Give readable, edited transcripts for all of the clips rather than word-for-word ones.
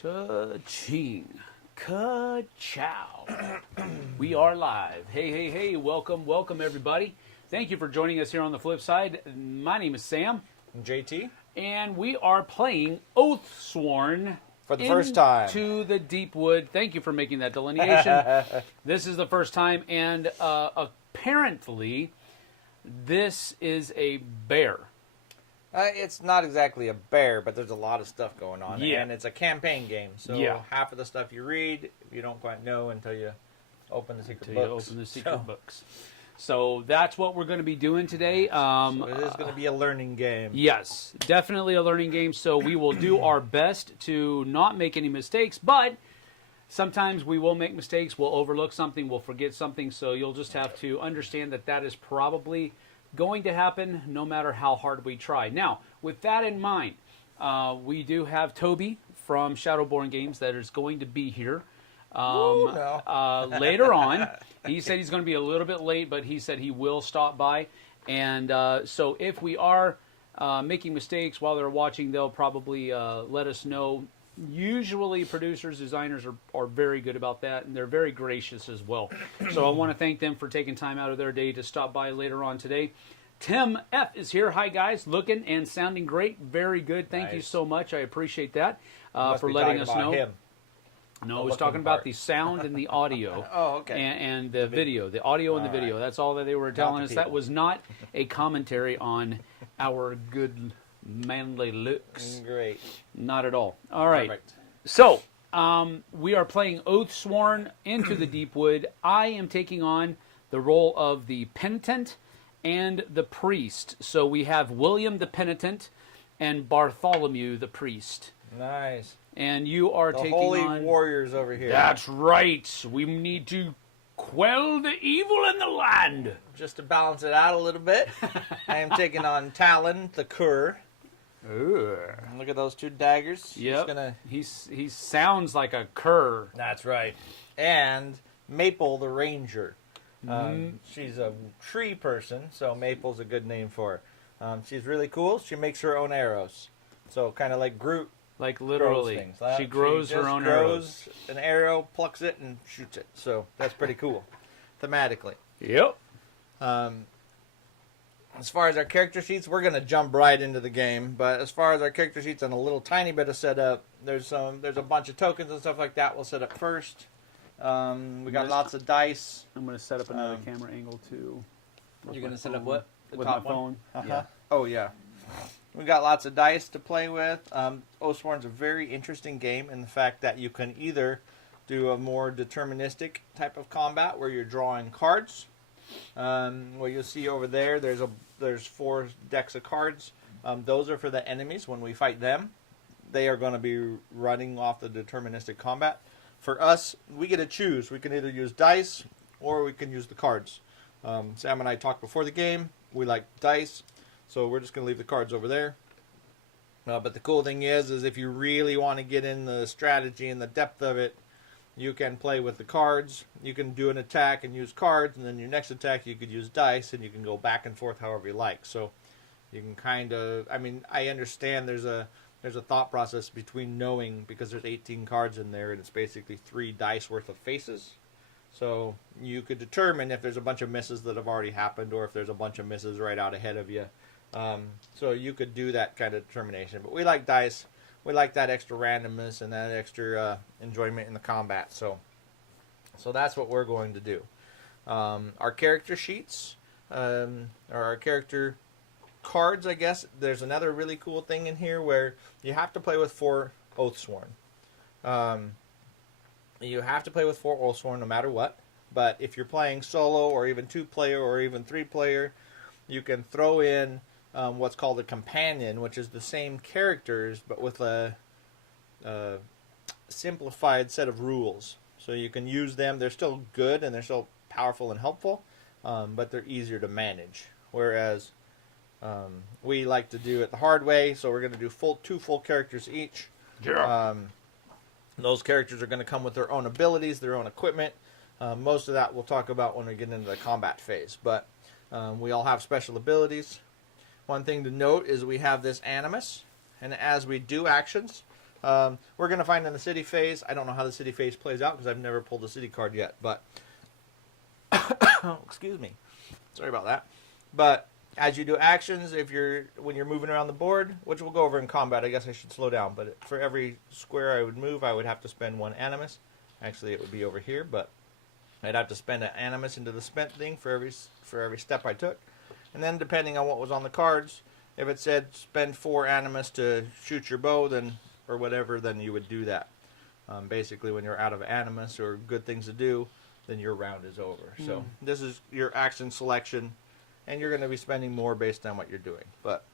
Cha-ching. Ka-chow. We are live. Hey. Welcome, everybody. Thank you for joining us here on the Flipside. My name is Sam. I'm JT. And we are playing Oathsworn. For the first time. To the Deepwood. Thank you for making that delineation. This is the first time, and apparently, this is a bear. It's not exactly a bear, but there's a lot of stuff going on. Yeah. And it's a campaign game, so half of the stuff you read, you don't quite know until you open the secret books. So that's what we're going to be doing today. So it is going to be a learning game. Yes, definitely a learning game. So we will do our best to not make any mistakes, but sometimes we will make mistakes. We'll overlook something. We'll forget something. So you'll just have to understand that that is probably going to happen no matter how hard we try. Now, with that in mind, we do have Toby from Shadowborn Games that is going to be here later on. He said he's going to be a little bit late, but he said he will stop by. And so if we are making mistakes while they're watching, they'll probably let us know. Usually producers, designers are very good about that, and they're very gracious as well. So I want to thank them for taking time out of their day to stop by later on today. Tim F. is here. Hi, guys. Looking and sounding great. Very good. Thank you so much. I appreciate that for letting us know. Him. No, I was talking about the sound and the audio. Oh, okay. And the video. The audio and the video. That's all that they were telling us. That was not a commentary on our good manly looks. Great. Not at all. All right. Perfect. So, we are playing Oathsworn into the Deepwood. I am taking on the role of the penitent and the priest. So we have William the penitent and Bartholomew the priest. Nice. And you are taking holy on warriors over here. That's right. We need to quell the evil in the land. Just to balance it out a little bit, I am taking on Talon the Cur. Look at those two daggers. Yep. He sounds like a cur. That's right. And Maple the Ranger. She's a tree person, so Maple's a good name for her. She's really cool. She makes her own arrows. So kind of like Groot. Like literally. She grows her own arrows. An arrow, plucks it, and shoots it. So that's pretty cool. Thematically. Yep. As far as our character sheets, we're going to jump right into the game. But as far as our character sheets and a little tiny bit of setup, there's a bunch of tokens and stuff like that we'll set up first. We got lots of dice. I'm going to set up another camera angle too. You're going to set up what? The with top my phone. Yeah. Oh, yeah. We got lots of dice to play with. Oathsworn's a very interesting game in the fact that you can either do a more deterministic type of combat where you're drawing cards. What you'll see over there, there's 4 decks of cards. Those are for the enemies. When we fight them, they are going to be running off the deterministic combat. For us, we get to choose. We can either use dice or we can use the cards. Sam and I talked before the game. We like dice, so we're just going to leave the cards over there. But the cool thing is if you really want to get in the strategy and the depth of it, you can play with the cards. You can do an attack and use cards, and then your next attack you could use dice, and you can go back and forth however you like. So you can kind of, I understand there's a thought process between knowing, because there's 18 cards in there, and it's basically 3 dice worth of faces. So you could determine if there's a bunch of misses that have already happened, or if there's a bunch of misses right out ahead of you. So you could do that kind of determination. But we like dice. We like that extra randomness and that extra enjoyment in the combat. So that's what we're going to do. Our character sheets, or our character cards, I guess. There's another really cool thing in here where you have to play with 4 Oathsworn. You have to play with 4 Oathsworn no matter what. But if you're playing solo or even 2-player or even 3-player, you can throw in what's called a companion, which is the same characters but with a simplified set of rules. So you can use them. They're still good and they're still powerful and helpful, but they're easier to manage. Whereas we like to do it the hard way, so we're going to do 2 full characters each. Yeah. Those characters are going to come with their own abilities, their own equipment. Most of that we'll talk about when we get into the combat phase. But we all have special abilities. One thing to note is we have this animus, and as we do actions, We're going to find in the city phase. I don't know how the city phase plays out because I've never pulled a city card yet. But excuse me, sorry about that. But as you do actions, when you're moving around the board, which we'll go over in combat, I guess I should slow down. But for every square I would move, I would have to spend 1 animus. Actually, it would be over here, but I'd have to spend an animus into the spent thing for every step I took. And then depending on what was on the cards, if it said spend 4 animus to shoot your bow, then or whatever, then you would do that. Basically, when you're out of animus or good things to do, then your round is over. So this is your action selection, and you're going to be spending more based on what you're doing. But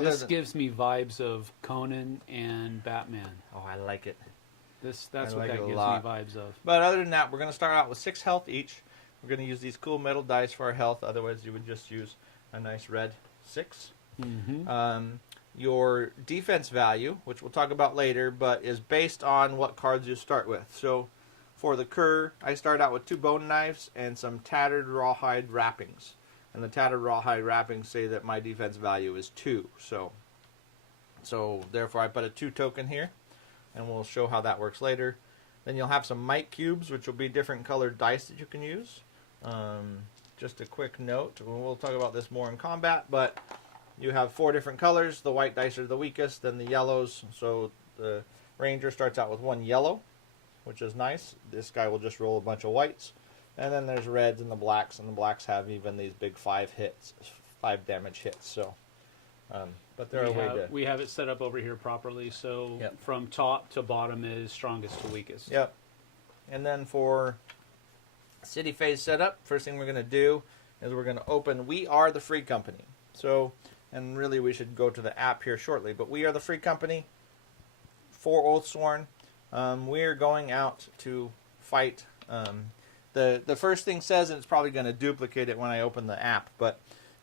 this gives me vibes of Conan and Batman. Oh, I like it. That's what that gives me vibes of. But other than that, we're going to start out with 6 health each. We're going to use these cool metal dice for our health. Otherwise, you would just use a nice red 6. Your defense value, which we'll talk about later, but is based on what cards you start with. So for the cur, I start out with 2 bone knives and some tattered rawhide wrappings. And the tattered rawhide wrappings say that my defense value is 2. So therefore I put a 2 token here, and we'll show how that works later. Then you'll have some might cubes, which will be different colored dice that you can use. Just a quick note, we'll talk about this more in combat, but you have 4 different colors. The white dice are the weakest, then the yellows. So the ranger starts out with 1 yellow, which is nice. This guy will just roll a bunch of whites. And then there's reds and the blacks have even these big 5 damage hits. So, but they're we have it set up over here properly. So from top to bottom is strongest to weakest. Yep. And then for city phase setup, first thing we're going to do is we're going to open We Are the Free Company. So, and really we should go to the app here shortly, but We Are the Free Company for Oathsworn. We're going out to fight. The first thing says, and it's probably going to duplicate it when I open the app, but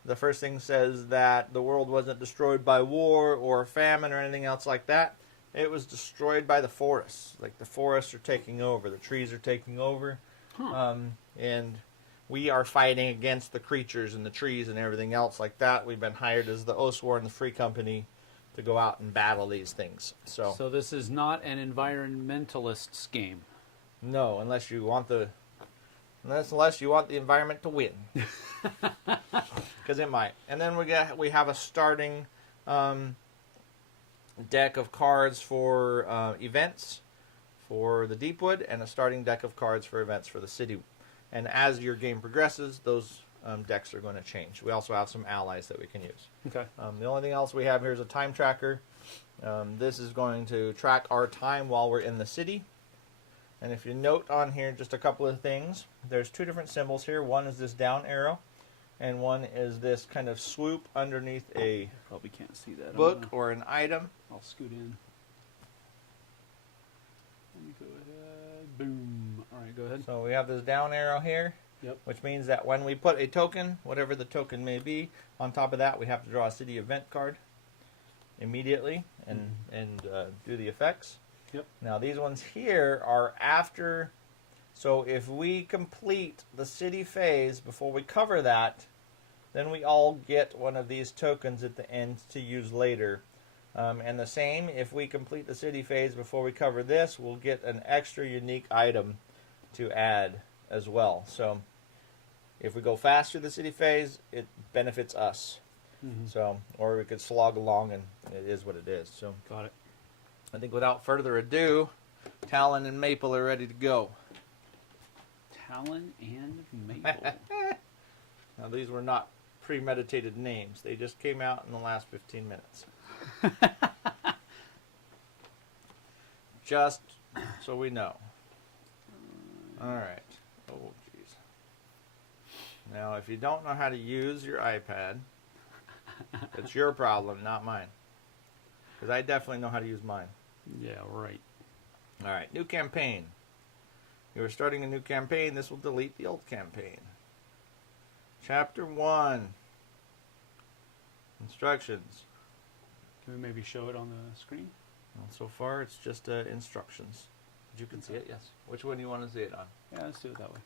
the first thing says that the world wasn't destroyed by war or famine or anything else like that. It was destroyed by the forests. Like the forests are taking over, the trees are taking over, and we are fighting against the creatures and the trees and everything else like that. We've been hired as the Oathsworn, the Free Company, to go out and battle these things. So this is not an environmentalist's game. No, unless you want the environment to win, because it might. And then we have a starting deck of cards for events for the Deepwood, and a starting deck of cards for events for the city. And as your game progresses, those decks are going to change. We also have some allies that we can use. Okay. The only thing else we have here is a time tracker. This is going to track our time while we're in the city. And if you note on here just a couple of things, there's 2 different symbols here. One is this down arrow, and one is this kind of swoop underneath a probably can't see that book or an item. I'll scoot in. Let me go ahead. Boom. All right, go ahead. So we have this down arrow here, which means that when we put a token, whatever the token may be, on top of that we have to draw a city event card immediately and do the effects. Yep. Now these ones here are after, so if we complete the city phase before we cover that, then we all get one of these tokens at the end to use later. And the same, if we complete the city phase before we cover this, we'll get an extra unique item to add as well. So if we go fast through the city phase, it benefits us. So, or we could slog along and it is what it is. So got it. I think without further ado, Talon and Maple are ready to go. Talon and Maple. Now these were not premeditated names. They just came out in the last 15 minutes. Just so we know. Alright. Oh, jeez. Now, if you don't know how to use your iPad, it's your problem, not mine. Because I definitely know how to use mine. Yeah, right. Alright, new campaign. You are starting a new campaign. This will delete the old campaign. Chapter 1. Instructions. Can we maybe show it on the screen? Well, so far, it's just instructions. You can see it, yes. Which one do you want to see it on? Yeah, let's do it that way.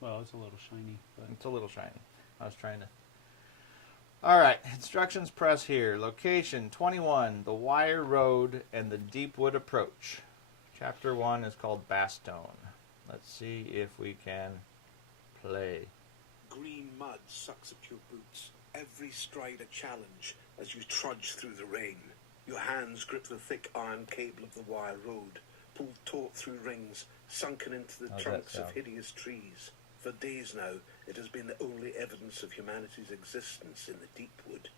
Well, it's a little shiny. But it's a little shiny. I was trying to... All right, instructions press here. Location 21, the Wire Road and the Deepwood Approach. Chapter 1 is called Bastone. Let's see if we can play. Green mud sucks at your boots. Every stride a challenge as you trudge through the rain. Your hands grip the thick iron cable of the wire road, pulled taut through rings, sunken into the trunks of hideous trees. For days now, it has been the only evidence of humanity's existence in the Deepwood.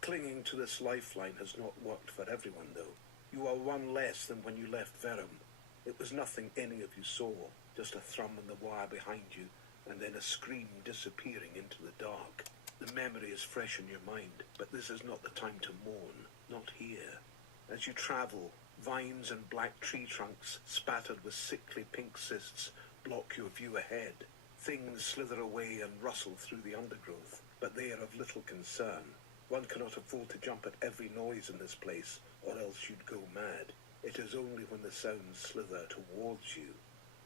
Clinging to this lifeline has not worked for everyone, though. You are one less than when you left Verum. It was nothing any of you saw, just a thrum in the wire behind you, and then a scream disappearing into the dark. The memory is fresh in your mind, but this is not the time to mourn, not here. As you travel, vines and black tree trunks spattered with sickly pink cysts block your view ahead. Things slither away and rustle through the undergrowth, but they are of little concern. One cannot afford to jump at every noise in this place, or else you'd go mad. It is only when the sounds slither towards you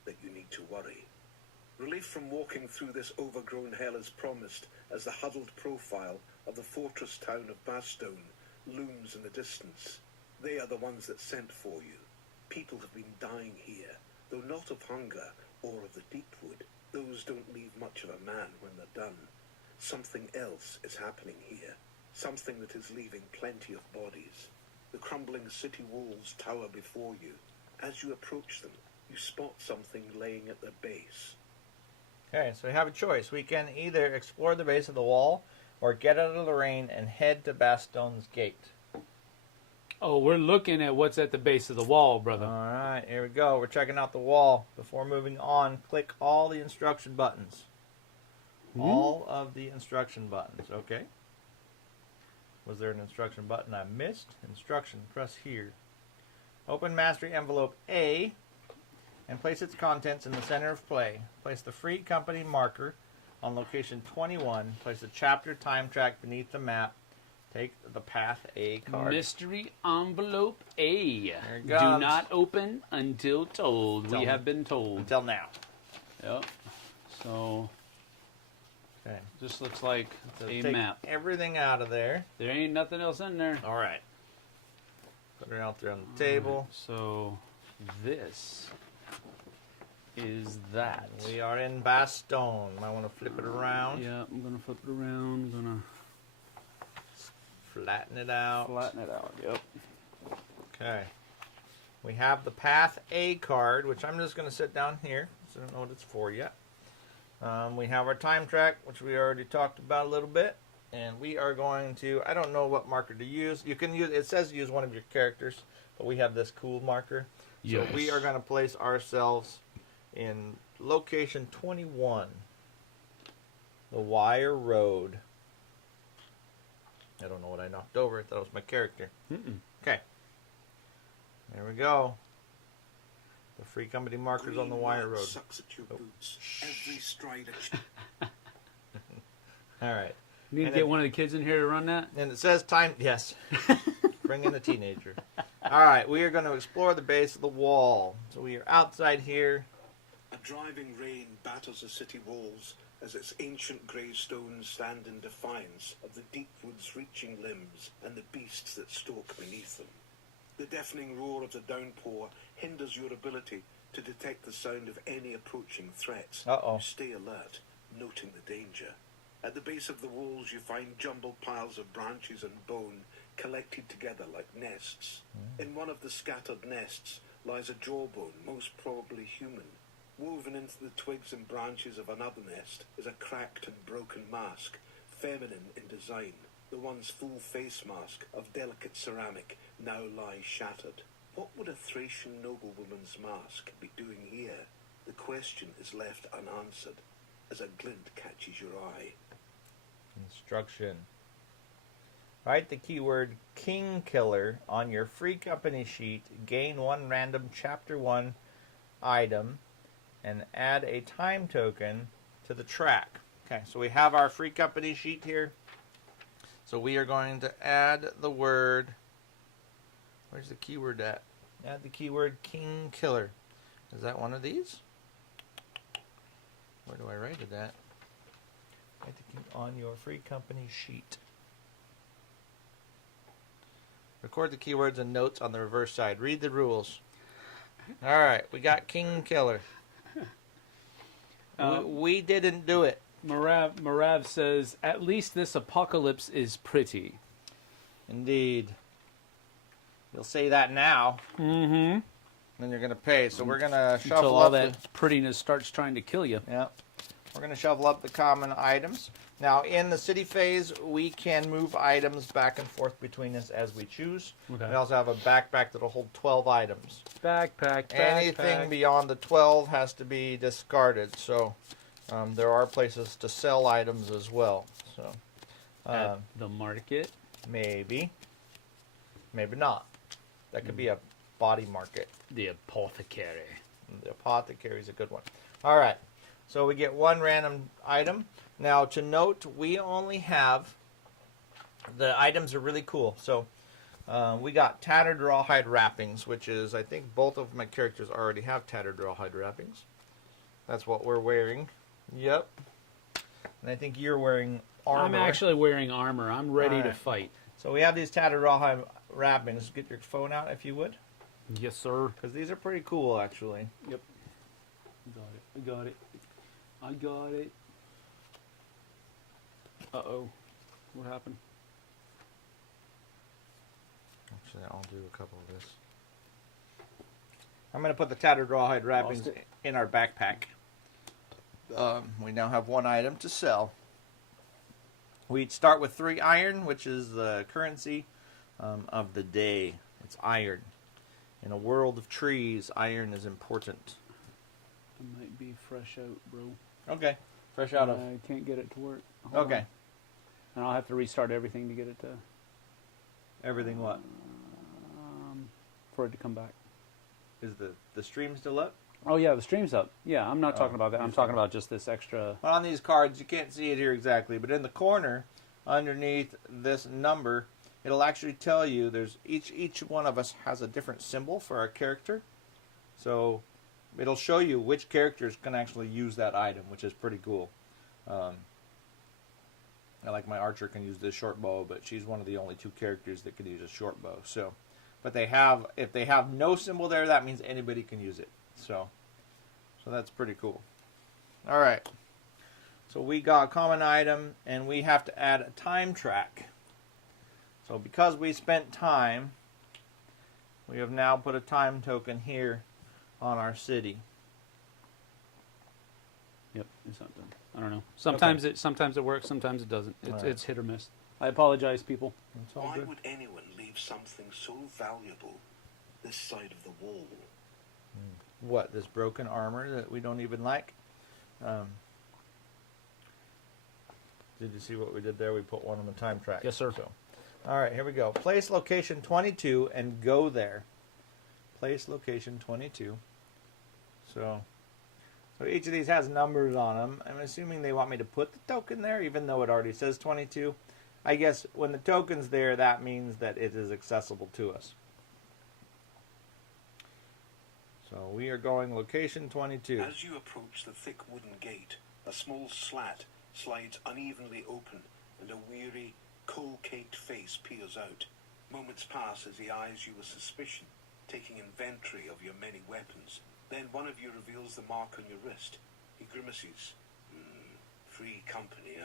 that you need to worry. Relief from walking through this overgrown hell is promised as the huddled profile of the fortress town of Bastone looms in the distance. They are the ones that sent for you. People have been dying here, though not of hunger or of the Deepwood. Those don't leave much of a man when they're done. Something else is happening here, something that is leaving plenty of bodies. The crumbling city walls tower before you. As you approach them, you spot something laying at the base. Okay, so we have a choice. We can either explore the base of the wall or get out of the rain and head to Bastone's gate. Oh, we're looking at what's at the base of the wall, brother. All right, here we go. We're checking out the wall. Before moving on, click all the instruction buttons. All of the instruction buttons, okay? Was there an instruction button I missed? Instruction, press here. Open Mastery Envelope A and place its contents in the center of play. Place the free company marker on location 21. Place the chapter time track beneath the map. Take the Path A card. Mystery envelope A. There it goes. Do not open until told. We have been told. Until now. Yep. So, Okay. this looks like So a take map. everything out of there. There ain't nothing else in there. All right. Put it out there on the table. So, this is that. We are in Bastone. Might want to flip it around. Yeah, I'm going to flip it around. I'm going Flatten it to out. flatten it out. Yep. Okay. We have the Path A card, which I'm just going to sit down here, so I don't know what it's for yet. We have our time track, which we already talked about a little bit. And we are going to, I don't know what marker to use. You can use, it says use one of your characters, but we have this cool marker. Yes. So we are going to place ourselves in location 21, the Wire Road. I don't know what I knocked over. I thought it was my character. Okay. There we go. The free company markers on the Wire Road. Sucks at your boots. Every stride All right. You need to And get it- one of the kids in here to run that? And it says time. Yes. Bring in a teenager. All right. We are going to explore the base of the wall. So we are outside here. A driving rain batters the city walls as its ancient gravestones stand in defiance of the Deepwood's reaching limbs and the beasts that stalk beneath them. The deafening roar of the downpour hinders your ability to detect the sound of any approaching threats. Uh-oh. You stay alert, noting the danger. At the base of the walls you find jumbled piles of branches and bone collected together like nests. In one of the scattered nests lies a jawbone, most probably human. Woven into the twigs and branches of another nest is a cracked and broken mask, feminine in design. The once full face mask of delicate ceramic now lies shattered. What would a Thracian noblewoman's mask be doing here? The question is left unanswered as a glint catches your eye. Instruction. Write the keyword King Killer on your free company sheet. Gain one random Chapter 1 item and add a time token to the track. Okay, so we have our free company sheet here. So we are going to add the word, where's the keyword at? Add the keyword King Killer. Is that one of these? Where do I write it at? Write the king on your free company sheet. Record the keywords and notes on the reverse side. Read the rules. All right, we got King Killer. We didn't do it. Marav says, at least this apocalypse is pretty. Indeed. You'll say that now. Mm-hmm. Then you're going to pay. So we're going to Until shuffle all up that prettiness starts trying to kill you. Yeah. We're going to shuffle up the common items. Now, in the city phase, we can move items back and forth between us as we choose. Okay. We also have a backpack that'll hold 12 items. Backpack. Anything beyond the 12 has to be discarded. So there are places to sell items as well. So At the market. maybe not. That could be a body market. The apothecary. The apothecary is a good one. All right. So we get one random item. Now, to note, we only have... The items are really cool. So we got tattered rawhide wrappings, which is, I think both of my characters already have tattered rawhide wrappings. That's what we're wearing. Yep. And I think you're wearing armor. I'm actually wearing armor. I'm ready All to right. fight. So we have these tattered rawhide wrappings. Get your phone out, if you would. Yes, sir. Because these are pretty cool, actually. Yep. I got it. Uh-oh. What happened? Actually, I'll do a couple of this. I'm going to put the tattered rawhide wrappings Lost it. in our backpack. We now have one item to sell. We start with 3 iron, which is the currency of the day. It's iron. In a world of trees, iron is important. I might be fresh out, bro. Okay. Fresh out of... I can't get it to work. Hold Okay. on. And I'll have to restart everything to get it to... Everything what? For it to come back. Is the stream still up? Oh, yeah, the stream's up. Yeah, I'm not talking about that. you're I'm talking about just this extra... On these cards, you can't see it here exactly, but in the corner, underneath this number, it'll actually tell you there's each one of us has a different symbol for our character. So it'll show you which characters can actually use that item, which is pretty cool. Like my archer can use this short bow, but she's one of the only 2 characters that can use a short bow. So, but if they have no symbol there, that means anybody can use it. So that's pretty cool. All right. So we got a common item, and we have to add a time track. So because we spent time, we have now put a time token here on our city. Yep, it's not done. I don't know. Sometimes it works, sometimes it doesn't. It's hit or miss. I apologize, people. It's all Why good. would anyone leave something so valuable this side of the wall? What, this broken armor that we don't even like? Did you see what we did there? We put one on the time track. Yes, sir. So, all right, here we go. Place location 22 and go there. Place location 22. So each of these has numbers on them. I'm assuming they want me to put the token there, even though it already says 22. I guess when the token's there, that means that it is accessible to us. So we are going location 22. As you approach the thick wooden gate, a small slat slides unevenly open, and a weary, coal-caked face peers out. Moments pass as he eyes you with suspicion, taking inventory of your many weapons. Then one of you reveals the mark on your wrist. He grimaces. Free company,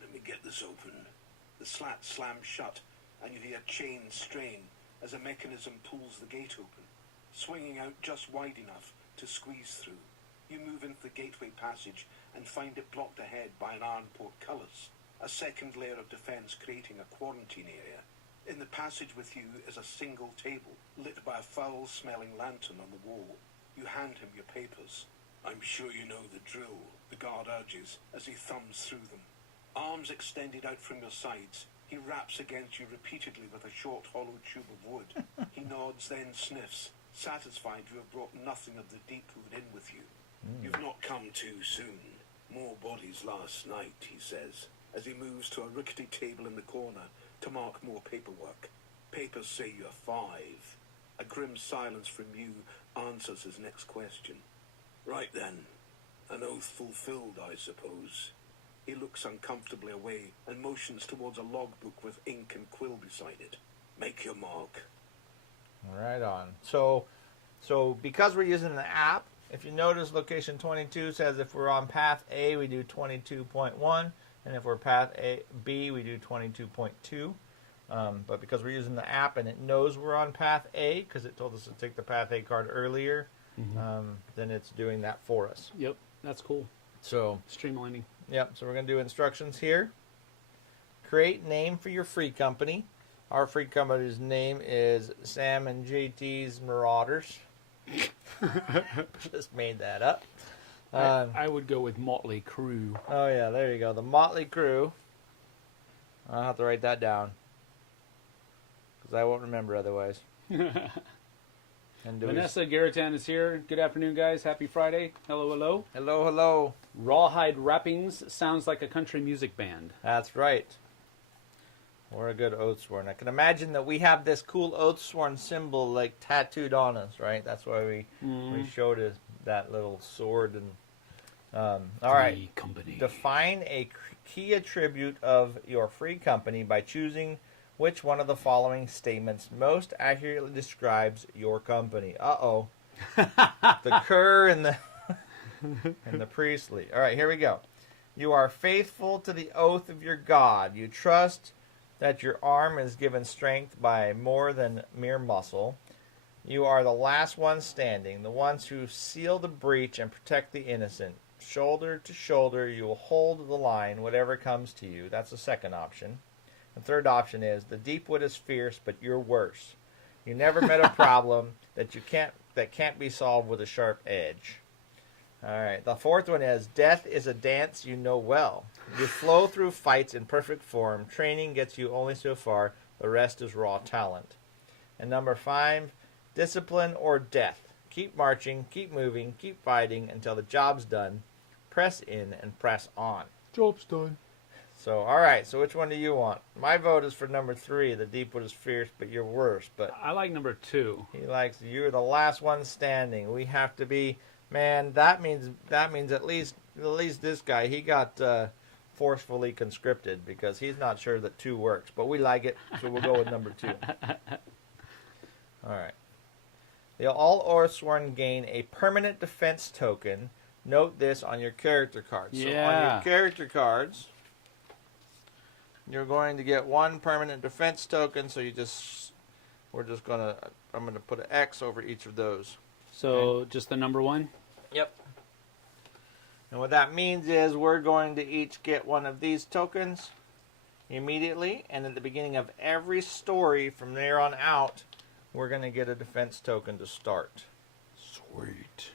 let me get this open. The slat slams shut, and you hear chains strain as a mechanism pulls the gate open, swinging out just wide enough to squeeze through. You move into the gateway passage and find it blocked ahead by an armed portcullis, a second layer of defense creating a quarantine area. In the passage with you is a single table, lit by a foul-smelling lantern on the wall. You hand him your papers. I'm sure you know the drill, the guard urges as he thumbs through them. Arms extended out from your sides, he raps against you repeatedly with a short, hollow tube of wood. He nods, then sniffs, satisfied you have brought nothing of the Deepwood in with you. You've not come too soon. More bodies last night, he says, as he moves to a rickety table in the corner to mark more paperwork. Papers say you're 5. A grim silence from you answers his next question. Right then, an oath fulfilled, I suppose. He looks uncomfortably away and motions towards a logbook with ink and quill beside it. Make your mark. Right on. So because we're using the app, if you notice, location 22 says if we're on path A, we do 22.1, and if we're path B, we do 22.2. But because we're using the app and it knows we're on path A, because it told us to take the path A card earlier, then it's doing that for us. Yep, that's cool. So, Streamlining. yep, so we're going to do instructions here. Create name for your free company. Our free company's name is Sam and JT's Marauders. Just made that up. I would go with Motley Crue. Oh, yeah, there you go. The Motley Crew. I'll have to write that down, because I won't remember otherwise. And Vanessa Garritan is here. Good afternoon, guys. Happy Friday. Hello, hello. Hello, hello. Rawhide Wrappings sounds like a country music band. That's right. We're a good Oathsworn. I can imagine that we have this cool Oathsworn symbol like tattooed on us, right? That's why we showed us that little sword. And all right. Company. Define a key attribute of your free company by choosing which one of the following statements most accurately describes your company. Uh-oh. The Kerr and the and the Priestley. All right, here we go. You are faithful to the oath of your God. You trust that your arm is given strength by more than mere muscle. You are the last one standing, the ones who seal the breach and protect the innocent. Shoulder to shoulder, you will hold the line, whatever comes to you. That's the second option. The third option is, the Deepwood is fierce, but you're worse. You never met a problem that can't be solved with a sharp edge. All right. The fourth one is, death is a dance you know well. You flow through fights in perfect form. Training gets you only so far. The rest is raw talent. And number 5, discipline or death. Keep marching, keep moving, keep fighting until the job's done. Press in and press on. Job's done. So, all right. So which one do you want? My vote is for number 3. The Deepwood is fierce, but you're worse. But I like number 2. he likes, you're the last one standing. We have to be... Man, that means at least this guy, he got forcefully conscripted, because he's not sure that 2 works. But we like it, so we'll go with number 2. All right. All Oathsworn gain a permanent defense token. Note this on your character cards. Yeah. So on your character cards, you're going to get 1 permanent defense token. So I'm gonna put an X over each of those. So Okay. just the number 1? Yep. And what that means is we're going to each get 1 of these tokens immediately, and at the beginning of every story from there on out, we're going to get a defense token to start. Sweet.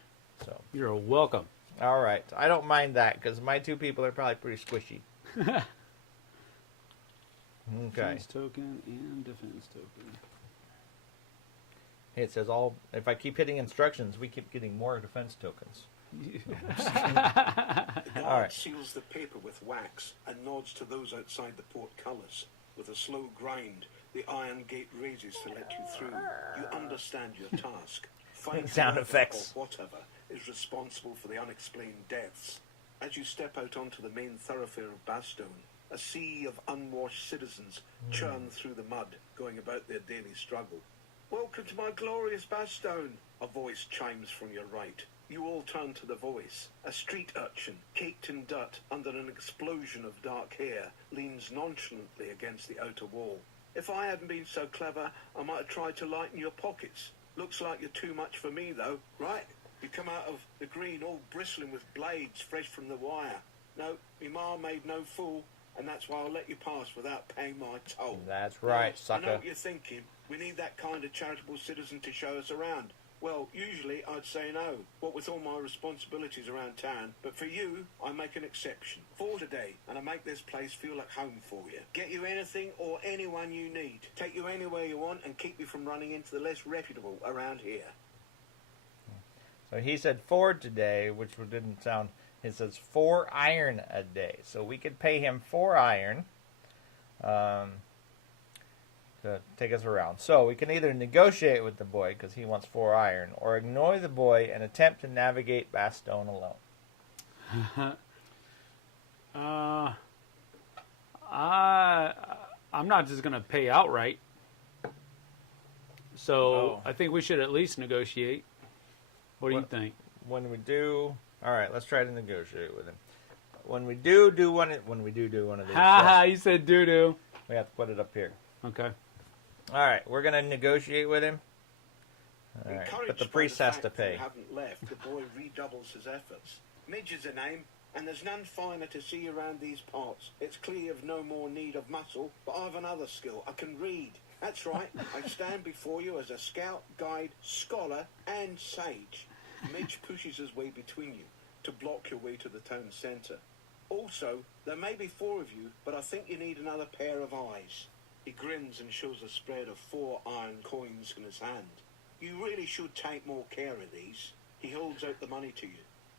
So, You're welcome. all right. I don't mind that, because my 2 people are probably pretty squishy. Okay. Defense token and defense token. It says if I keep hitting instructions, we keep getting more defense tokens. The All guard right. seals the paper with wax and nods to those outside the portcullis. With a slow grind, the iron gate raises to let you through. You understand your task. Find Sound whoever effects. or whatever is responsible for the unexplained deaths. As you step out onto the main thoroughfare of Bastone, a sea of unwashed citizens churn through the mud, going about their daily struggle. Welcome to my glorious Bastone, a voice chimes from your right. You all turn to the voice. A street urchin, caked in dirt under an explosion of dark hair, leans nonchalantly against the outer wall. If I hadn't been so clever, I might have tried to lighten your pockets. Looks like you're too much for me, though, right? You come out of the green all bristling with blades fresh from the wire. No, me ma made no fool, and that's why I'll let you pass without paying my toll. That's right, Now, I know sucker. what you're thinking. We need that kind of charitable citizen to show us around. Well, usually I'd say no, what with all my responsibilities around town. But for you, I make an exception. For today, and I make this place feel like home for you. Get you anything or anyone you need. Take you anywhere you want and keep you from running into the less reputable around here. So he said 4 today, which didn't sound... It says 4 iron a day. So we could pay him 4 iron to take us around. So we can either negotiate with the boy, because he wants 4 iron, or ignore the boy and attempt to navigate Bastone alone. I'm not just going to pay outright. So I think we should at least negotiate. What do you think? When we do, all right, let's try to negotiate with him. When we do one of these, Ha, you said doo-doo. we have to put it up here. Okay. All right, we're gonna negotiate with him. All right, Encouraged but the by priest has fact to that pay. you haven't left, the boy redoubles his efforts. Midge is a name, and there's none finer to see around these parts. It's clear of no more need of muscle, but I've another skill. I can read. That's right. I stand before you as a scout, guide, scholar, and sage. Midge pushes his way between you to block your way to the town centre. Also, there may be 4 of you, but I think you need another pair of eyes. He grins and shows a spread of 4 iron coins in his hand. You really should take more care of these. He holds out the money to you.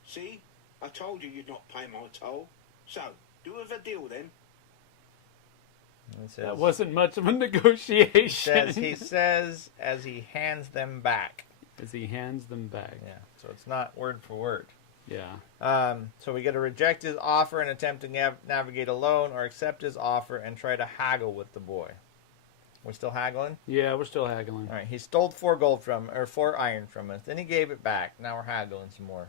See? I told you you'd not pay my toll. So, do we have a deal then? It says, That wasn't much of a negotiation. he says as he hands them back. As he hands them back. Yeah, so it's not word for word. Yeah. So we get to reject his offer and attempt to navigate alone, or accept his offer and try to haggle with the boy. We're still haggling? Yeah, we're still haggling. All right, he stole 4 iron from us. Then he gave it back. Now we're haggling some more.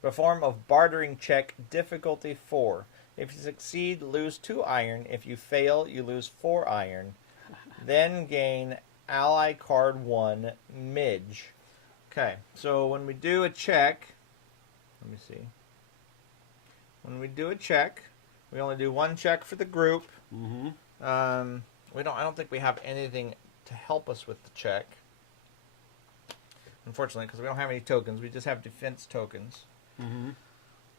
Perform a bartering check, difficulty 4. If you succeed, lose 2 iron. If you fail, you lose 4 iron. Then gain ally card 1, Midge. Okay, so when we do a check, let me see. When we do a check, we only do 1 check for the group. Mm-hmm. I don't think we have anything to help us with the check. Unfortunately, because we don't have any tokens. We just have defense tokens. Mm-hmm.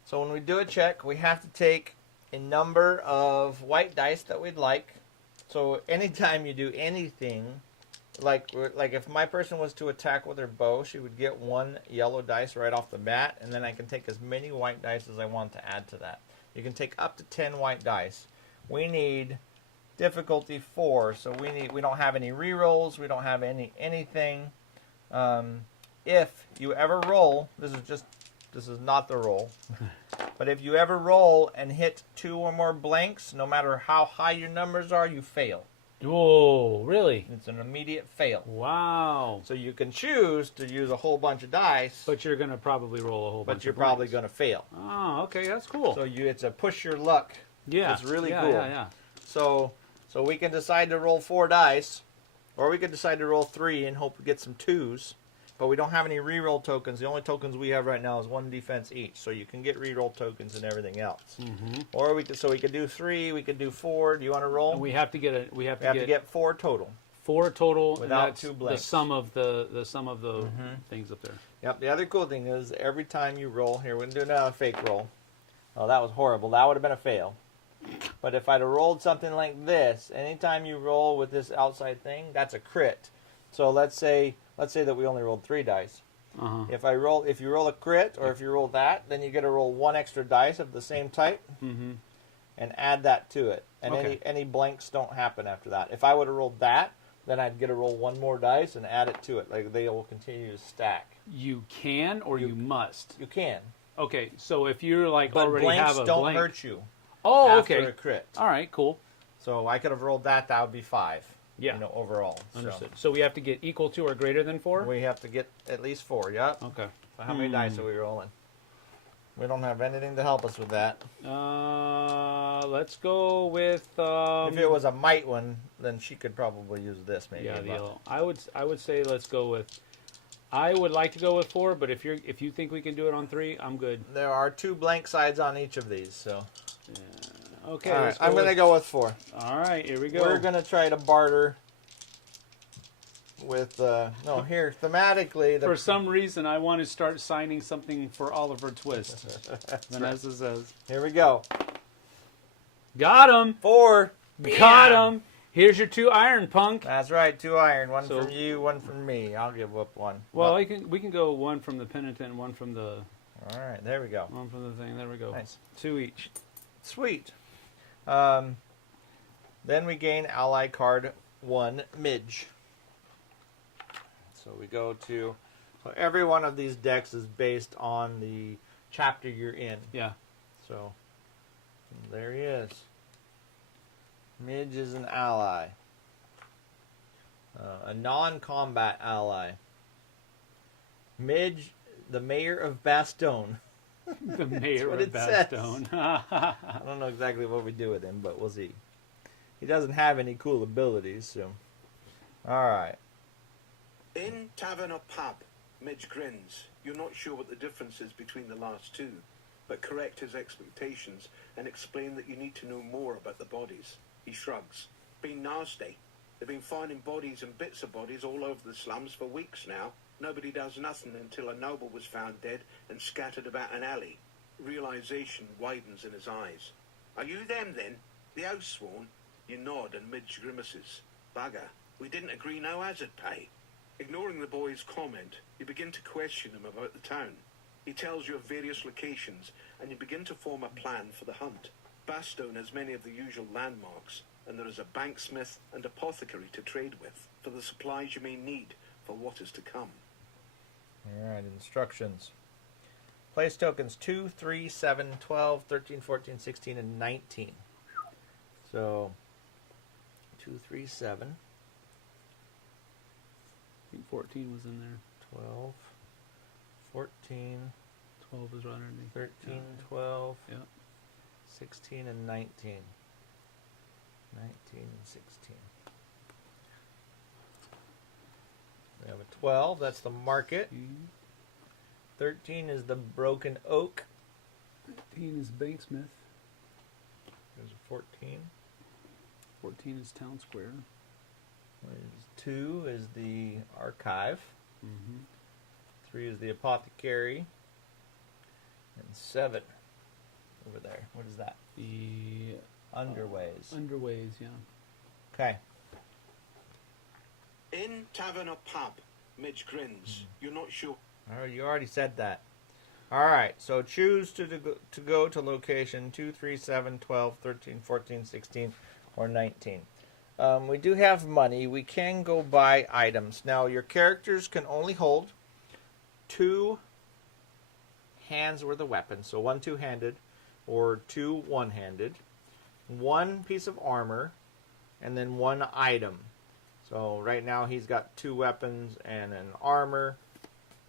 So when we do a check, we have to take a number of white dice that we'd like. So anytime you do anything, like if my person was to attack with her bow, she would get 1 yellow dice right off the bat, and then I can take as many white dice as I want to add to that. You can take up to 10 white dice. We need difficulty 4, so we don't have any rerolls, we don't have anything. If you ever roll, this is not the roll, but if you ever roll and hit 2 or more blanks, no matter how high your numbers are, you fail. Whoa, really? It's an immediate fail. Wow. So you can choose to use a whole bunch of dice, But you're going to probably roll a whole bunch but you're of probably blanks. going to fail. Oh, okay, that's cool. So it's a push your luck. yeah. It's really yeah, cool. Yeah. So we can decide to roll 4 dice, or we could decide to roll 3 and hope we get some 2s. But we don't have any reroll tokens. The only tokens we have right now is 1 defense each. So you can get reroll tokens and everything else. Mm-hmm. Or we could do 3. We could do 4. Do you want to roll? We have to get We have to get 4 total. 4 total. Without and that's 2 blanks. The sum of the things up there. Yep. The other cool thing is every time you roll here, we're gonna do another fake roll. Oh, that was horrible. That would have been a fail. But if I'd have rolled something like this, anytime you roll with this outside thing, that's a crit. So let's say that we only rolled 3 dice. Uh-huh. If you roll a crit, or if you roll that, then you get to roll 1 extra dice of the same type, Mm-hmm. and add that to it. And Okay. any blanks don't happen after that. If I would have rolled that, then I'd get to roll 1 more dice and add it to it. Like they will continue to stack. You can or you must. You can, Okay, so if you're like but already blanks have a don't blank. hurt you Oh, after okay. a crit. All right, cool. So I could have rolled that. That would be 5. Yeah. Overall. Understood. So we have to get equal to or greater than 4? So we have to get at least 4. Yep. Okay. So how many dice are we rolling? We don't have anything to help us with that. Let's go with. If it was a might one, then she could probably use this maybe. yeah, the but- yellow. I would say let's go with. I would like to go with 4, but if you think we can do it on 3, I'm good. There are 2 blank sides on each of these, so. Okay. All right, let's I'm going to go with 4. All right, here we go. We're going to try to barter with, thematically. For some reason, I want to start signing something for Oliver Twist. Vanessa says, Here we go. "Got him, 4. got Yeah. him. Here's your 2 iron, punk." That's right, 2 iron. 1 So- from you, 1 from me. I'll give up 1. Well, we can go 1 from the penitent, 1 from the All right, there we go. thing. There we go. Nice. 2 each. Sweet. Then we gain ally card 1, Midge. So we go to... So every one of these decks is based on the chapter you're in. Yeah. So there he is. Midge is an ally. A non-combat ally. Midge, the mayor of Bastone. The mayor what of it says. Bastone. I don't know exactly what we do with him, but we'll see. He doesn't have any cool abilities, so... Alright. In tavern or pub, Midge grins. You're not sure what the difference is between the last two, but correct his expectations and explain that you need to know more about the bodies. He shrugs. Been nasty. They've been finding bodies and bits of bodies all over the slums for weeks now. Nobody does nothing until a noble was found dead and scattered about an alley. Realization widens in his eyes. Are you them then? The Oathsworn? You nod and Midge grimaces. Bugger, we didn't agree no hazard pay. Ignoring the boy's comment, you begin to question him about the town. He tells you of various locations, and you begin to form a plan for the hunt. Bastone has many of the usual landmarks, and there is a banksmith and apothecary to trade with for the supplies you may need for what is to come. Alright, instructions. Place tokens 2, 3, 7, 12, 13, 14, 16, and 19. So, 2, 3, 7. I think 14 was in there. 12, 14, 12 was right underneath. 13, Yeah. 12, Yeah. 16, and 19. 19 and 16. We have a 12, that's the market. 13 is the broken oak. 13 is Banksmith. There's a 14. 14 is Town Square. 2 is the archive. Mm-hmm. 3 is the apothecary. And 7 over there. What is that? The Underways. Underways, yeah. Okay. In tavern or pub, Midge grins. You're not sure. All right, you already said that. All right, so choose to go to location 2, 3, 7, 12, 13, 14, 16, or 19. We do have money. We can go buy items. Now, your characters can only hold 2 hands worth of weapons. So 1 two-handed or 2 one-handed. 1 piece of armor, and then 1 item. So right now he's got 2 weapons and an armor.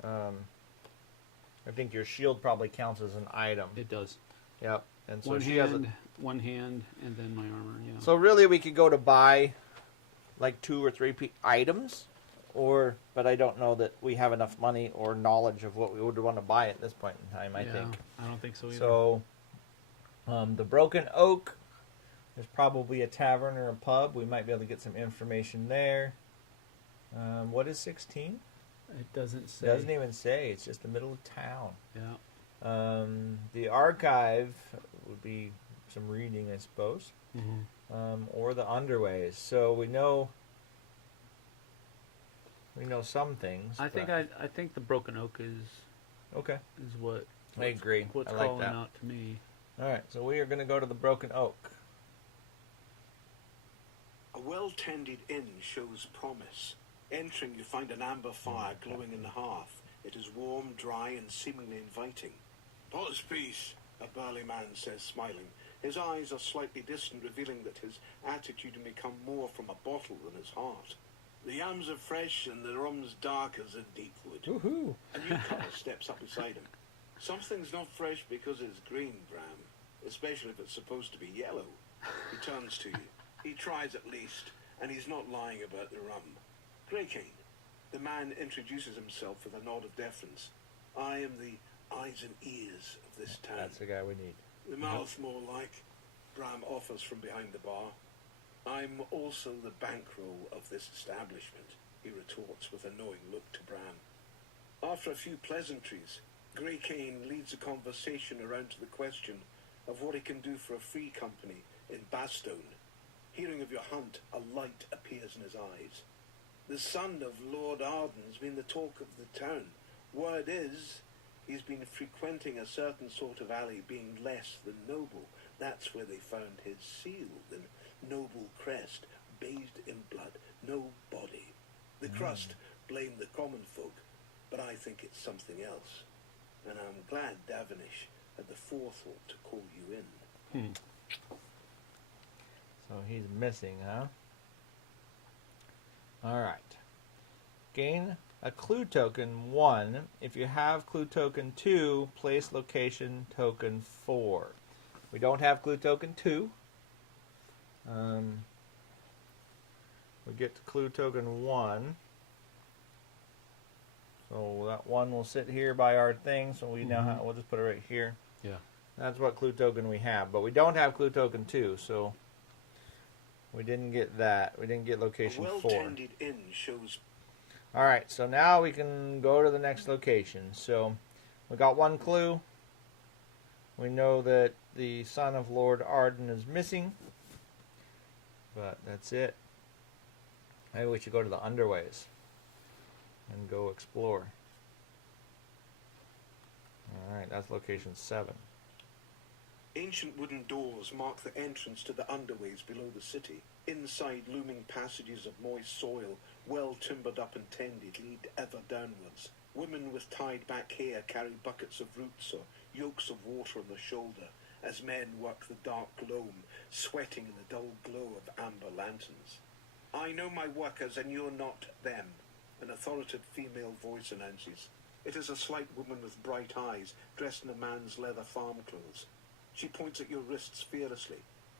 I think your shield probably counts as an item. It does. Yep. And so One she hand, has one hand, and then my armor, yeah. So really we could go to buy like 2 or 3 items, but I don't know that we have enough money or knowledge of what we would want to buy at this point in time, I think. I don't think so either. So the Broken Oak, there's probably a tavern or a pub. We might be able to get some information there. What is 16? It doesn't say. Doesn't even say. It's just the middle of town. Yeah. The archive would be some reading, I suppose, or the underways. So we know some things. I think the Broken Oak is Okay. what I agree. What's I like calling that. out to me. All right, so we are going to go to the Broken Oak. A well-tended inn shows promise. Entering, you find an amber fire glowing in the hearth. It is warm, dry, and seemingly inviting. "Potter's piece," a burly man says, smiling. His eyes are slightly distant, revealing that his attitude may come more from a bottle than his heart. "The yams are fresh and the rum's dark as a Deepwood." Woohoo! A newcomer steps up beside him. "Something's not fresh because it's green, Bram, especially if it's supposed to be yellow." He turns to you. He tries at least, and he's not lying about the rum. "Greycane." The man introduces himself with a nod of deference. "I am the eyes and ears of this town." That's the guy we need. "The mouth, more like," Bram offers from behind the bar. "I'm also the bankroll of this establishment," he retorts with a knowing look to Bram. After a few pleasantries, Greycane leads a conversation around to the question of what he can do for a free company in Bastone. Hearing of your hunt, a light appears in his eyes. "The son of Lord Arden's been the talk of the town. Word is, he's been frequenting a certain sort of alley, being less than noble. That's where they found his seal, the noble crest, bathed in blood, no body. The crust blame the common folk, but I think it's something else. And I'm glad Davenish had the forethought to call you in." So he's missing, huh? All right. Gain a clue token 1. If you have clue token 2, place location token 4. We don't have clue token 2. We get to clue token 1. So that 1 will sit here by our thing, so we now we'll just put it right here. Yeah. That's what clue token we have. But we don't have clue token 2, so we didn't get that. We didn't get location 4. A well-tended inn shows. Alright, so now we can go to the next location. So we got 1 clue. We know that the son of Lord Arden is missing. But that's it. Maybe we should go to the underways and go explore. Alright, that's location 7. Ancient wooden doors mark the entrance to the underways below the city. Inside, looming passages of moist soil, well timbered up and tended, lead ever downwards. Women with tied back hair carry buckets of roots or yokes of water on the shoulder, as men work the dark loam, sweating in the dull glow of amber lanterns. I know my workers and you're not them, an authoritative female voice announces. It is a slight woman with bright eyes, dressed in a man's leather farm clothes. She points at your wrists fearlessly.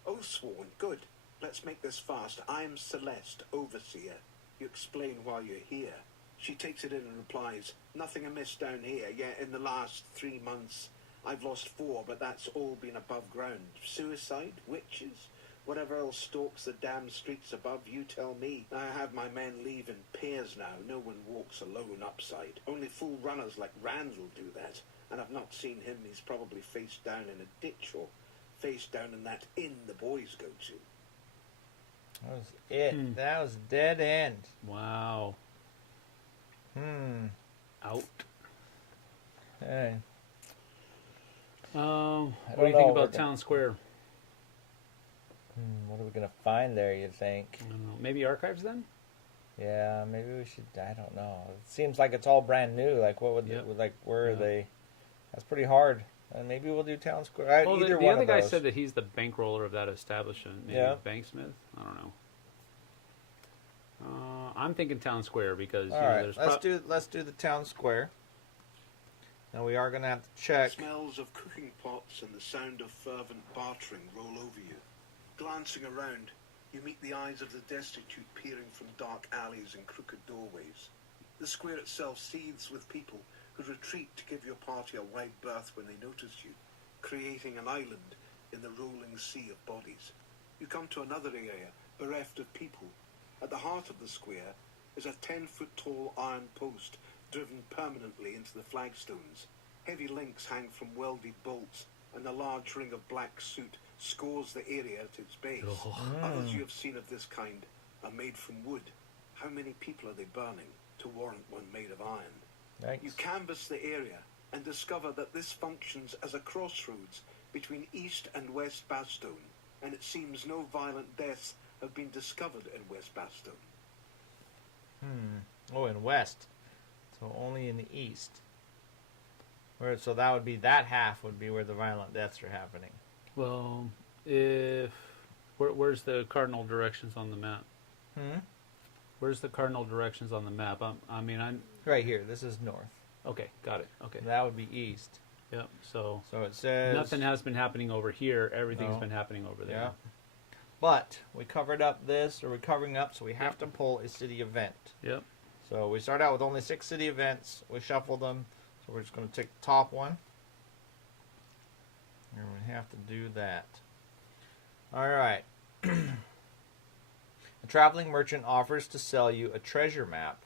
Oathsworn, good. Let's make this fast. I'm Celeste, Overseer. You explain while you're here. She takes it in and replies, nothing amiss down here, yet in the last 3 months I've lost 4, but that's all been above ground. Suicide? Witches? Whatever else stalks the damn streets above, you tell me. I have my men leave in pairs now. No one walks alone upside. Only fool runners like Randall do that. And I've not seen him. He's probably face down in a ditch or face down in that inn the boys go to. That was it. That was dead end. Wow. Out. Hey. What do you think about Town Square? What are we going to find there, you think? I don't know. Maybe archives then? Yeah, maybe we should. I don't know. It seems like it's all brand new. Like, what would where are they? That's pretty hard. And maybe we'll do Town Square. Well, either the one other of guy those. said that he's the bankroller of that establishment. Maybe Banksmith? I don't know. I'm thinking Town Square because all right, there's let's do the Town Square. Now we are going to have to check. Smells of cooking pots and the sound of fervent bartering roll over you. Glancing around, you meet the eyes of the destitute peering from dark alleys and crooked doorways. The square itself seethes with people who retreat to give your party a wide berth when they notice you, creating an island in the rolling sea of bodies. You come to another area, bereft of people. At the heart of the square is a 10-foot-tall iron post driven permanently into the flagstones. Heavy links hang from welded bolts, and a large ring of black soot scores the area at its base. Others you have seen of this kind are made from wood. How many people are they burning to warrant one made of iron? Thanks. You canvass the area and discover that this functions as a crossroads between East and West Bastone, and it seems no violent deaths have been discovered in West Bastone. Oh, in West. So only in the East. So that would be, that half would be where the violent deaths are happening. Well, where's the cardinal directions on the map? Where's the cardinal directions on the map? I'm Right here. This is north. okay. Got it. Okay. That would be east. Yep. So it says nothing has been happening over here. Everything's been happening over there. Yeah. But we covered up this, or we're covering up, so we have to pull a city event. Yep. So we start out with only 6 city events. We shuffle them. So we're just going to take the top one. And we have to do that. Alright. A traveling merchant offers to sell you a treasure map.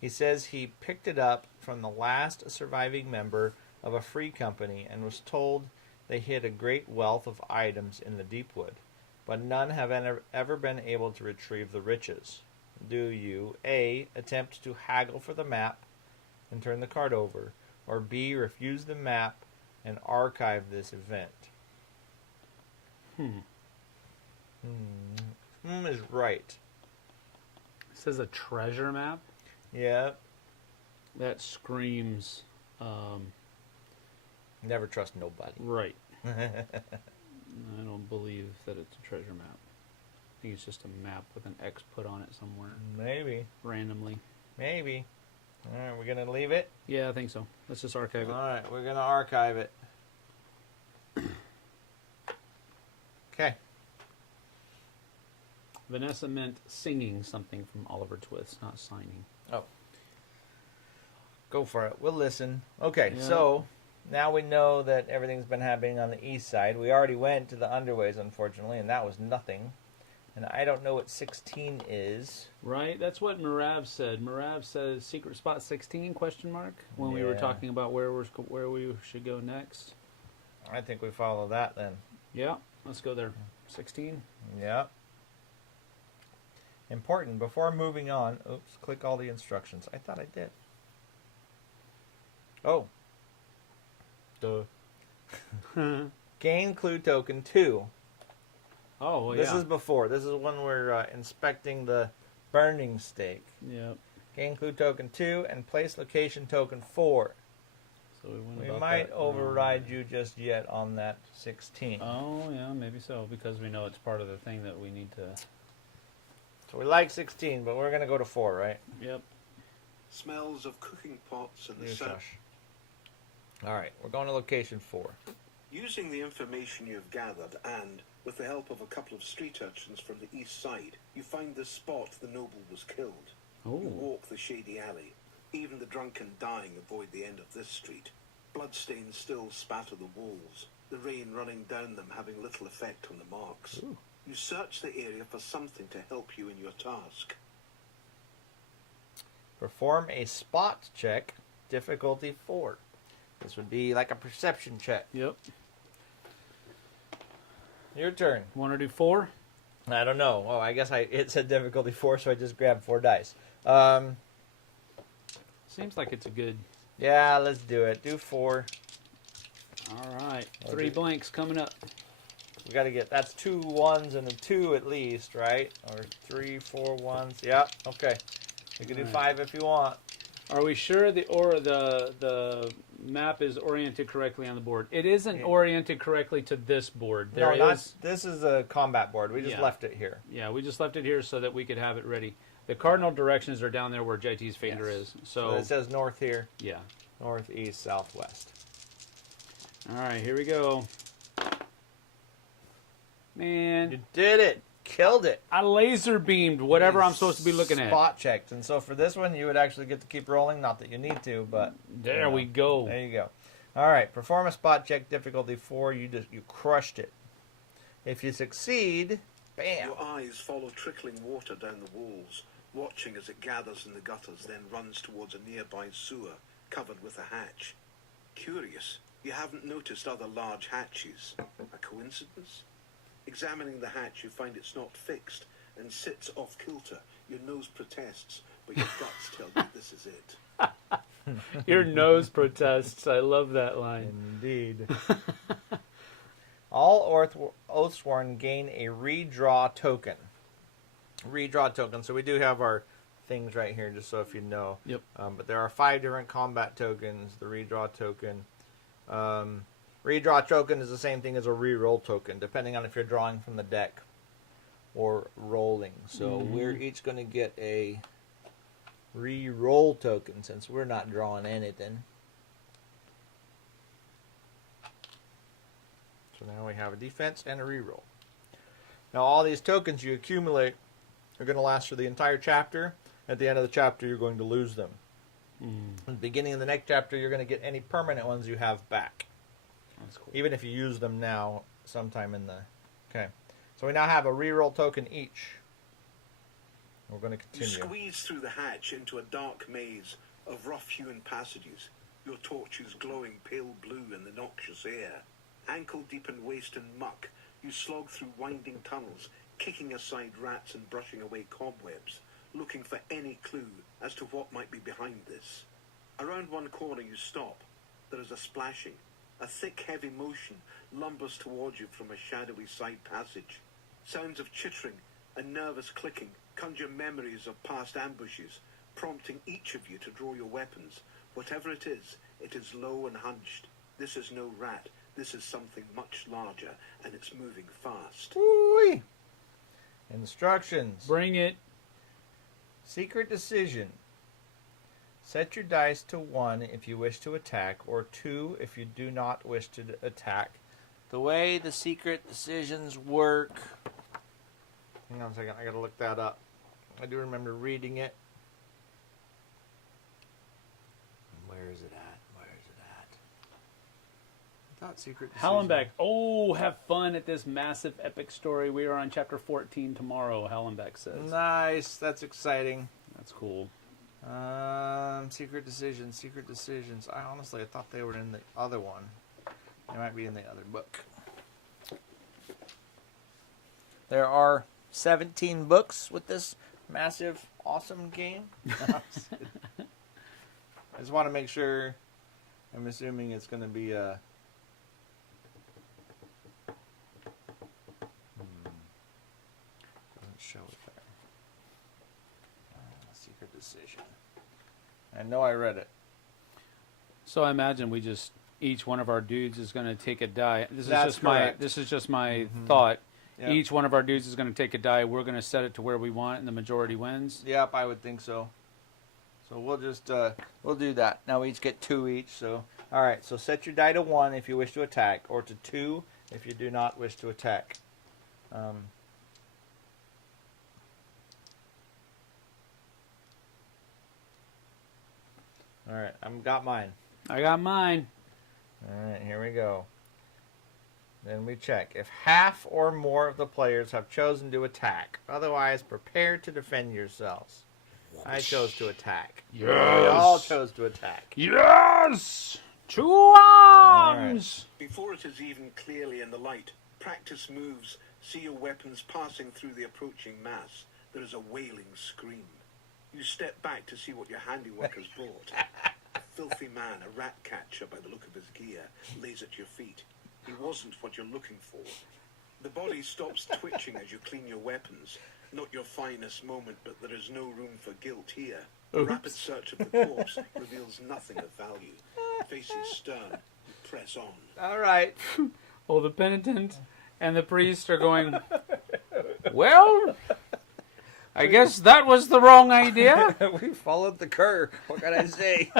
He says he picked it up from the last surviving member of a free company and was told they hid a great wealth of items in the Deepwood, but none have ever been able to retrieve the riches. Do you A. attempt to haggle for the map and turn the card over, or B. refuse the map and archive this event? Is right. It says a treasure map. Yeah. That screams. Never trust nobody. Right. I don't believe that it's a treasure map. I think it's just a map with an X put on it somewhere Maybe. randomly. Maybe. All right, we're going to leave it? Yeah, I think so. Let's just archive it. All right, we're going to archive it. Okay. Vanessa meant singing something from Oliver Twist, not signing. Oh. Go for it. We'll listen. Okay, Yeah. so now we know that everything's been happening on the east side. We already went to the underways, unfortunately, and that was nothing. And I don't know what 16 is. Right? That's what Marav said. Marav says secret spot 16, question mark, when we were Yeah. talking about where we should go next. I think we follow that then. Yeah, let's go there. 16. Yep. Important, before moving on, oops, click all the instructions. I thought I did. Oh. Duh. Gain clue token 2. Oh, well, This yeah. is before. This is when we're inspecting the burning stake. Yep. Gain clue token 2 and place location token 4. So we went We about might that. override you just yet on that 16. Oh, yeah, maybe so, because we know it's part of the thing that we need to... So we like 16, but we're going to go to 4, right? Yep. Smells of cooking pots and the You sound. shush. All right, we're going to location 4. Using the information you have gathered and, with the help of a couple of street urchins from the east side, you find the spot the noble was killed. You Oh. walk the shady alley. Even the drunk and dying avoid the end of this street. Bloodstains still spatter the walls, the rain running down them having little effect on the marks. Ooh. You search the area for something to help you in your task. Perform a spot check, difficulty 4. This would be like a perception check. Yep. Your turn. Want to do 4? I don't know. Oh, I guess it said difficulty 4, so I just grabbed 4 dice. Seems like it's a good... Yeah, let's do it. Do 4. All right. I'll 3 do- blanks coming up. We got to get, that's 2 1s and a 2 at least, right? Or 3, 4 1s. Yep, okay. You can do Alright. 5 if you want. Are we sure the map is oriented correctly on the board? It isn't Yeah. oriented correctly to this board. No, There is... this is a combat board. We just Yeah. left it here. Yeah, we just left it here so that we could have it ready. The cardinal directions are down there where JT's finger Yes. is. So So, it says north here, yeah. north, east, southwest. All right, here we go. Man, You did it. Killed it. I laser beamed whatever I'm supposed to be looking at. Spot checked. And so for this one, you would actually get to keep rolling. Not that you need to, but There we go. there you go. All right. Perform a spot check, difficulty 4. You crushed it. If you succeed, bam. Your eyes follow trickling water down the walls, watching as it gathers in the gutters, then runs towards a nearby sewer covered with a hatch. Curious, you haven't noticed other large hatches. A coincidence? Examining the hatch, you find it's not fixed and sits off kilter. Your nose protests, but your guts tell you this is it. Your nose protests. I love that line. Indeed. All Oathsworn gain a redraw token. Redraw token. So we do have our things right here, just so if you know. Yep. But there are 5 different combat tokens. The redraw token. Redraw token is the same thing as a reroll token, depending on if you're drawing from the deck or rolling. So we're each going to get a re-roll token since we're not drawing anything. So now we have a defense and a re-roll. Now all these tokens you accumulate are going to last for the entire chapter. At the end of the chapter, you're going to lose them. At the beginning of the next chapter, you're going to get any permanent ones you have back. That's cool. Even if you use them now, sometime in the... Okay. So we now have a re-roll token each. We're going to You continue. squeeze through the hatch into a dark maze of rough-hewn passages, your torches glowing pale blue in the noxious air. Ankle-deep in waste and muck, you slog through winding tunnels, kicking aside rats and brushing away cobwebs, looking for any clue as to what might be behind this. Around one corner you stop. There is a splashing. A thick, heavy motion lumbers towards you from a shadowy side passage. Sounds of chittering and nervous clicking conjure memories of past ambushes, prompting each of you to draw your weapons. Whatever it is low and hunched. This is no rat. This is something much larger, and it's moving fast. Woo-wee. Instructions. Bring it. Secret decision. Set your dice to 1 if you wish to attack, or 2 if you do not wish to attack. The way the secret decisions work... Hang on a second, I gotta look that up. I do remember reading it. Where is it at? I thought secret decision... Hallenbeck. Oh, have fun at this massive epic story. We are on chapter 14 tomorrow, Hallenbeck says. Nice, that's exciting. That's cool. Secret decisions. I thought they were in the other one. They might be in the other book. There are 17 books with this massive, awesome game. I just want to make sure. I'm assuming it's going to be a... Doesn't show it there. Secret decision. I know I read it. So I imagine we just each one of our dudes is going to take a die. This is just my thought. Yep. Each one of our dudes is going to take a die. We're going to set it to where we want, and the majority wins. Yep, I would think so. So we'll just we'll do that. Now we each get 2 each. So all right. So set your die to 1 if you wish to attack, or to 2 if you do not wish to attack. All right, I've got mine. I got mine. All right, here we go. Then we check. If half or more of the players have chosen to attack, otherwise prepare to defend yourselves. I chose to attack. Yes. We all chose to attack. Yes! 2 arms! Before it is even clearly in the light, practice moves, see your weapons passing through the approaching mass. There is a wailing scream. You step back to see what your handiwork has brought. A filthy man, a rat catcher by the look of his gear, lays at your feet. He wasn't what you're looking for. The body stops twitching as you clean your weapons. Not your finest moment, but there is no room for guilt here. A rapid search of the corpse reveals nothing of value. Faces stern, you press on. All right. Oh, the penitent and the priest are going, well, I guess that was the wrong idea. We followed the cur. What can I say?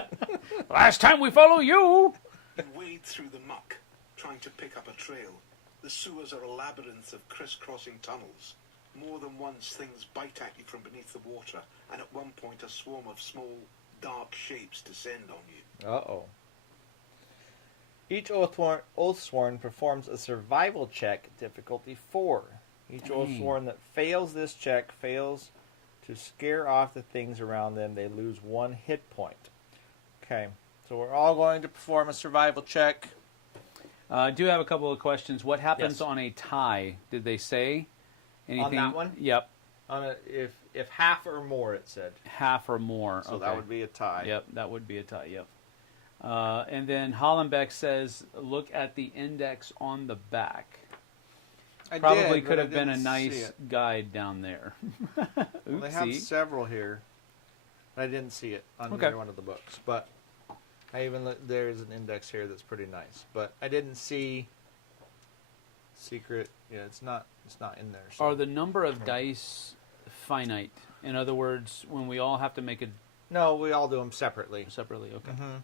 Last time we follow you. You wade through the muck, trying to pick up a trail. The sewers are a labyrinth of crisscrossing tunnels. More than once things bite at you from beneath the water, and at one point a swarm of small, dark shapes descend on you. Uh-oh. Each Oathsworn performs a survival check, difficulty 4. Each Oathsworn that fails this check fails to scare off the things around them. They lose 1 hit point. Okay, so we're all going to perform a survival check. I do have a couple of questions. What happens Yes. on a tie? Did they say anything? On that one? Yep. If half or more, it said. Half or more. So okay. that would be a tie. Yep, that would be a tie, yep. And then Hollenbeck says, look at the index on the back. Probably could have been a nice guide down there. Well, they have several here. I didn't see it on either one of the books, but there's an index here that's pretty nice. But I didn't see secret. Yeah, it's not in there. So. Are the number of dice finite? In other words, when we all have to make a... No, we all do them separately. Separately, okay. Mm-hmm.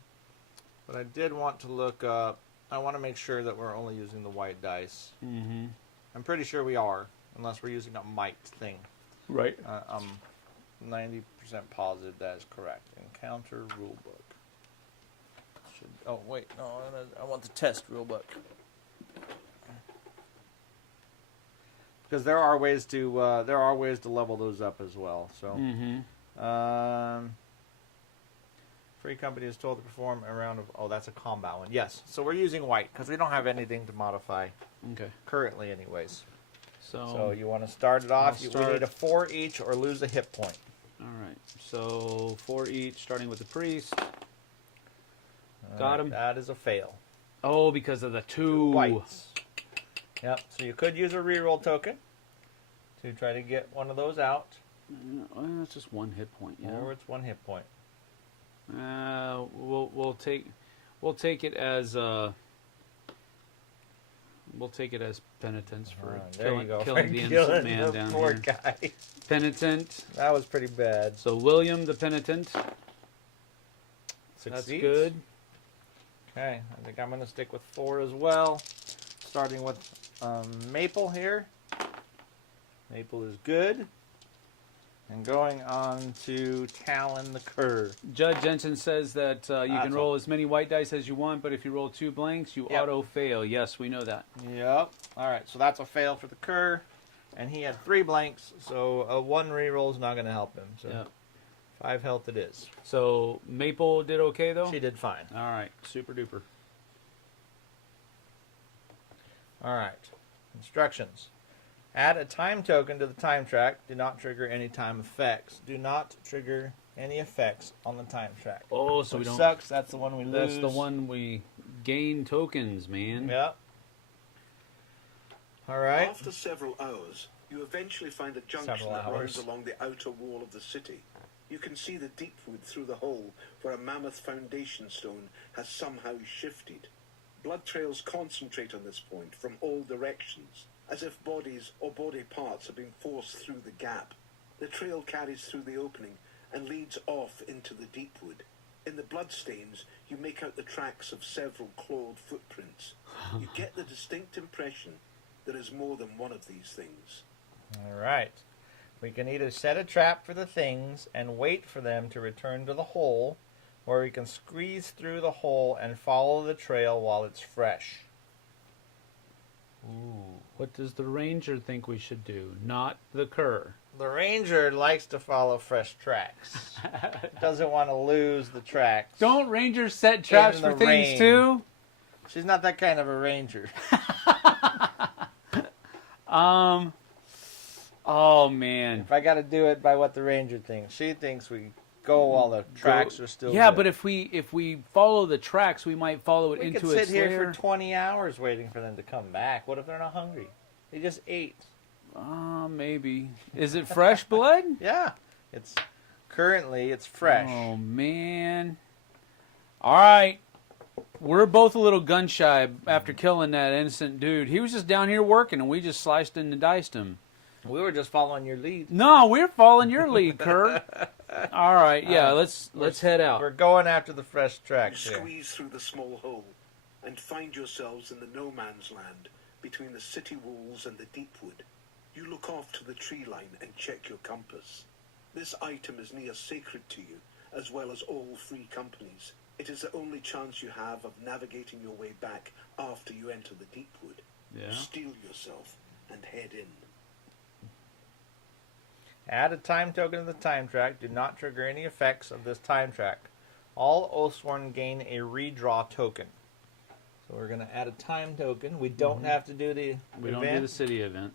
But I did want to look up... I want to make sure that we're only using the white dice. Mm-hmm. I'm pretty sure we are, unless we're using a might thing. Right. I'm 90% positive that is correct. Encounter rulebook. Oh, wait. No, I want the test rulebook. Because there are ways to level those up as well. So, free company is told to perform a round of. Oh, that's a combat one. Yes. So we're using white because we don't have anything to modify. Okay. Currently, anyways. So you want to start it off. We need a 4 each or lose a hit point. All right. So 4 each, starting with the priest. Got him. That is a fail. Oh, because of the 2 whites. Yep. So you could use a reroll token to try to get one of those out. It's just 1 hit point. Yeah. Or it's 1 hit point. We'll take it as penitence for killing the innocent man down poor here. Guy. Penitent. That was pretty bad. So William the penitent. That's succeeds. good. Okay, I think I'm going to stick with 4 as well. Starting with Maple here. Maple is good. And going on to Talon the Cur. Judge Jensen says that you can roll as many white dice as you want, but if you roll 2 blanks, you auto fail. Yes, we know that. Yep. All right, so that's a fail for the Cur. And he had 3 blanks, so a 1 reroll is not going to help him. So Yep. 5 health it is. So Maple did okay, though? She did fine. All right. Super duper. All right. Instructions. Add a time token to the time track. Do not trigger any time effects. Do not trigger any effects on the time track. Oh, so Which we don't... sucks. That's the one we lose. That's the one we gain tokens, man. Yep. All right. After several hours, you eventually find a junction that runs along the outer wall of the city. You can see the Deepwood through the hole where a mammoth foundation stone has somehow shifted. Blood trails concentrate on this point from all directions, as if bodies or body parts have been forced through the gap. The trail carries through the opening and leads off into the Deepwood. In the bloodstains, you make out the tracks of several clawed footprints. You get the distinct impression there is more than one of these things. All right. We can either set a trap for the things and wait for them to return to the hole, or we can squeeze through the hole and follow the trail while it's fresh. Ooh. What does the ranger think we should do? Not the cur. The ranger likes to follow fresh tracks. Doesn't want to lose the tracks. Don't rangers set traps for things rain. too? She's not that kind of a ranger. Oh man. If I got to do it by what the ranger thinks, she thinks we go while the tracks are still Yeah, good. but if we follow the tracks, we might follow it we into could its sit here lair. for 20 hours waiting for them to come back. What if they're not hungry? They just ate. Maybe. Is it fresh blood? Yeah, it's fresh. Oh man. All right. We're both a little gun shy after killing that innocent dude. He was just down here working, and we just sliced and diced him. We were just following your lead. No, we're following your lead, Kurt. All right, yeah, let's head out. We're going after the fresh You tracks here. squeeze through the small hole and find yourselves in the no man's land between the city walls and the Deepwood. You look off to the tree line and check your compass. This item is near sacred to you, as well as all free companies. It is the only chance you have of navigating your way back after you enter the Deepwood. Yeah. Steel yourself and head in. Add a time token to the time track. Do not trigger any effects of this time track. All Oathsworn gain a redraw token. So we're going to add a time token. We don't have to do the We event. don't do the city event.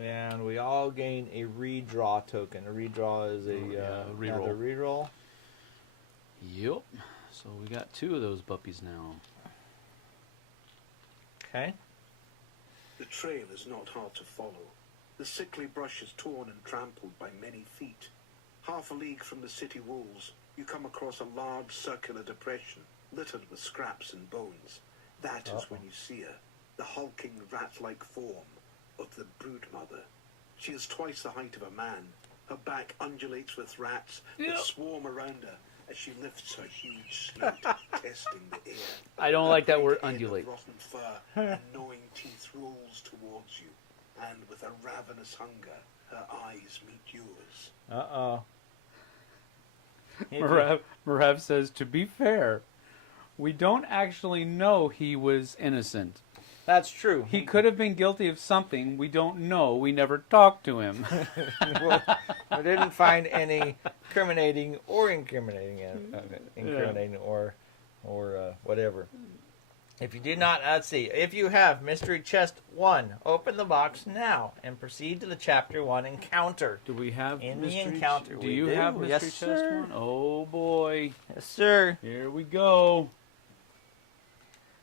And we all gain a redraw token. A redraw is a reroll. another reroll. Yep. So we got 2 of those puppies now. Okay. The trail is not hard to follow. The sickly brush is torn and trampled by many feet. Half a league from the city walls, you come across a large circular depression, littered with scraps and bones. That is when you see her, the hulking rat-like form of the broodmother. She is twice the height of a man. Her back undulates with rats that swarm around her as she lifts her huge snout, testing the air. I don't like that Her word, head of undulate. rotten fur and gnawing teeth rolls towards you, and with a ravenous hunger, her eyes meet yours. Uh-oh. Marav says, to be fair, we don't actually know he was innocent. That's true. He could have been guilty of something. We don't know. We never talked to him. We didn't find any incriminating or whatever. If you did not, let's see. If you have Mystery Chest 1, open the box now and proceed to the Chapter 1 encounter. Do we have In the mystery encounter, Do we you do. have Mystery Yes, Chest sir. 1? Oh, boy. Yes, sir. Here we go.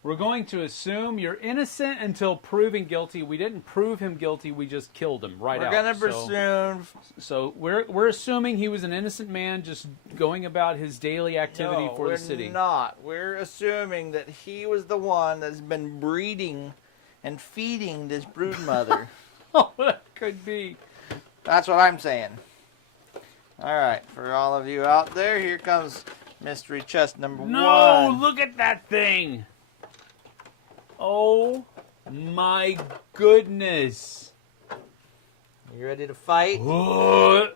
We're going to assume you're innocent until proven guilty. We didn't prove him guilty. We just killed him right We're out. going to presume... So we're assuming he was an innocent man just going about his daily activity for the city. We're not. We're assuming that he was the one that's been breeding and feeding this broodmother. Oh, that could be. That's what I'm saying. All right, for all of you out there, here comes Mystery chest number No, 1. look at that thing. Oh my goodness. You ready to fight? Oh,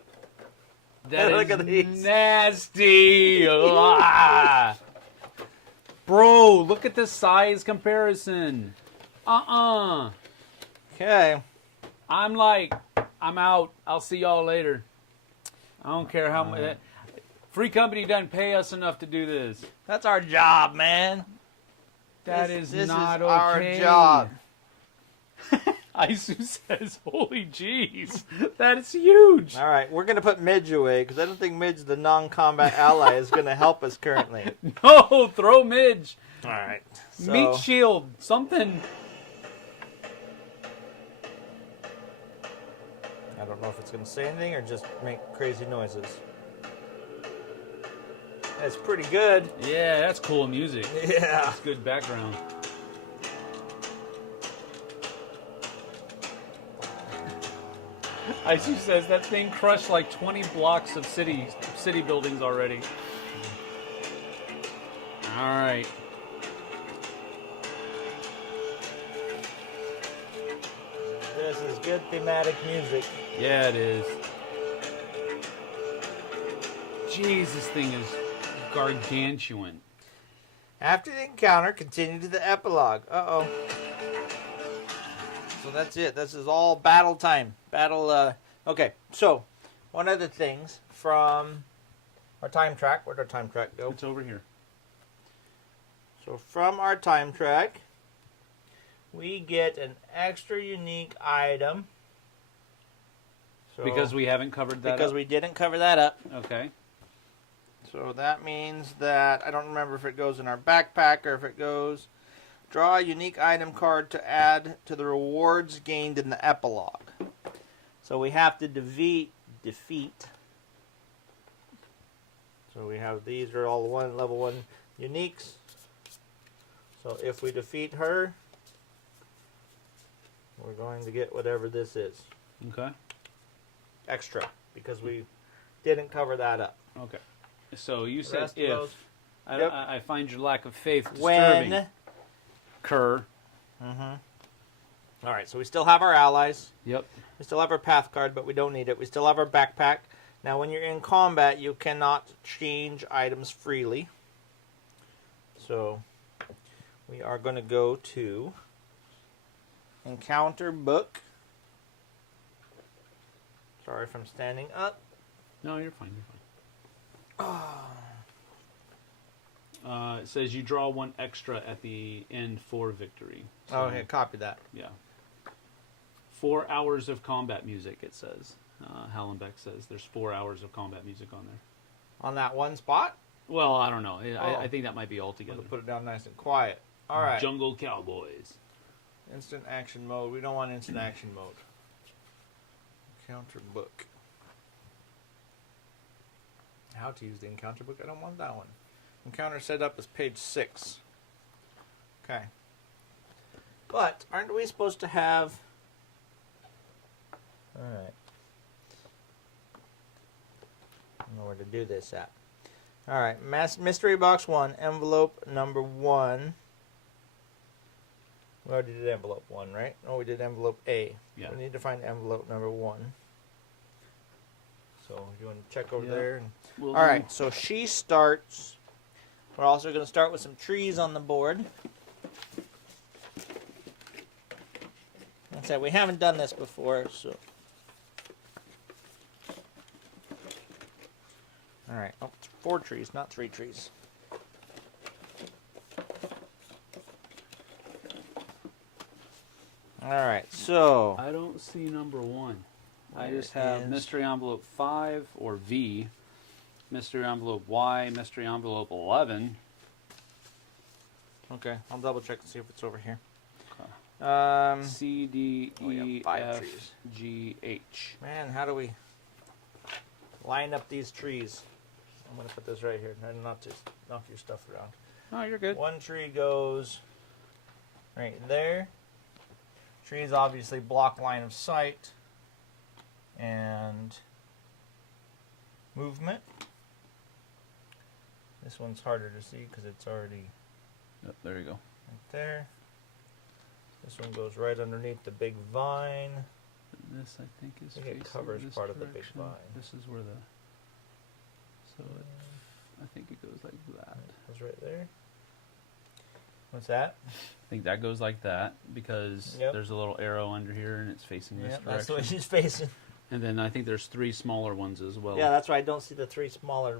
that Look is at these. nasty. Ah. Bro, look at the size comparison. Okay. I'm out. I'll see y'all later. I don't care how much. Free company doesn't pay us enough to do this. That's our job, man. That This is not is our okay. job. Isu says, holy jeez, that is huge. All right, we're going to put Midge away because I don't think Midge, the non-combat ally, is going to help us currently. No, throw Midge. All right. So, Meat shield, something. I don't know if it's going to say anything or just make crazy noises. That's pretty good. Yeah, that's cool music. Yeah. That's good background. Isu says that thing crushed like 20 blocks of city buildings already. All right. This is good thematic music. Yeah, it is. Jeez, this thing is gargantuan. After the encounter, continue to the epilogue. Uh-oh. So that's it. This is all battle time. Okay, so one of the things from our time track. Where'd our time track go? It's over here. So from our time track, we get an extra unique item. So, Because we haven't covered that because up? we didn't cover that up. Okay. So that means that, I don't remember if it goes in our backpack or if it goes, draw a unique item card to add to the rewards gained in the epilogue. So we have to defeat. So we have, these are all level 1 uniques. So if we defeat her, we're going to get whatever this is. Okay. Extra, because we didn't cover that up. Okay. So you The said rest of if. those- I, I find your lack of faith When. disturbing. Kerr. All right, so we still have our allies. Yep. We still have our path card, but we don't need it. We still have our backpack. Now, when you're in combat, you cannot change items freely. So, we are going to go to Encounter Book. Sorry if I'm standing up. No, you're fine. You're fine. It says you draw 1 extra at the end for victory. So, Okay, copy that. Yeah. 4 hours of combat music, it says. Hallenbeck says there's 4 hours of combat music on there. On that one spot, Well, I don't know. Oh. I think that might be all I'm together. going to put it down nice and quiet. All right. Jungle Cowboys. Instant action mode. We don't want instant action mode. Encounter book. How to use the encounter book? I don't want that one. Encounter setup is page 6. Okay. But aren't we supposed to have... Alright. I don't know where to do this at. Alright. Mystery box 1. Envelope number 1. We already did envelope 1, right? Oh, we did envelope A. Yeah. We need to find envelope number 1. So, you want to check over there? We'll All right, so she starts. We're also going to start with some trees on the board. Like I said, we haven't done this before, so. All right, oh, 4 trees, not 3 trees. All right, so. I don't see number 1. I Where just have is- Mystery Envelope 5 or V, Mystery Envelope Y, Mystery Envelope 11. Okay, I'll double check and see if it's over here. Okay. C, D, we have E, 5 F, trees. G, H. Man, how do we line up these trees? I'm going to put this right here, and not to knock your stuff around. Oh, you're good. One tree goes right there. Trees obviously block line of sight and movement. This one's harder to see because it's already Yep, there you go. right there. This one goes right underneath the big vine. This, I think, is I think it facing covers this part of the big direction. vine. This is where the... So I think it goes like that. Goes right there. What's that? I think that goes like that because Yep. there's a little arrow under here and it's facing this Yep, direction. that's the way she's facing. And then I think there's 3 smaller ones as well. Yeah, that's why I don't see the 3 smaller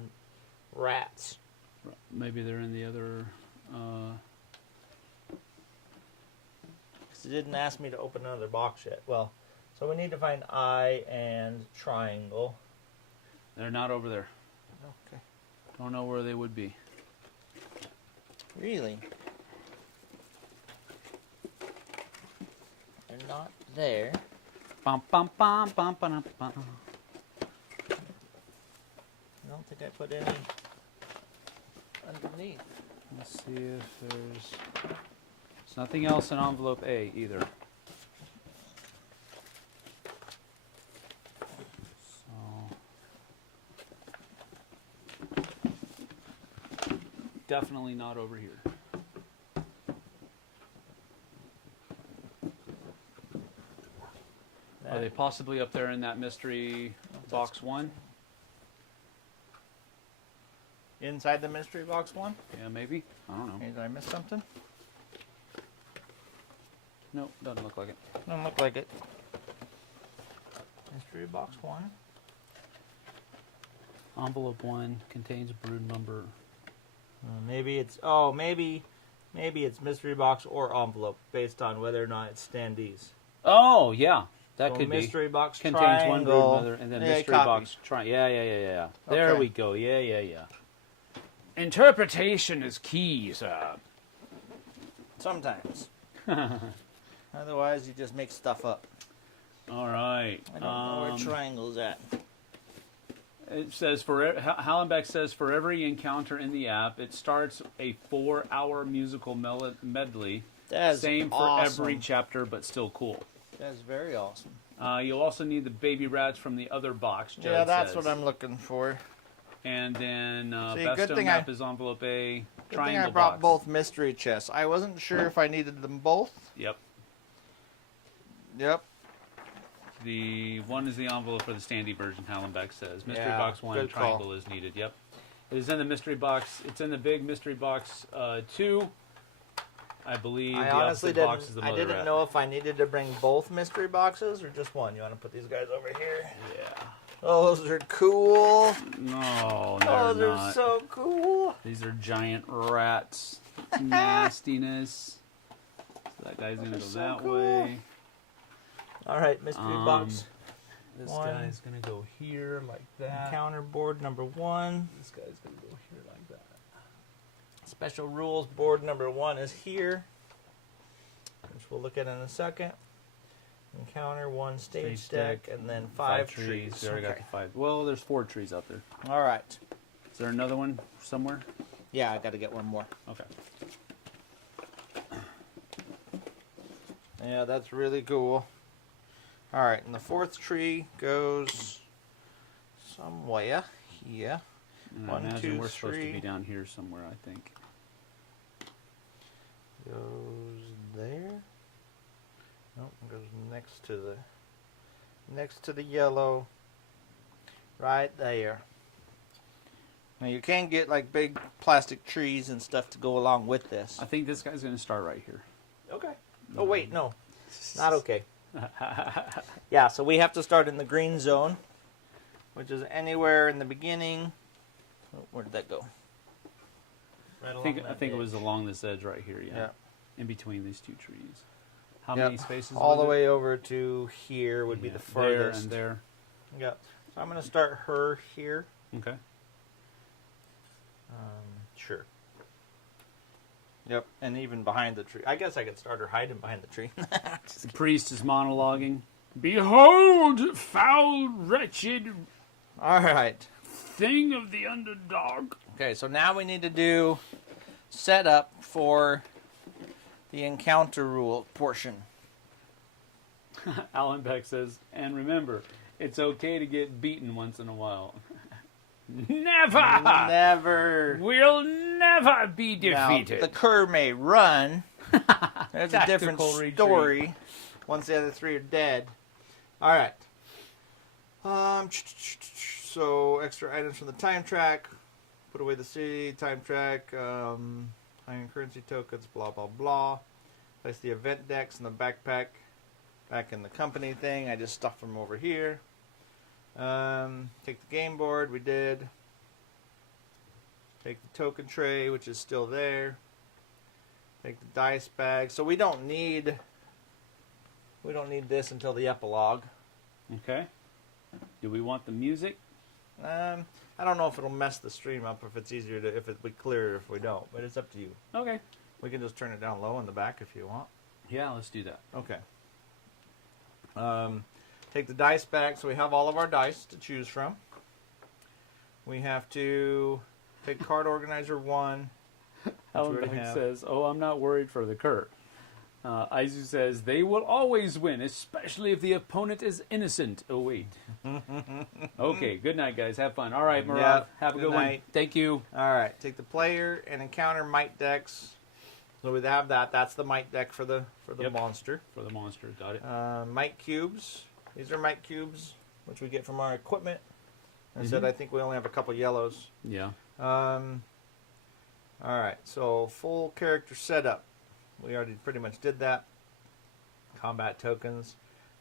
rats. Maybe they're in the other... 'Cause it didn't ask me to open another box yet. Well, so we need to find eye and triangle. They're not over there. Okay. Don't know where they would be. Really? They're not there. Bum, bum, bum, bum, bum, bum. I don't think I put any underneath. Let's see if there's nothing else in envelope A either. So definitely not over here. Are they possibly up there in that mystery box 1? Inside the mystery box one? Yeah, maybe. I don't know. Hey, did I miss something? Nope, doesn't look like it. Doesn't look like it. Mystery box one. Envelope 1 contains brood number. Maybe it's maybe it's mystery box or envelope based on whether or not it's standees. Oh, yeah. That So could be. mystery box Contains triangle. one brood mother and then Yeah, mystery copy. box yeah. There Okay. we go. Yeah. Interpretation is key, sir. Sometimes. Otherwise, you just make stuff up. All right. I don't know where triangle's at. It says Hallenbeck says for every encounter in the app, it starts a 4-hour musical medley. That's Same for awesome. every chapter, but still cool. That's very awesome. You'll also need the baby rats from the other box. Judd Yeah, that's says. what I'm looking for. And then See, good Bastone thing map is envelope A. Good thing Triangle I brought box. both mystery chests. I wasn't sure if I needed them both. Yep. Yep. The one is the envelope for the standee version. Hallenbeck says mystery Yeah, box 1 good triangle call. is needed. Yep. It is in the mystery box. It's in the big mystery box 2. I believe I the honestly opposite box is the didn't. I mother didn't rat. know if I needed to bring both mystery boxes or just one. You want to put these guys over here? Yeah. Those are cool. No, Those they're are not. so cool. These are giant rats. Nastiness. So that guy's gonna go so that cool. way. All right, mystery box. This One. guy's gonna go here like that. Counter board number 1. This guy's gonna go here like that. Special rules board number 1 is here, which we'll look at in a second. Encounter 1 stage deck, and then 5 trees. We already got the 5. Well, there's 4 trees out there. All right. Is there another one somewhere? Yeah, I got to get one more. Okay. Yeah, that's really cool. All right, and the 4th tree goes somewhere here. And 1, I imagine 2, we're supposed to 3. be down here somewhere, I think. Goes there. Nope, it goes next to the yellow. Right there. Now you can get like big plastic trees and stuff to go along with this. I think this guy's gonna start right here. Okay. Oh wait, no. Not okay. Yeah, so we have to start in the green zone, which is anywhere in the beginning. Oh, where did that go? Right I think along that it was edge. along this edge right here, yeah. Yeah. In between these 2 trees. How Yep. many spaces? All was the it? way over to here would be Yeah, the furthest. There and Yeah. So I'm going to start her here. there. Okay. Sure. Yep, and even behind the tree. I guess I could start her hiding behind the tree. The priest is monologuing. Behold, foul, wretched All right. thing of the underdog. Okay, so now we need to do setup for the encounter rule portion. Alan Beck says, and remember, it's okay to get beaten once in a while. Never! Never. We'll never be Now, defeated. the cur may run. There's a different Tactical retreat. story once the other three are dead. All right. So extra items from the time track. Put away the city time track. Iron currency tokens. Blah blah blah. Place the event decks in the backpack. Back in the company thing. I just stuffed them over here. Take the game board. We did. Take the token tray, which is still there. Take the dice bag. So we don't need this until the epilogue. Okay. Do we want the music? I don't know if it'll mess the stream up, if it's easier to, if it would clear if we don't, but it's up to you. Okay. We can just turn it down low in the back if you want. Yeah, let's do that. Okay. Take the dice back, so we have all of our dice to choose from. We have to take card organizer 1. Helen says, "Oh, I'm not worried for the Kurt." Aizu says, "They will always win, especially if the opponent is innocent." Oh, wait. Okay, good night, guys. Have fun. All right, Murad, Yeah, have a good good one. night. Thank you. All right, take the player and encounter might decks. So we have that. That's the might deck for the Yep. monster. For the monster, got it. Might cubes. These are might cubes, which we get from our equipment. I said I think we only have a couple yellows. Yeah. All right, so full character setup. We already pretty much did that. Combat tokens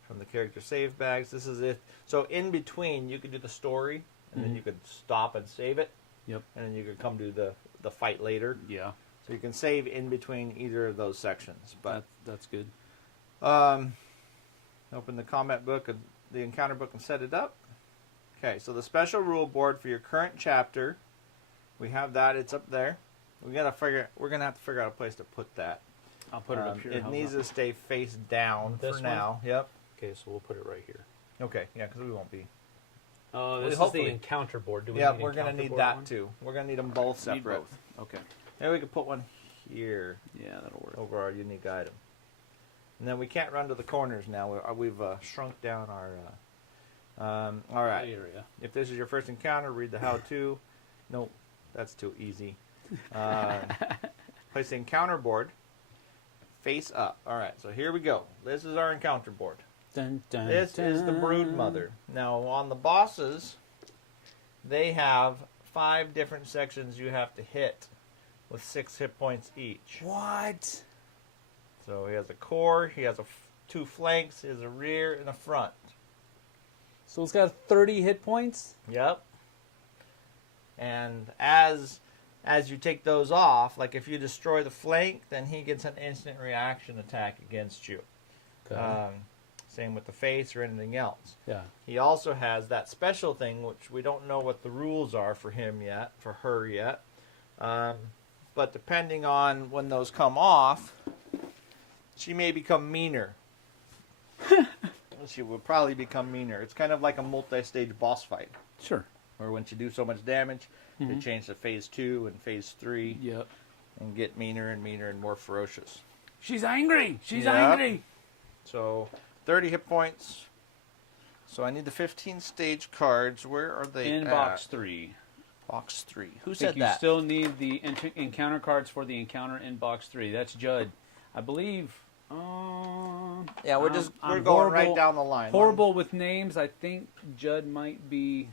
from the character save bags. This is it. So in between, you could do the story, and then you could stop and save it. Yep. And then you could come do the fight later. Yeah. So you can save in between either of those sections. But That's good. open the combat book, the encounter book, and set it up. Okay, so the special rule board for your current chapter, we have that. It's up there. We're gonna have to figure out a place to put that. I'll put it up here. It How's needs that? to stay face down This for now. Yep. Okay, so we'll put it right here. Okay. Yeah, because we won't be. Oh, this is hopefully- the encounter board. Do we Yeah, need we're gonna encounter need board that one? too. We're gonna need them both Need separate. both. Okay. Maybe we could put one here Yeah, that'll work. over our unique item. And then we can't run to the corners now. We've shrunk down our. All right. Area. If this is your first encounter, read the how-to. Nope, that's too easy. Place the encounter board face up. All right, so here we go. This is our encounter board. Dun, dun, This is the brood mother. Now, on the bosses, they have 5 different sections you have to hit with 6 hit points each. What? So he has a core, he has 2 flanks, he has a rear, and a front. So it's got 30 hit points? Yep. And as you take those off, like if you destroy the flank, then he gets an instant reaction attack against you. Okay. Same with the face or anything else. Yeah. He also has that special thing, which we don't know what the rules are for him yet, for her yet. But depending on when those come off, she may become meaner. She will probably become meaner. It's kind of like a multi-stage boss fight, Sure. where once you do so much damage, you change to phase 2 and phase 3, Yep. and get meaner and meaner and more ferocious. She's angry. She's Yep. angry. So 30 hit points. So I need the 15 stage cards. Where are they? In at? box 3. Box 3. Who I said think you that? still need the encounter cards for the encounter in box 3. That's Judd. I believe. Yeah, we're I'm going right horrible- down the line. Horrible with names. I think Judd might be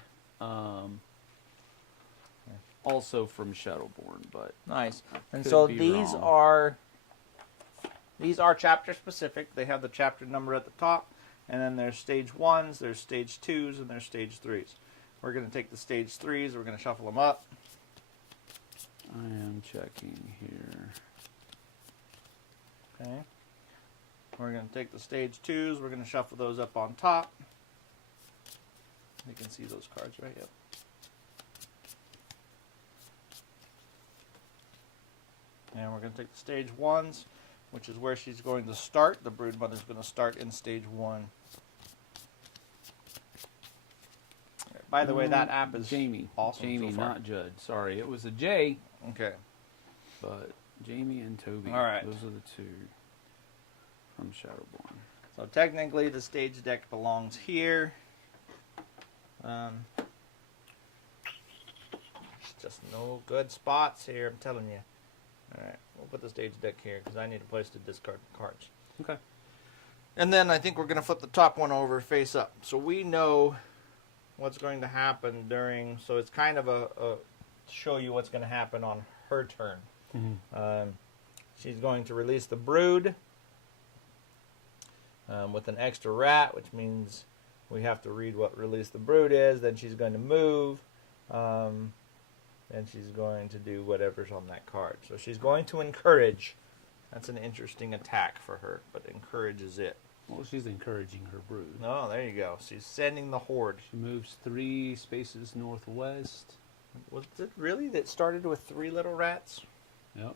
also from Shadowborn, but Nice. And could so be these wrong. are chapter specific. They have the chapter number at the top, and then there's stage 1s, there's stage 2s, and there's stage 3s. We're going to take the stage 3s. We're going to shuffle them up. I am checking here. Okay. We're going to take the stage 2s. We're going to shuffle those up on top. You can see those cards right here. And we're going to take the stage 1s, which is where she's going to start. The brood mother's going to start in stage 1. By the way, that app is Jamie. awesome Jamie, so far. not Judd. Sorry, it was a J, Okay. but Jamie and Toby. All right. Those are the two from Shadowborn. So technically, the stage deck belongs here. just no good spots here, I'm telling you. All right, we'll put the stage deck here because I need a place to discard cards. Okay. And then I think we're going to flip the top one over face up. So we know what's going to happen during, so it's kind of a show you what's going to happen on her turn. Mm-hmm. She's going to release the brood with an extra rat, which means we have to read what release the brood is. Then she's going to move. Then she's going to do whatever's on that card. So she's going to encourage. That's an interesting attack for her, but encourages it. Well, she's encouraging her brood. Oh, there you go. She's sending the horde. She moves 3 spaces northwest. Was it really that started with 3 little rats? Yep.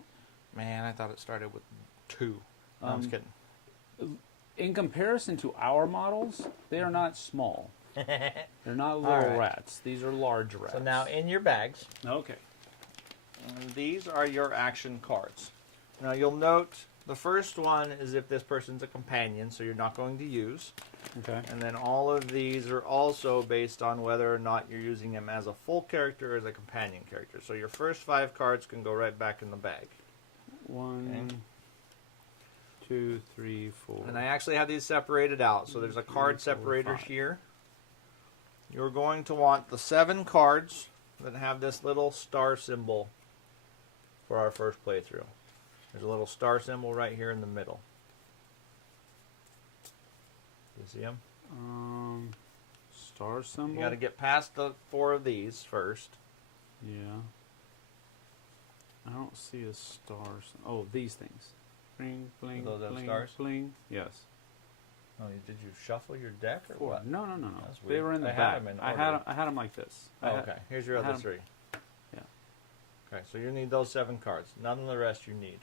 Man, I thought it started with 2. No, I'm just kidding. In comparison to our models, they are not small. They're not little All right. rats. These are large rats. So now in your bags, Okay. these are your action cards. Now you'll note the first one is if this person's a companion, so you're not going to use. Okay. And then all of these are also based on whether or not you're using him as a full character or as a companion character. So your first 5 cards can go right back in the bag. 1, 2, 3, 4. And I actually have these separated out. So there's a 3, card 4, separator 5. here. You're going to want the 7 cards that have this little star symbol for our first playthrough. There's a little star symbol right here in the middle. You see them? Star symbol. You got to get past the 4 of these first. Yeah. I don't see a star. Oh, these things. Bling, bling, Those have bling, stars? bling. Yes. Oh, did you shuffle your deck or 4. what? No. That's They weird. were in the I had back. them in I order. had them like this. Oh, okay. Here's your I other had 'em- 3. Yeah. Okay, so you need those 7 cards. None of the rest you need.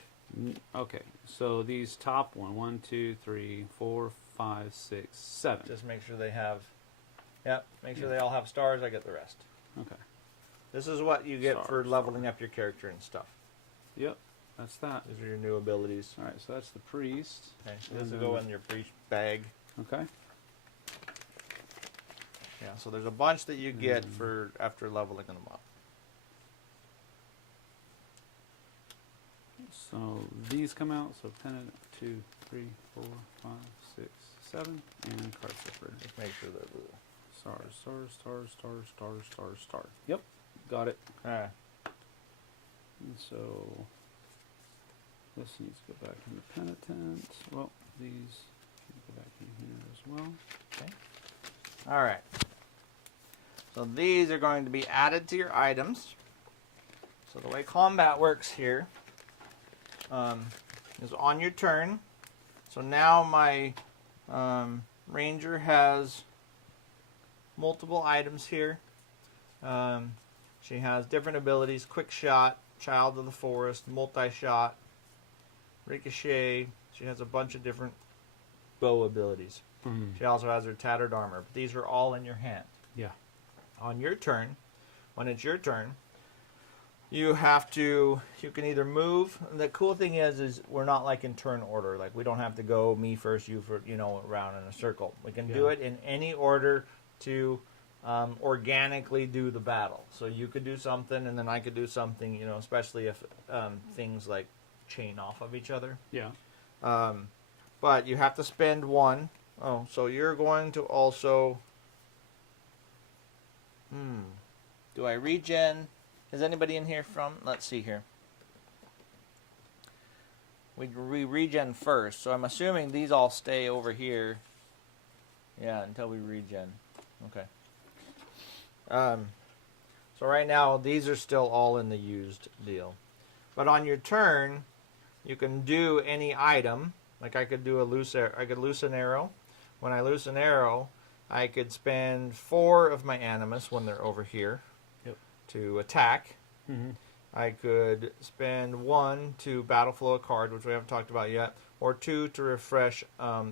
Okay. So these top 1, 2, 3, 4, 5, 6, 7. Just make sure they have. Yep. Make sure they all have stars. I get the rest. Okay. This is what you get for Stars. leveling up your character and stuff. Yep. That's that. These are your new abilities. All right. So that's the priest. Okay, so this And will go then- in your priest bag. Okay. Yeah, so there's a bunch that you get for after leveling them up. So these come out. So pennant 2, 3, 4, 5, 6, 7, and card separator. Just make sure they're blue. Star. Yep, got it. Alright. And so this needs to go back in the penitent. Well, these need to go back in here as well. Okay. Alright. So these are going to be added to your items. So the way combat works here is on your turn. So now my ranger has multiple items here. She has different abilities: quick shot, child of the forest, multi-shot, ricochet. She has a bunch of different bow abilities. She also has her tattered armor. But these are all in your hand. Yeah. On your turn, when it's your turn, you can either move. The cool thing is we're not like in turn order. Like we don't have to go me first, you for around in a circle. We can do it in any order to organically do the battle. So you could do something, and then I could do something. Especially if things like chain off of each other. Yeah. But you have to spend 1. Oh, so you're going to also. Do I regen? Is anybody in here from? Let's see here. We regen first, so I'm assuming these all stay over here. Yeah, until we regen. Okay. So right now these are still all in the used deal, but on your turn, you can do any item. Like I could do I could loose an arrow. When I loose an arrow, I could spend 4 of my animus when they're over here to attack. I could spend 1 to battle flow a card, which we haven't talked about yet, or 2 to refresh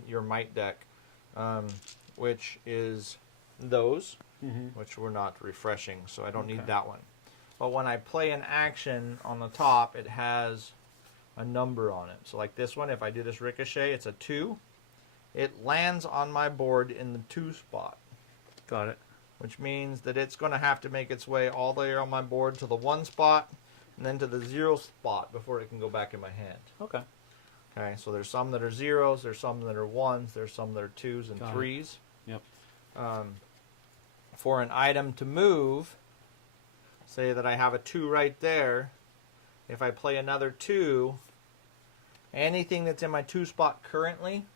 your might deck, which is those, which we're not refreshing, so I don't need that one. But when I play an action on the top, it has a number on it. So like this one, if I do this ricochet, it's a 2. It lands on my board in the 2 spot. Got it. which means that it's going to have to make its way all the way on my board to the 1 spot and then to the 0 spot before it can go back in my hand. Okay. Okay, so there's some that are 0s, there's some that are 1s, there's some that are 2s and Got it. 3s. Yep. For an item to move, say that I have a 2 right there, if I play another 2, anything that's in my 2 spot currently,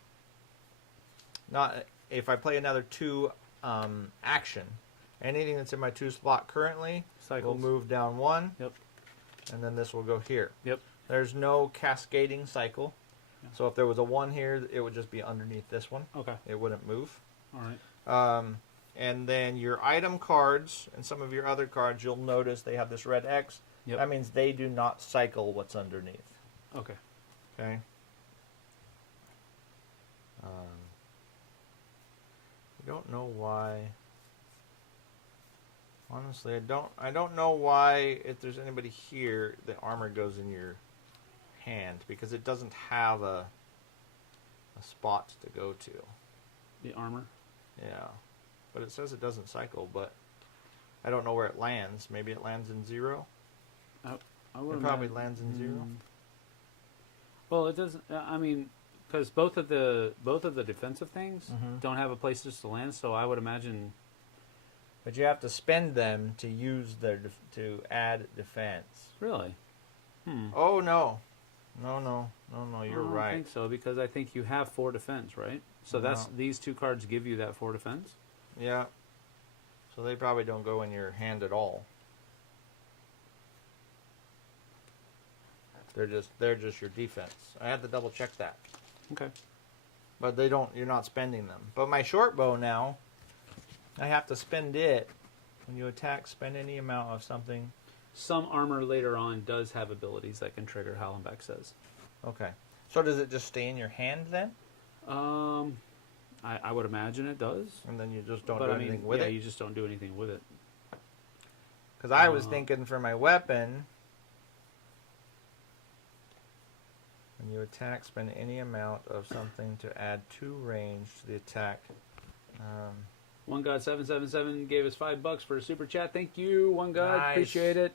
not if I play another 2 action, anything that's in my 2 spot currently Cycles. will move down 1. Yep. And then this will go here. Yep. There's no cascading cycle. Yeah. So if there was a 1 here, it would just be underneath this one. Okay. It wouldn't move. All right. And then your item cards and some of your other cards, you'll notice they have this red X. Yep. That means they do not cycle what's underneath. Okay. Okay. I don't know why. Honestly, I don't know why, if there's anybody here, the armor goes in your hand, because it doesn't have a spot to go to. The armor. Yeah. But it says it doesn't cycle, but I don't know where it lands. Maybe it lands in 0? I would It probably imagine- lands in 0. Well, it doesn't. I mean, because both of the defensive things Mhm. don't have a place just to land, so I would imagine. But you have to spend them to use their to add defense. Really. Oh no, no, I you're don't right. think so, because I think you have 4 defense, right? So that's No. these 2 cards give you that 4 defense. Yeah. So they probably don't go in your hand at all. They're just your defense. I had to double check that. Okay. But they don't. You're not spending them. But my short bow now, I have to spend it. When you attack, spend any amount of something. Some armor later on does have abilities that can trigger. Hallenbeck says. Okay. So does it just stay in your hand then? I would imagine it does. And then you just don't But do I mean, anything with yeah, it? you just don't do anything with it. Because I was thinking for my weapon, when you attack, spend any amount of something to add 2 range to the attack. One God 777 gave us $5 for a super chat. Thank you, One God. Nice. Appreciate it.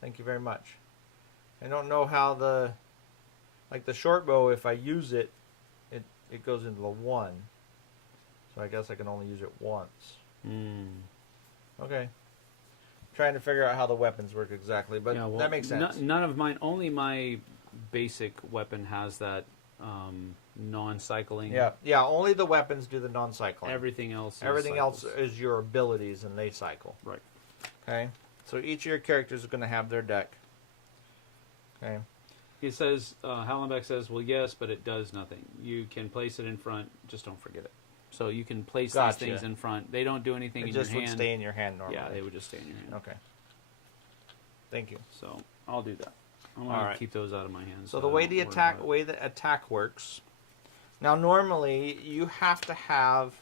Thank you very much. I don't know how the short bow, if I use it, it goes into the 1. So I guess I can only use it once. Okay. Trying to figure out how the weapons work exactly, but Yeah, well, that makes sense. None of mine. Only my basic weapon has that non-cycling. Yeah. Only the weapons do the non-cycling. Everything else. Everything else cycles. is your abilities, and they cycle. Right. Okay. So each of your characters is going to have their deck. Okay. He says, Hallenbeck says, well, yes, but it does nothing. You can place it in front, just don't forget it. So you can place Gotcha. these things in front. They don't do anything It in just your would hand. stay in your hand normally. Yeah, they would just stay in your hand. Okay. Thank you. So I'll do that. I'm All going right. to keep those out of my hands. So I the way don't the worry about it. attack works. Now normally you have to have,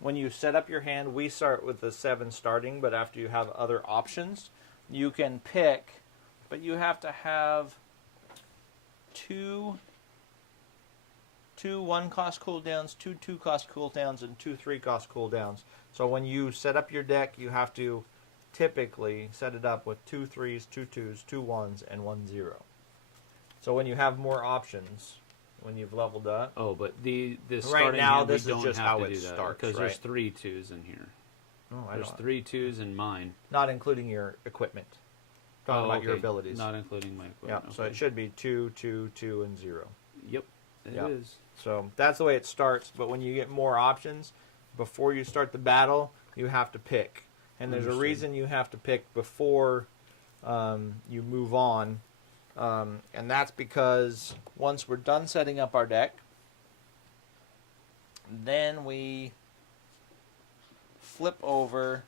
when you set up your hand, we start with the 7 starting, but after you have other options, you can pick, but you have to have two 1-cost cooldowns, 2 2-cost cooldowns, and 2 3-cost cooldowns. So when you set up your deck, you have to typically set it up with 2 3s, 2 2s, 2 1s, and 1 0. So when you have more options, when you've leveled up, Oh, but the Right starting now, hand, we this is don't just have how to it do that, starts, because there's right? 3 2s in here. I There's don't- 3 2s in mine. not including your equipment. Talking about your okay. abilities. Not including my Yeah, equipment. so it should be 2 2 2 and 0. Yep, it Yeah. is. So that's the way it starts. But when you get more options, before you start the battle, you have to pick. And there's a Understood. reason you have to pick before you move on. And that's because once we're done setting up our deck, then we flip over.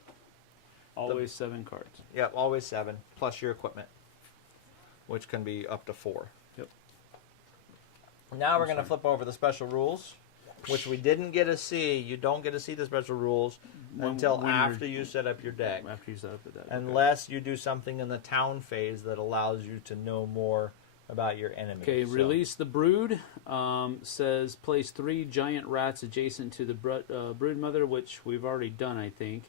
Always 7 cards. Yep, always 7, plus your equipment, which can be up to 4. Yep. Now we're I'm going to sorry. flip over the special rules, which we didn't get to see. You don't get to see the special rules until when you're- after you set up your deck. After you set up the deck. Unless you do something in the town phase that allows you to know more about your enemies. Okay, So- release the brood. Says place 3 giant rats adjacent to the brood mother, which we've already done, I think.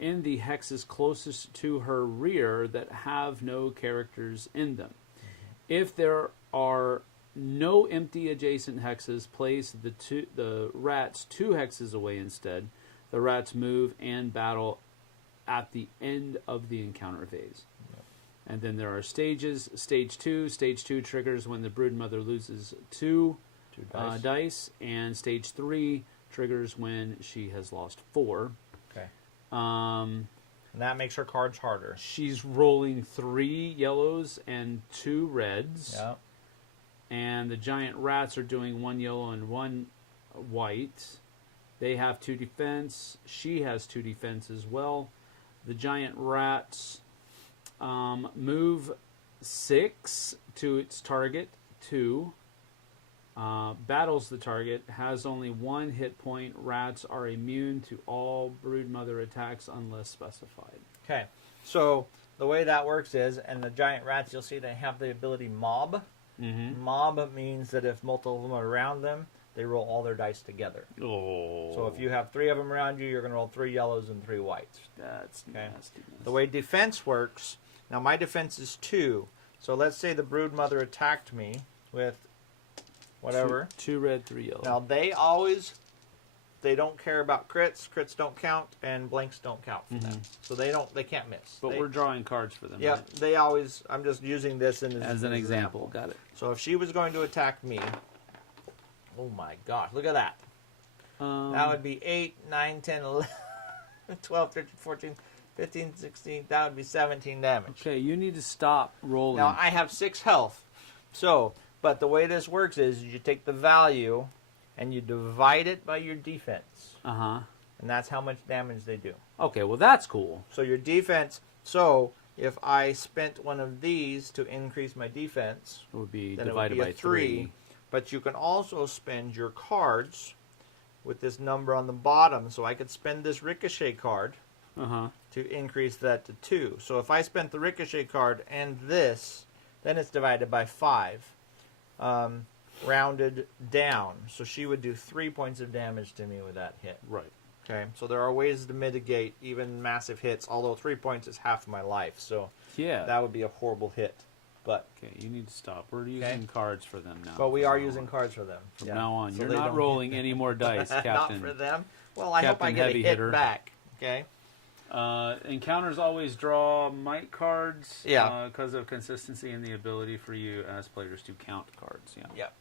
in the hexes closest to her rear that have no characters in them. If there are no empty adjacent hexes, place the rats 2 hexes away instead. The rats move and battle at the end of the encounter phase. And then there are stages. Stage 2 triggers when the broodmother loses 2 dice. And stage 3 triggers when she has lost 4. Okay. And that makes her cards harder. She's rolling 3 yellows and 2 reds. Yeah. And the giant rats are doing 1 yellow and 1 white. They have 2 defense. She has 2 defense as well. The giant rats move 6 to its target, 2. Battles the target, has only 1 hit point. Rats are immune to all broodmother attacks unless specified. Okay, so the way that works is, and the giant rats, you'll see they have the ability mob. Mm-hmm. Mob means that if multiple of them are around them, they roll all their dice together. Oh. So if you have 3 of them around you, you're going to roll 3 yellows and 3 whites. That's Okay. nastiness. The way defense works, now my defense is 2. So let's say the broodmother attacked me with whatever. 2 red, 3 yellow. Now they don't care about crits. Crits don't count, and blanks don't count for them. So they can't miss. But we're drawing cards for them. Yeah, right? they always. I'm just using this As an example. Got it. So if she was going to attack me, oh my gosh, look at that. That would be 8, 9, 10, 11, 12, 13, 14, 15, 16. That would be 17 damage. Okay, you need to stop rolling. Now I have 6 health. So, but the way this works is you take the value and you divide it by your defense. Uh-huh. And that's how much damage they do. Okay, well that's cool. So your defense, so if I spent one of these to increase my defense, It would be then divided it would by be a 3. But you can also spend your cards with this number on the bottom. So I could spend this ricochet card Uh-huh. to increase that to 2. So if I spent the ricochet card and this, then it's divided by 5. Rounded down. So she would do 3 points of damage to me with that hit. Right. Okay, so there are ways to mitigate even massive hits, although 3 points is half my life, so Yeah. that would be a horrible hit. But Okay, you need to stop. We're using cards for them now. we are using cards for them. From now on. So You're they not don't rolling hit any more dice, Not Captain. for them. Well, I hope I Captain get a Heavy hit Hitter. back. Okay. Encounters always draw might cards. Yeah. Because of consistency and the ability for you as players to count cards. Yeah. Yep.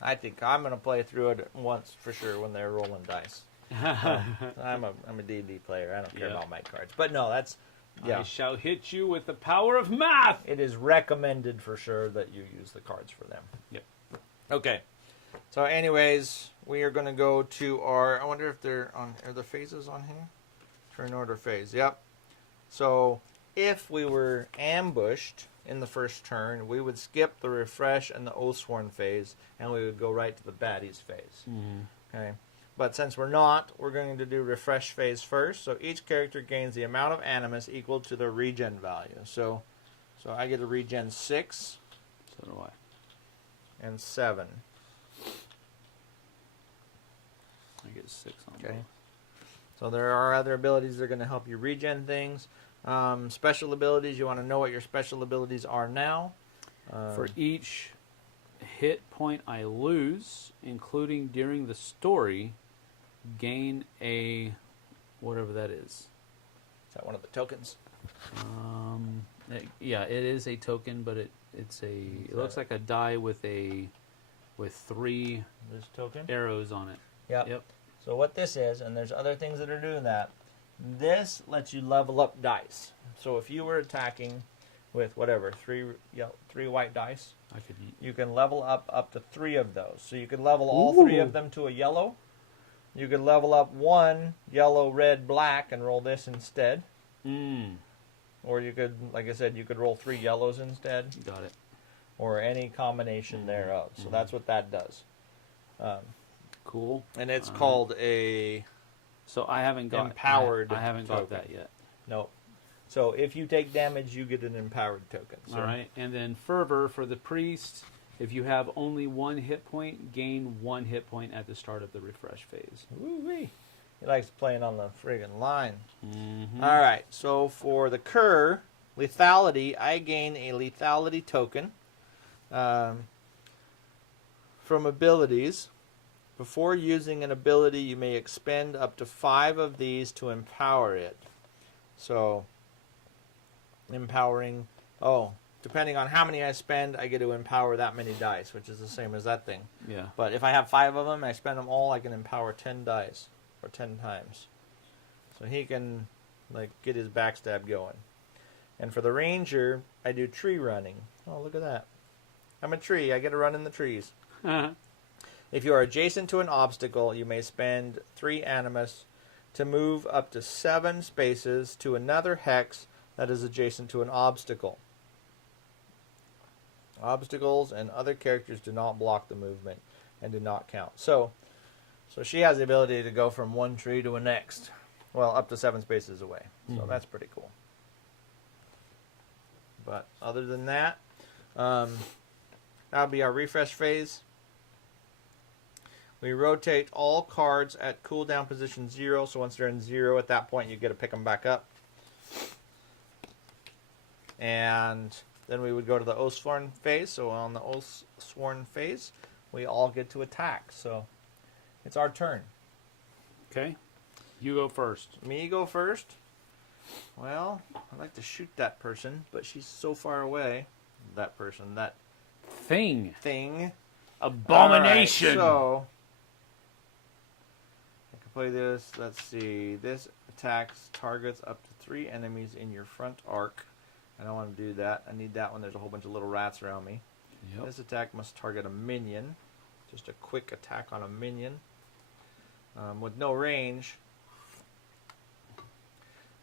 I think I'm going to play through it once for sure when they're rolling dice. I'm a D&D player. I don't care Yeah. about mic cards. But no, that's I shall hit you with the power of math. it is recommended for sure that you use the cards for them. Yep. Okay. So anyways, we are going to go to our, I wonder if are the phases on here? Turn order phase. Yep. So if we were ambushed in the first turn, we would skip the refresh and the Oathsworn phase, and we would go right to the baddies phase. Okay. But since we're not, we're going to do refresh phase first. So each character gains the amount of animus equal to their regen value. So I get a regen 6 So do I. and 7. I get 6 on Okay. both. So there are other abilities that are going to help you regen things. Special abilities, you want to know what your special abilities are now. For each hit point I lose, including during the story, gain a whatever that is. Is that one of the tokens? Yeah, it is a token, but it looks like a die with 3 This token? arrows on it. Yep. So what this is, and there's other things that are doing that, this lets you level up dice. So if you were attacking with whatever, 3 white dice, I could. you can level up to 3 of those. So you could level all 3 of them to a yellow. You could level up 1 yellow, red, black, and roll this instead. Or you could, like I said, you could roll 3 yellows instead. Got it. Or any combination thereof. So that's what that does. Cool. And it's called a... So I haven't got Empowered I haven't got token. that yet. No. So if you take damage, you get an empowered token. So All right, and then fervor for the priest. If you have only 1 hit point, gain 1 hit point at the start of the refresh phase. Woo-wee. He likes playing on the friggin' line. Mm-hmm. All right, so for the Cur, lethality, I gain a lethality token from abilities. Before using an ability, you may expend up to 5 of these to empower it. So, empowering, depending on how many I spend, I get to empower that many dice, which is the same as that thing. Yeah. But if I have 5 of them and I spend them all, I can empower 10 dice, or 10 times. So he can, like, get his backstab going. And for the Ranger, I do tree running. Oh, look at that. I'm a tree. I get to run in the trees. If you are adjacent to an obstacle, you may spend 3 animus to move up to 7 spaces to another hex that is adjacent to an obstacle. Obstacles and other characters do not block the movement and do not count. So she has the ability to go from one tree to a next. Well, up to 7 spaces away. So that's pretty cool. But other than that, that'll be our refresh phase. We rotate all cards at cooldown position 0. So once they're in 0, at that point you get to pick them back up. And then we would go to the Oathsworn phase. So on the Oathsworn phase, we all get to attack. So it's our turn. Okay. You go first. Me go first? Well, I'd like to shoot that person, but she's so far away. That person, that Thing. Abomination. All right, so I can play this. Let's see. This attacks targets up to 3 enemies in your front arc. I don't want to do that. I need that one. There's a whole bunch of little rats around me. Yep. This attack must target a minion. Just a quick attack on a minion. With no range.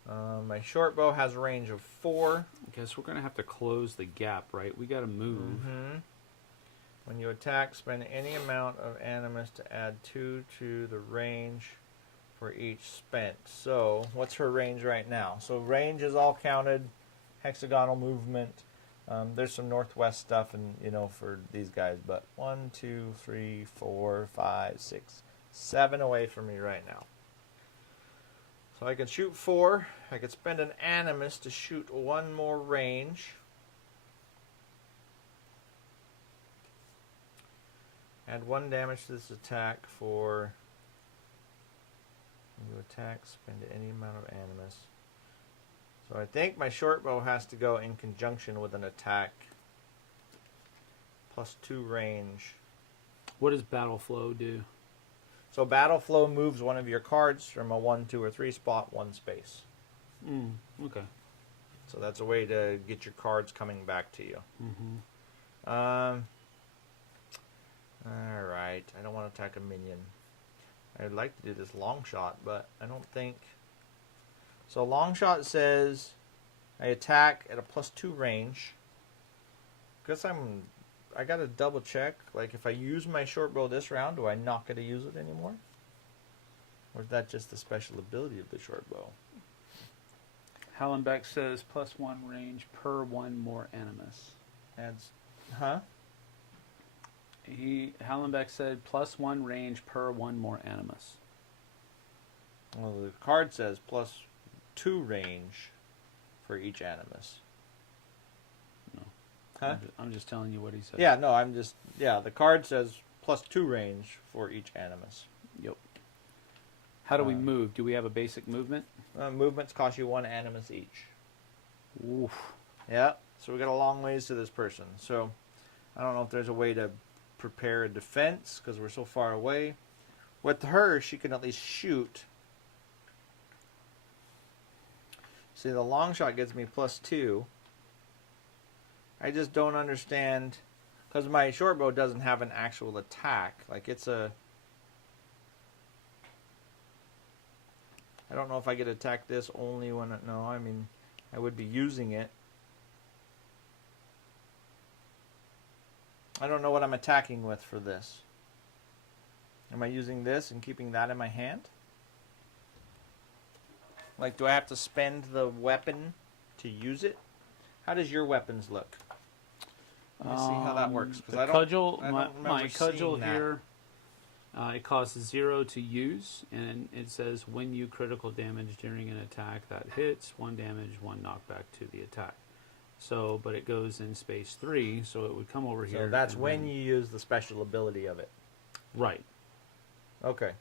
My short bow has a range of 4. I guess we're going to have to close the gap, right? We got to move. Mm-hmm. When you attack, spend any amount of animus to add 2 to the range for each spent. So, what's her range right now? So, range is all counted. Hexagonal movement. There's some northwest stuff, and for these guys. But 1, 2, 3, 4, 5, 6, 7 away from me right now. So I can shoot 4. I could spend an animus to shoot 1 more range. Add 1 damage to this attack for... When you attack, spend any amount of animus. So I think my short bow has to go in conjunction with an attack. Plus 2 range. What does Battle Flow do? So Battle Flow moves one of your cards from a 1, 2, or 3 spot 1 space. Okay. So that's a way to get your cards coming back to you. Mm-hmm. Alright, I don't want to attack a minion. I would like to do this long shot, but I don't think... So long shot says I attack at a plus 2 range. Guess I gotta double check. Like, if I use my short bow this round, do I not get to use it anymore? Or is that just the special ability of the short bow? Hallenbeck says +1 range per 1 more animus. Adds, huh? Hallenbeck said +1 range per 1 more animus. Well, the card says plus 2 range for each animus. No. Huh? I'm just telling you what he said. Yeah, no, the card says plus 2 range for each animus. Yep. How do we move? Do we have a basic movement? Movements cost you 1 animus each. Oof. Yeah, so we got a long ways to this person. So I don't know if there's a way to prepare a defense because we're so far away. With her, she can at least shoot. See, the long shot gets me +2. I just don't understand because my short bow doesn't have an actual attack. Like, it's a... I don't know if I get to attack this only when... No, I mean, I would be using it. I don't know what I'm attacking with for this. Am I using this and keeping that in my hand? Like, do I have to spend the weapon to use it? How does your weapons look? Let me see how that works. 'Cause The I don't cudgel, remember my cudgel seeing that. here. It costs 0 to use, and it says when you critical damage during an attack that hits, 1 damage, 1 knockback to the attack. So, but it goes in space 3, so it would come over here. So that's and when then- you use the special ability of it. Right. Okay.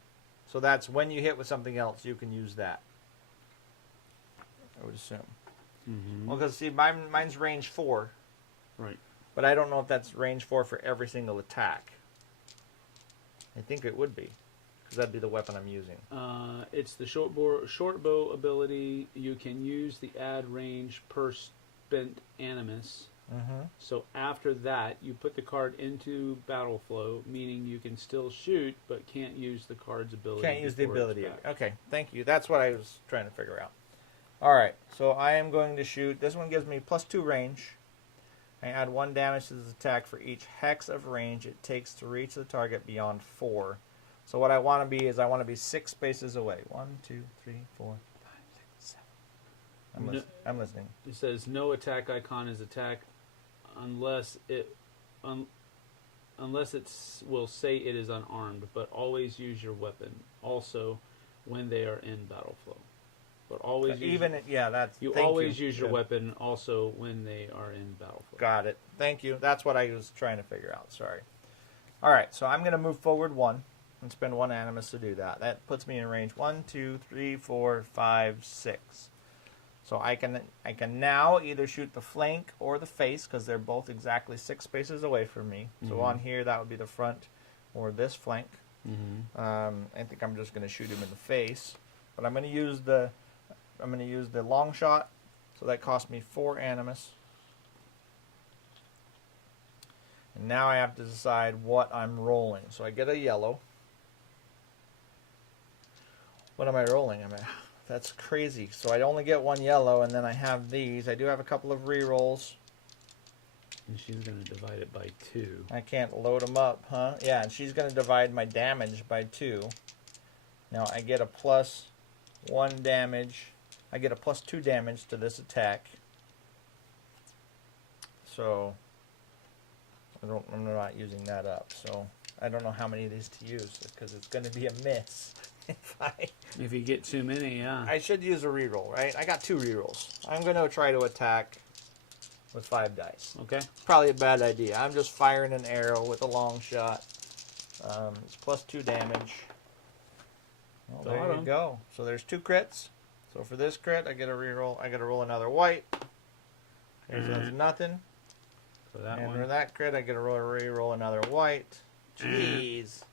So that's when you hit with something else, you can use that. I would assume. Mm-hmm. Well, because see, mine's range 4, Right. but I don't know if that's range 4 for every single attack. I think it would be, because that'd be the weapon I'm using. It's the short bow ability. You can use the add range per spent animus. Mm-hmm. So after that, you put the card into battle flow, meaning you can still shoot, but can't use the card's ability. Can't use the before it's ability. back. Okay, thank you. That's what I was trying to figure out. All right, so I am going to shoot. This one gives me +2 range. I add 1 damage to this attack for each hex of range it takes to reach the target beyond 4. So what I want to be is I want to be 6 spaces away. 1, 2, 3, 4, 5, 6, 7. I'm listening. It says no attack icon is attack unless it will say it is unarmed, but always use your weapon. Also, when they are in battle flow, but always use You always use your weapon. Also, when they are in battle flow. Got it. Thank you. That's what I was trying to figure out. Sorry. All right, so I'm going to move forward 1 and spend 1 animus to do that. That puts me in range 1, 2, 3, 4, 5, 6. So I can now either shoot the flank or the face because they're both exactly 6 spaces away from me. So on here that would be the front or this flank. Mm-hmm. I think I'm just going to shoot him in the face, but I'm going to use the long shot. So that cost me 4 animus. And now I have to decide what I'm rolling. So I get a yellow. What am I rolling? That's crazy. So I only get 1 yellow, and then I have these. I do have a couple of rerolls. And she's going to divide it by 2. I can't load them up, huh? Yeah, and she's going to divide my damage by 2. Now I get a +1 damage. I get a +2 damage to this attack. So I'm not using that up. So I don't know how many of these to use because it's going to be a miss. If you get too many, yeah. I should use a reroll, right? I got 2 rerolls. I'm going to try to attack with 5 dice. Okay. Probably a bad idea. I'm just firing an arrow with a long shot. It's +2 damage. Well, there you go. So there's 2 crits. So for this crit, I get a reroll. I got to roll another white. Okay, so that's nothing. For that and one. for that crit, I get to reroll another white. Jeez.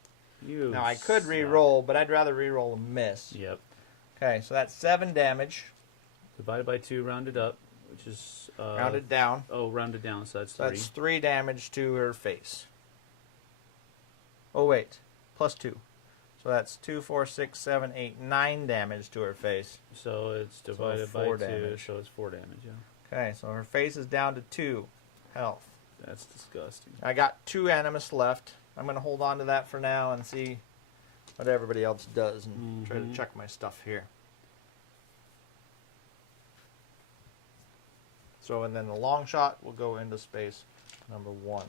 You Now I could suck. re-roll, but I'd rather re-roll a miss. Yep. Okay, so that's 7 damage. Divided by 2, rounded up, which is... rounded down. Oh, rounded down, so that's 3. That's 3 damage to her face. Oh, wait. +2. So that's 2, 4, 6, 7, 8, 9 damage to her face. So it's divided by 4 2, damage. so it's 4 damage, yeah. Okay, so her face is down to 2 health. That's disgusting. I got 2 animus left. I'm going to hold on to that for now and see what everybody else does and try to check my stuff here. So, and then the long shot will go into space number 1.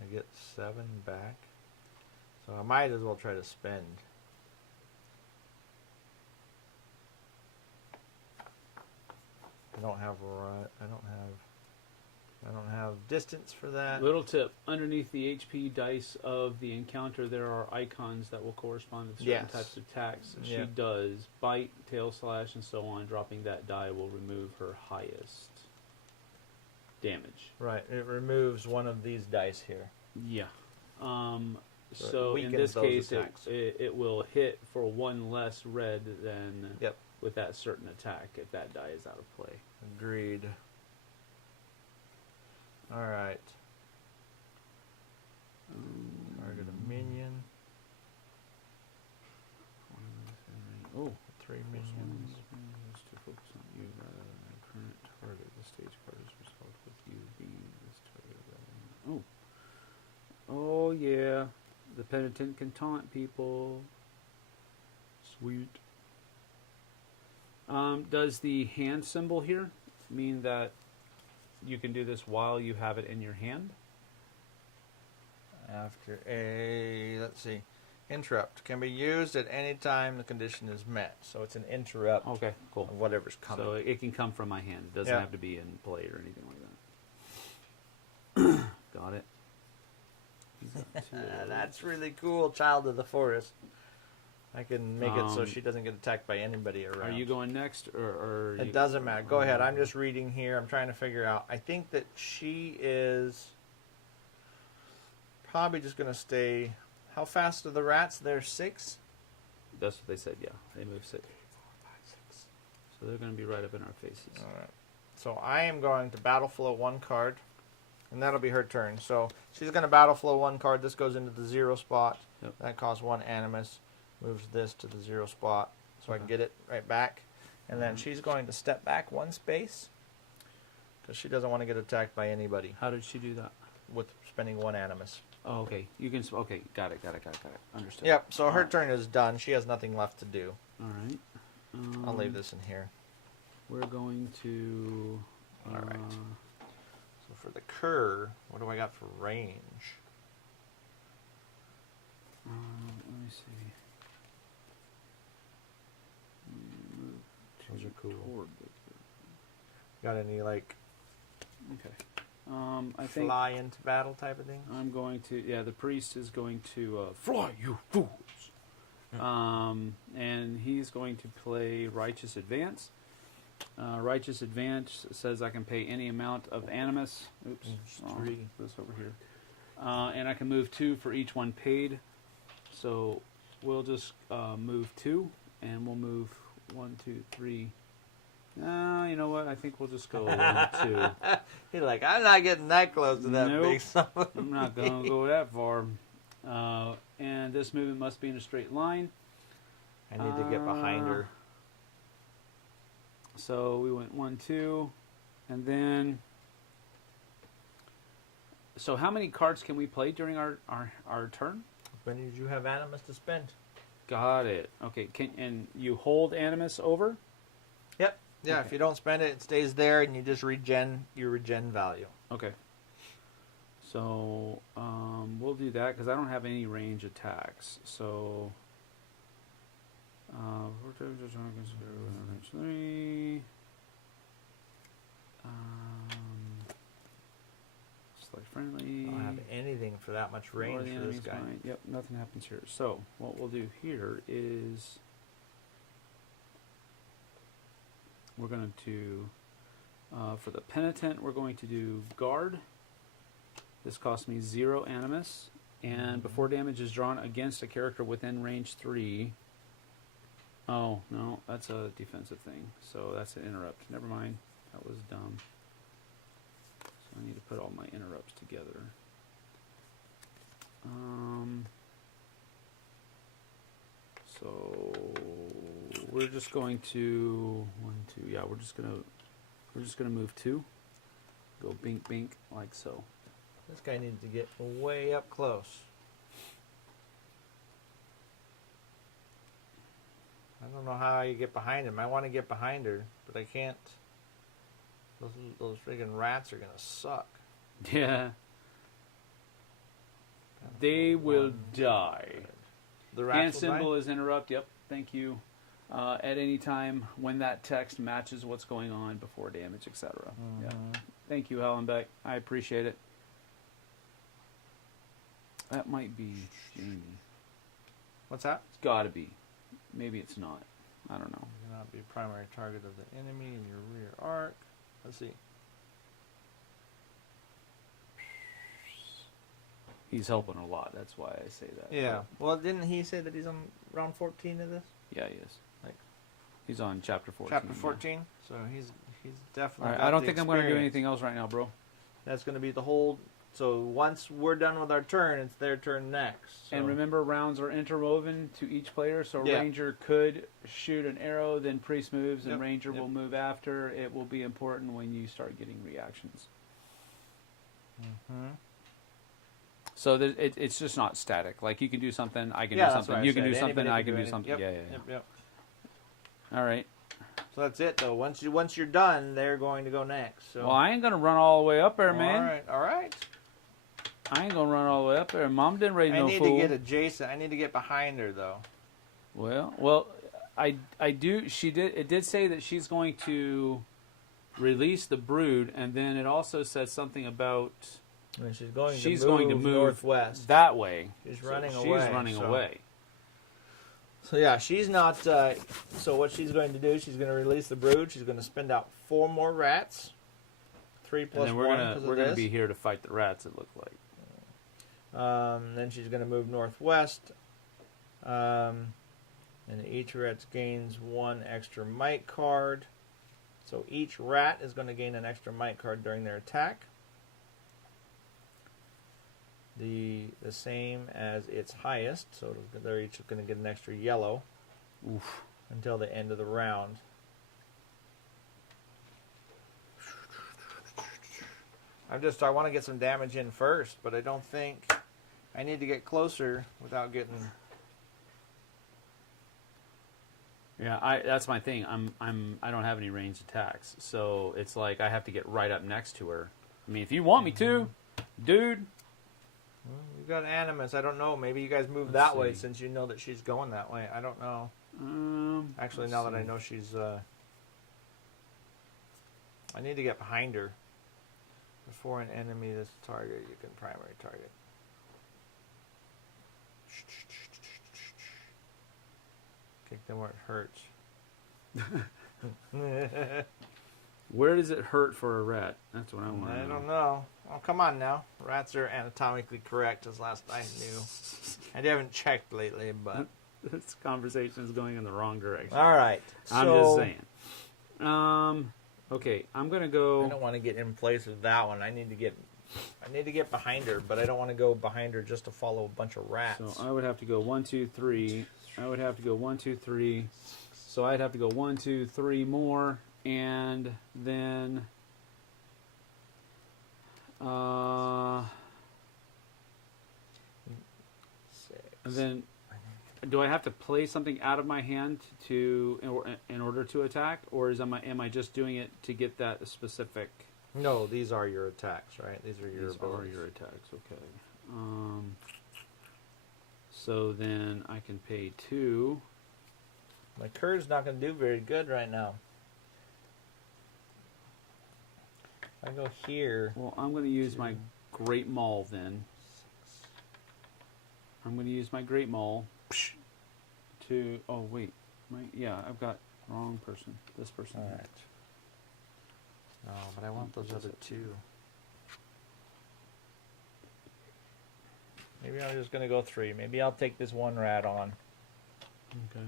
I get 7 back. So I might as well try to spend. I don't have distance for that. Little tip: underneath the HP dice of the encounter, there are icons that will correspond to certain types of attacks. She Yeah. does bite, tail slash, and so on. Dropping that die will remove her highest damage. Right, it removes one of these dice here. Yeah. So it So in weakens this those case, attacks. it will hit for 1 less red than Yep. with that certain attack if that die is out of play. Agreed. Alright. Target a minion. Oh. 3 minions. To focus on you rather than the current target. The stage card is resolved with you being this target. Oh. Oh yeah. The penitent can taunt people. Sweet. Does the hand symbol here mean that you can do this while you have it in your hand? After a, let's see, interrupt can be used at any time the condition is met. So it's an interrupt Okay, cool. of whatever's coming. So it can come from my hand. It doesn't Yeah. have to be in play or anything like that. Got it. That's really cool, Child of the Forest. I can make it so Um, she doesn't get attacked by anybody around. Are you going next, or It doesn't matter. Go ahead. I'm just reading here. I'm trying to figure out. I think that she is probably just going to stay. How fast are the rats? They're 6? That's what they said. Yeah, they move 6. So they're going to be right up in our faces. All right. So I am going to battle flow 1 card, and that'll be her turn. So she's going to battle flow 1 card. This goes into the 0 spot. Yep. That costs 1 animus. Moves this to the 0 spot, so I can get it right back. And then she's going to step back 1 space because she doesn't want to get attacked by anybody How did she do that? with spending 1 animus. Oh, okay. You can. Okay, got it. Understood. Yep. So her Alright. turn is done. She has nothing left to do. All right. I'll leave this in here. We're going to. All right. So for the cur, what do I got for range? Let me see. Those are cool. Toward Got any like okay. I think fly into battle type of thing? I'm going to. Yeah, the priest is going to fly, you fools. And he's going to play Righteous Advance. Righteous Advance says I can pay any amount of animus. Oops, wrong. 3. This over here. And I can move 2 for each one paid. So we'll just move 2, and we'll move 1, 2, 3. You know what? I think we'll just go 1, 2. He's like, I'm not getting that close to that Nope. big son of I'm not going to go that far. And this movement must be in a straight line. I need to get behind her. So we went 1, 2, and then. So how many cards can we play during our turn? When did you have animus to spend? Got it. Okay. And you hold animus over? Yep. Yeah, Okay. if you don't spend it, it stays there, and you just regen your regen value. Okay. So we'll do that because I don't have any range attacks. So 3. Select friendly. I don't have anything for that much Lower range the for this enemy's guy. mind. Yep, nothing happens here. So what we'll do here is we're going to, for the penitent, we're going to do guard. This costs me 0 animus, and before damage is drawn against a character within range 3. Oh no, that's a defensive thing. So that's an interrupt. Never mind, that was dumb. So I need to put all my interrupts together. So we're just going to 1, 2. Yeah, we're just gonna move 2. Go bink bink like so. This guy needs to get way up close. I don't know how you get behind him. I want to get behind her, but I can't. Those friggin' rats are gonna suck. Yeah, they will die. The Hand rats will symbol die? is interrupt. Yep, thank you. At any time when that text matches what's going on before damage, etc. Yeah. Thank you, Helen Beck. I appreciate it. That might be Jamie. What's that? It's got to be. Maybe it's not. I don't know. You cannot be primary target of the enemy in your rear arc. Let's see. He's helping a lot. That's why I say that. Yeah. Well, didn't he say that he's on round 14 of this? Yeah, he is. Like He's on chapter 14. chapter yeah. 14. So he's All definitely. right, got I don't the think I'm going to do experience. anything else right now, bro. That's going to be the whole. So once we're done with our turn, it's their turn next. So. And remember, rounds are interwoven to each player, so Yeah. Ranger could shoot an arrow, then Priest moves, and Yep, Ranger yep. will move after. It will be important when you start getting reactions. Mhm. So it's just not static. Like, you can do something, I can Yeah, do that's something. what I You can said. do something, Anybody I can can do do anything. something. Yep, Yeah. Yep. All right. So that's it, though. Once you're done, they're going to go next. So. Well, I ain't gonna run all the way up there, man. All right. I ain't gonna run all the way up there. Mom didn't raise no I need fool. to get adjacent. I need to get behind her, though. Well, I do. She did. It did say that she's going to release the brood, and then it also said something about And she's going to move northwest. that way. She's running So away. She's running away. So yeah, she's not. So what she's going to do? She's going to release the brood. She's going to spend out 4 more rats. 3 And plus then 1. we're gonna be here to fight the rats. It looked like. Then she's going to move northwest. And each rat gains 1 extra might card. So each rat is going to gain an extra might card during their attack. The same as its highest. So they're each going to get an extra yellow. Oof. Until the end of the round. I want to get some damage in first, but I don't think I need to get closer without getting. Yeah, that's my thing. I don't have any ranged attacks, so it's like I have to get right up next to her. I mean, if you want me to, dude. Well, we've got Animus. I don't know. Maybe you guys move Let's that way see. since you know that she's going that way. I don't know. Actually, let's now that I see. know she's. I need to get behind her. Before an enemy is target, you can primary target. Kick them where it hurts. Where does it hurt for a rat? That's what I want. I don't know. Oh, come on now. Rats are anatomically correct, as last I knew. I haven't checked lately, but... This conversation is going in the wrong direction. All right. I'm just saying. Okay, I'm gonna go. I don't want to get in place with that one. I need to get behind her, but I don't want to go behind her just to follow a bunch of rats. So I would have to go 1, 2, 3. I would have to go 1, 2, 3. So I'd have to go 1, 2, 3 more, and then. And then, do I have to play something out of my hand in order to attack, or am I just doing it to get that specific? No, these are your attacks, right? These are your abilities. These are your attacks. Okay. So then I can pay 2. My Kur's not going to do very good right now. If I go here. Well, I'm going to use my Great Maul then. I'm going to use my Great Maul to. Oh wait, I've got wrong person. This person. All right. No, but I want those other 2. Maybe I'm just going to go 3. Maybe I'll take this 1 rat on. Okay.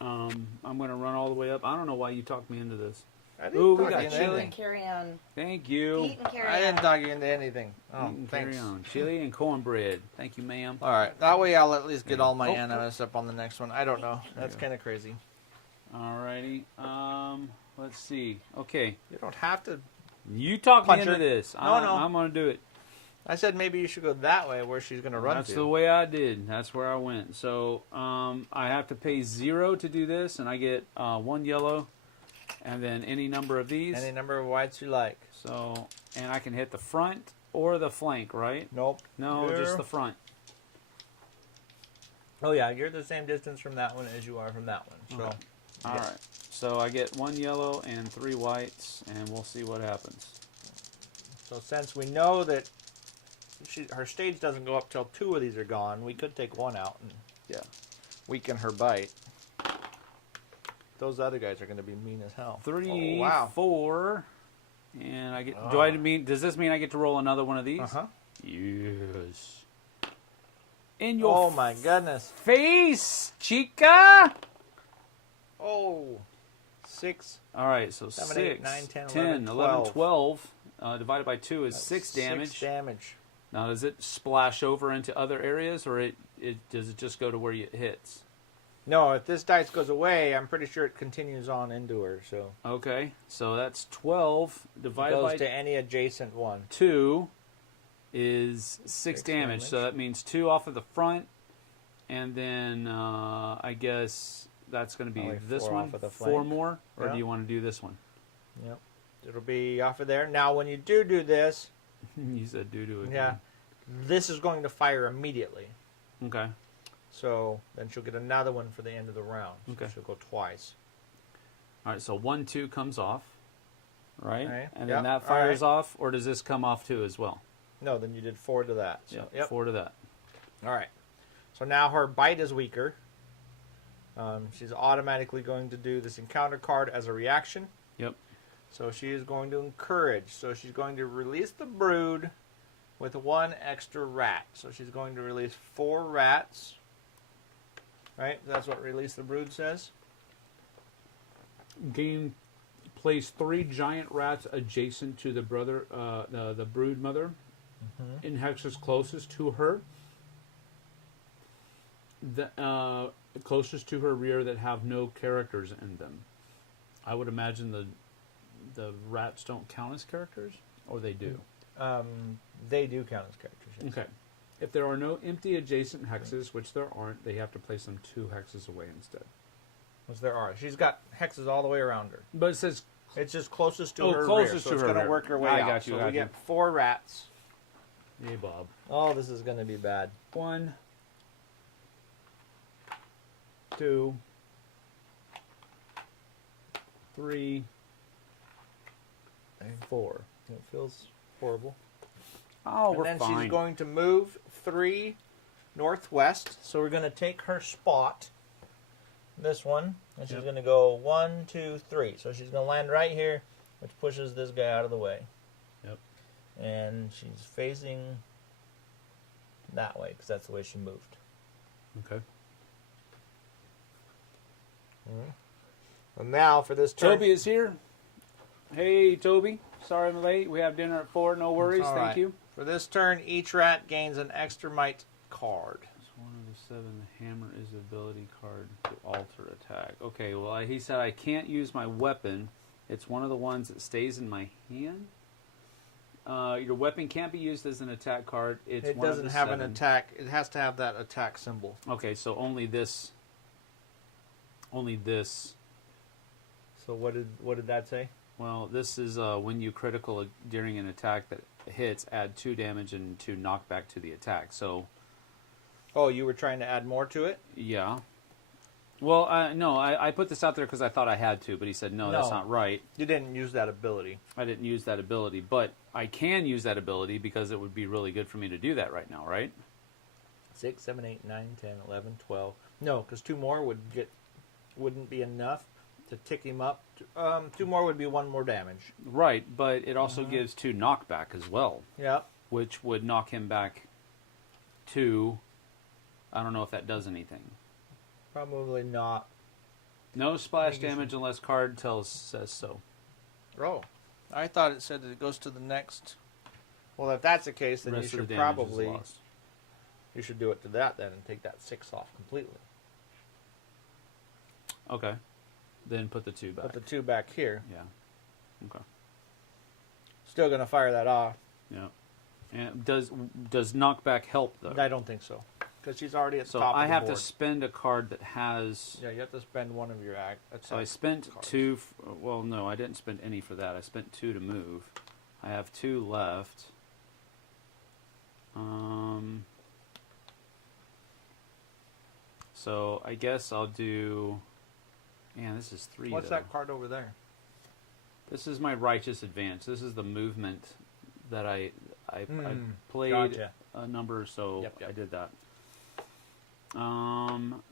I'm going to run all the way up. I don't know why you talked me into this. I didn't Ooh, we talk got you into chili. anything. Carry on. Thank you. Eat and carry I didn't on. talk you into anything. Oh, You can thanks. carry on. Chili and cornbread. Thank you, ma'am. All right. That way I'll at least get all my Oh. animus up on the next one. I don't know. That's kind of crazy. Alrighty. Let's see. Okay. You don't have to. You talk me Punch into her. this. No. I'm going to do it. I said maybe you should go that way where she's going to run That's to. the way I did. That's where I went. So I have to pay 0 to do this, and I get 1 yellow, and then any number of these. Any number of whites you like. So, and I can hit the front or the flank, right? Nope. No, You're- just the front. Oh, yeah. You're the same distance from that one as you are from that one. So, Okay. All right. So I get 1 yellow and 3 whites, and we'll see what happens. So since we know that her stage doesn't go up till 2 of these are gone, we could take 1 out and weaken her bite. Those other guys are going to be mean as hell. 3, Oh, wow. 4, and I get. Oh. Does this mean I get to roll another one of these? Uh-huh. Yes. In your Oh my goodness. face, chica. Oh. 6. All right, so 7, 6, 8, 9, 10, 10, 11, 12. Divided by 2 is 6 damage. 6 damage. Now, does it splash over into other areas, or does it just go to where it hits? No, if this dice goes away, I'm pretty sure it continues on into her. So Okay, so that's 12 it divided goes by to any adjacent one. 2 is 6 damage. damage. So that means 2 off of the front, and then I guess that's going to be Only this 4 one. off of the 4 flank. more, or Yeah. do you want to do this one? Yep. It'll be off of there. Now, when you do this, You said doo-doo again. yeah, this is going to fire immediately. Okay. So then she'll get another one for the end of the round. So Okay. she'll go twice. All right, so 1, 2 comes off, right? Okay, And yep, then that all fires right. off, or does this come off too as well? No, then you did 4 to that. So, Yeah, yep. 4 to that. All right. So now her bite is weaker. She's automatically going to do this encounter card as a reaction. Yep. So she is going to encourage. So she's going to release the brood with 1 extra rat. So she's going to release 4 rats. Right? That's what release the brood says. Game place 3 giant rats adjacent to the the brood mother in hexes closest to her. The closest to her rear that have no characters in them. I would imagine the rats don't count as characters, or they do. They do count as characters. Yes. Okay. If there are no empty adjacent hexes, which there aren't, they have to place them 2 hexes away instead. Which there are. She's got hexes all the way around her. But it says It's just closest to Oh, her closest rear, so to it's her going to rear. work her way I out. got you, So got we you. get 4 rats. Hey, Bob. Oh, this is going to be bad. 1, 2, 3, 4. It feels horrible. Oh, And we're then fine. she's going to move 3 northwest. So we're going to take her spot, this one, and she's Yep. going to go 1, 2, 3. So she's going to land right here, which pushes this guy out of the way. Yep. And she's facing that way because that's the way she moved. Okay. And now for this turn. Toby is here. Hey, Toby. Sorry I'm late. We have dinner at 4. No worries. all Thank right. you. For this turn, each rat gains an extra might card. It's 1 of the 7. The hammer is the ability card to alter attack. Okay, well, he said I can't use my weapon. It's one of the ones that stays in my hand. Your weapon can't be used as an attack card. It's It one doesn't of the have 7. an attack. It has to have that attack symbol. Okay, so only this. Only this. So what did that say? Well, this is when you critical during an attack that hits, add 2 damage and 2 knockback to the attack. So, Oh, you were trying to add more to it? yeah. Well, no, I put this out there because I thought I had to, but he said, no, that's No. not right. You didn't use that ability. I didn't use that ability, but I can use that ability because it would be really good for me to do that right now, right? 6, 7, 8, 9, 10, 11, 12. No, because 2 more wouldn't be enough to tick him up. 2 more would be 1 more damage. Right, but it also gives 2 knockback as well, Yep. which would knock him back 2. I don't know if that does anything. Probably not. No splash think you damage unless card says so. Oh, I thought it said that it goes to the next. Well, if that's the case, then you Rest of should the damage is probably lost. you should do it to that then and take that 6 off completely. Okay. Then put the 2 back. Put the 2 back here. Yeah. Okay. Still going to fire that off. Yeah. And does knockback help though? I don't think so, because she's already at the So top I of the have board. to spend a card that has. Yeah, you have to spend one of your attack. So I spent cards. 2. Well, no, I didn't spend any for that. I spent 2 to move. I have 2 left. So I guess I'll do. Man, this is 3. What's though. that card over there? This is my righteous advance. This is the movement that I played Gotcha. a number, so Yep. I did that.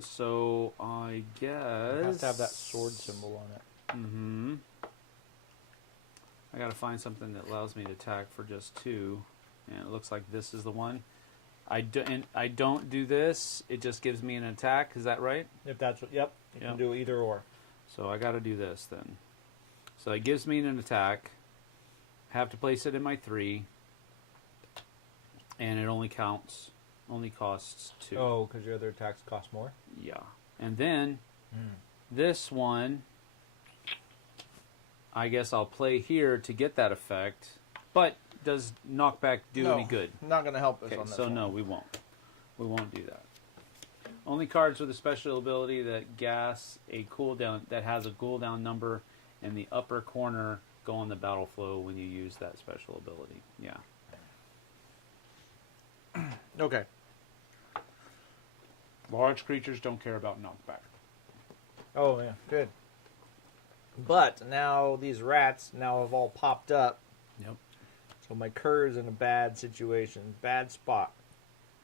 So I guess It has to have that sword symbol on it. Mm-hmm. I gotta find something that allows me to attack for just 2, and it looks like this is the one. I don't do this. It just gives me an attack. Is that right? If that's what, yep, you Yep. can do either or. So I gotta do this then. So it gives me an attack. Have to place it in my 3, and it only costs 2. Oh, because your other attacks cost more. Yeah. And then this one, I guess I'll play here to get that effect. But does knockback do No, any good? Not going to help us Okay, on this so one. no, we won't. We won't do that. Only cards with a special ability that gas a cooldown that has a cooldown number in the upper corner go on the battle flow when you use that special ability. Yeah. Okay. Large creatures don't care about knockback. Oh, yeah. Good. But now these rats now have all popped up. Yep. So my Kerr's in a bad situation. Bad spot.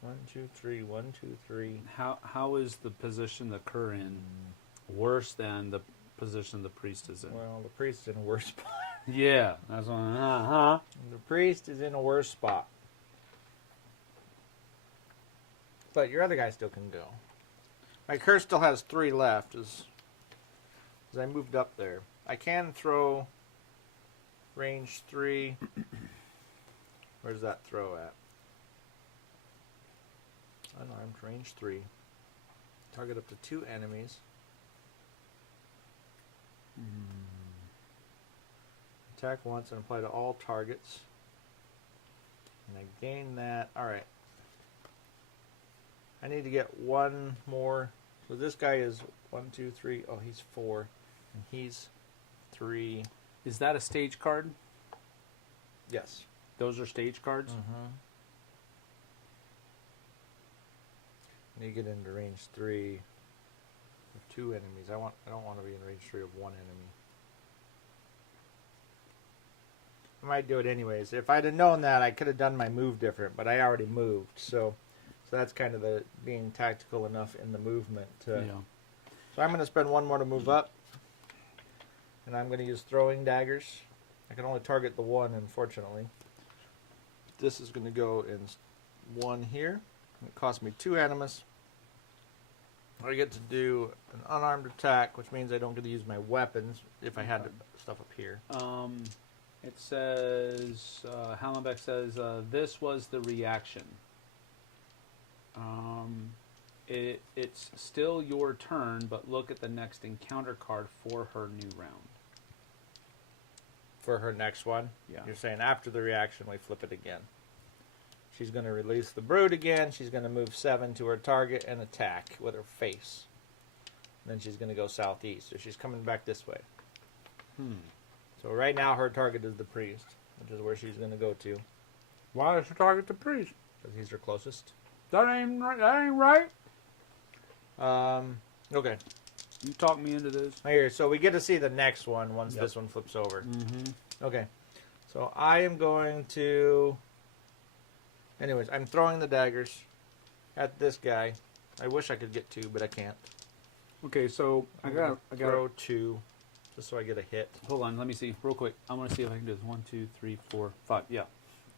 1, 2, 3. 1, 2, 3. How is the position the Kerr in worse than the position the priest is in? Well, the priest is in a worse spot. Yeah, that's what. The priest is in a worse spot. But your other guy still can go. My Kerr still has 3 left as I moved up there. I can throw range 3. Where's that throw at? Unarmed, range 3. Target up to 2 enemies. Attack once and apply to all targets. And I gain that. Alright. I need to get 1 more. So this guy is 1, 2, 3. Oh, he's 4. And he's 3. Is that a stage card? Yes. Those are stage cards? I need to get into range 3 of 2 enemies. I don't want to be in range 3 of 1 enemy. I might do it anyways. If I'd have known that, I could have done my move different, but I already moved. So that's kind of the being tactical enough in the movement. So I'm going to spend 1 more to move up. And I'm going to use throwing daggers. I can only target the 1, unfortunately. This is going to go in 1 here. It costs me 2 animus. I get to do an unarmed attack, which means I don't get to use my weapons if I had stuff up here. It says, Hallenbeck says, this was the reaction. It's still your turn, but look at the next encounter card for her new round. For her next one? Yeah. You're saying after the reaction, we flip it again. She's going to release the brood again. She's going to move 7 to her target and attack with her face. And then she's going to go southeast. So she's coming back this way. So right now her target is the priest, which is where she's going to go to. Why does she target the priest? Because he's her closest. That ain't right. Okay. You talked me into this. Here, so we get to see the next one once this one flips over. Okay. So I am going to... Anyways, I'm throwing the daggers at this guy. I wish I could get 2, but I can't. Okay, so I got throw 2, just so I get a hit. Hold on, let me see real quick. I want to see if I can do this. 1, 2, 3, 4, 5. Yeah.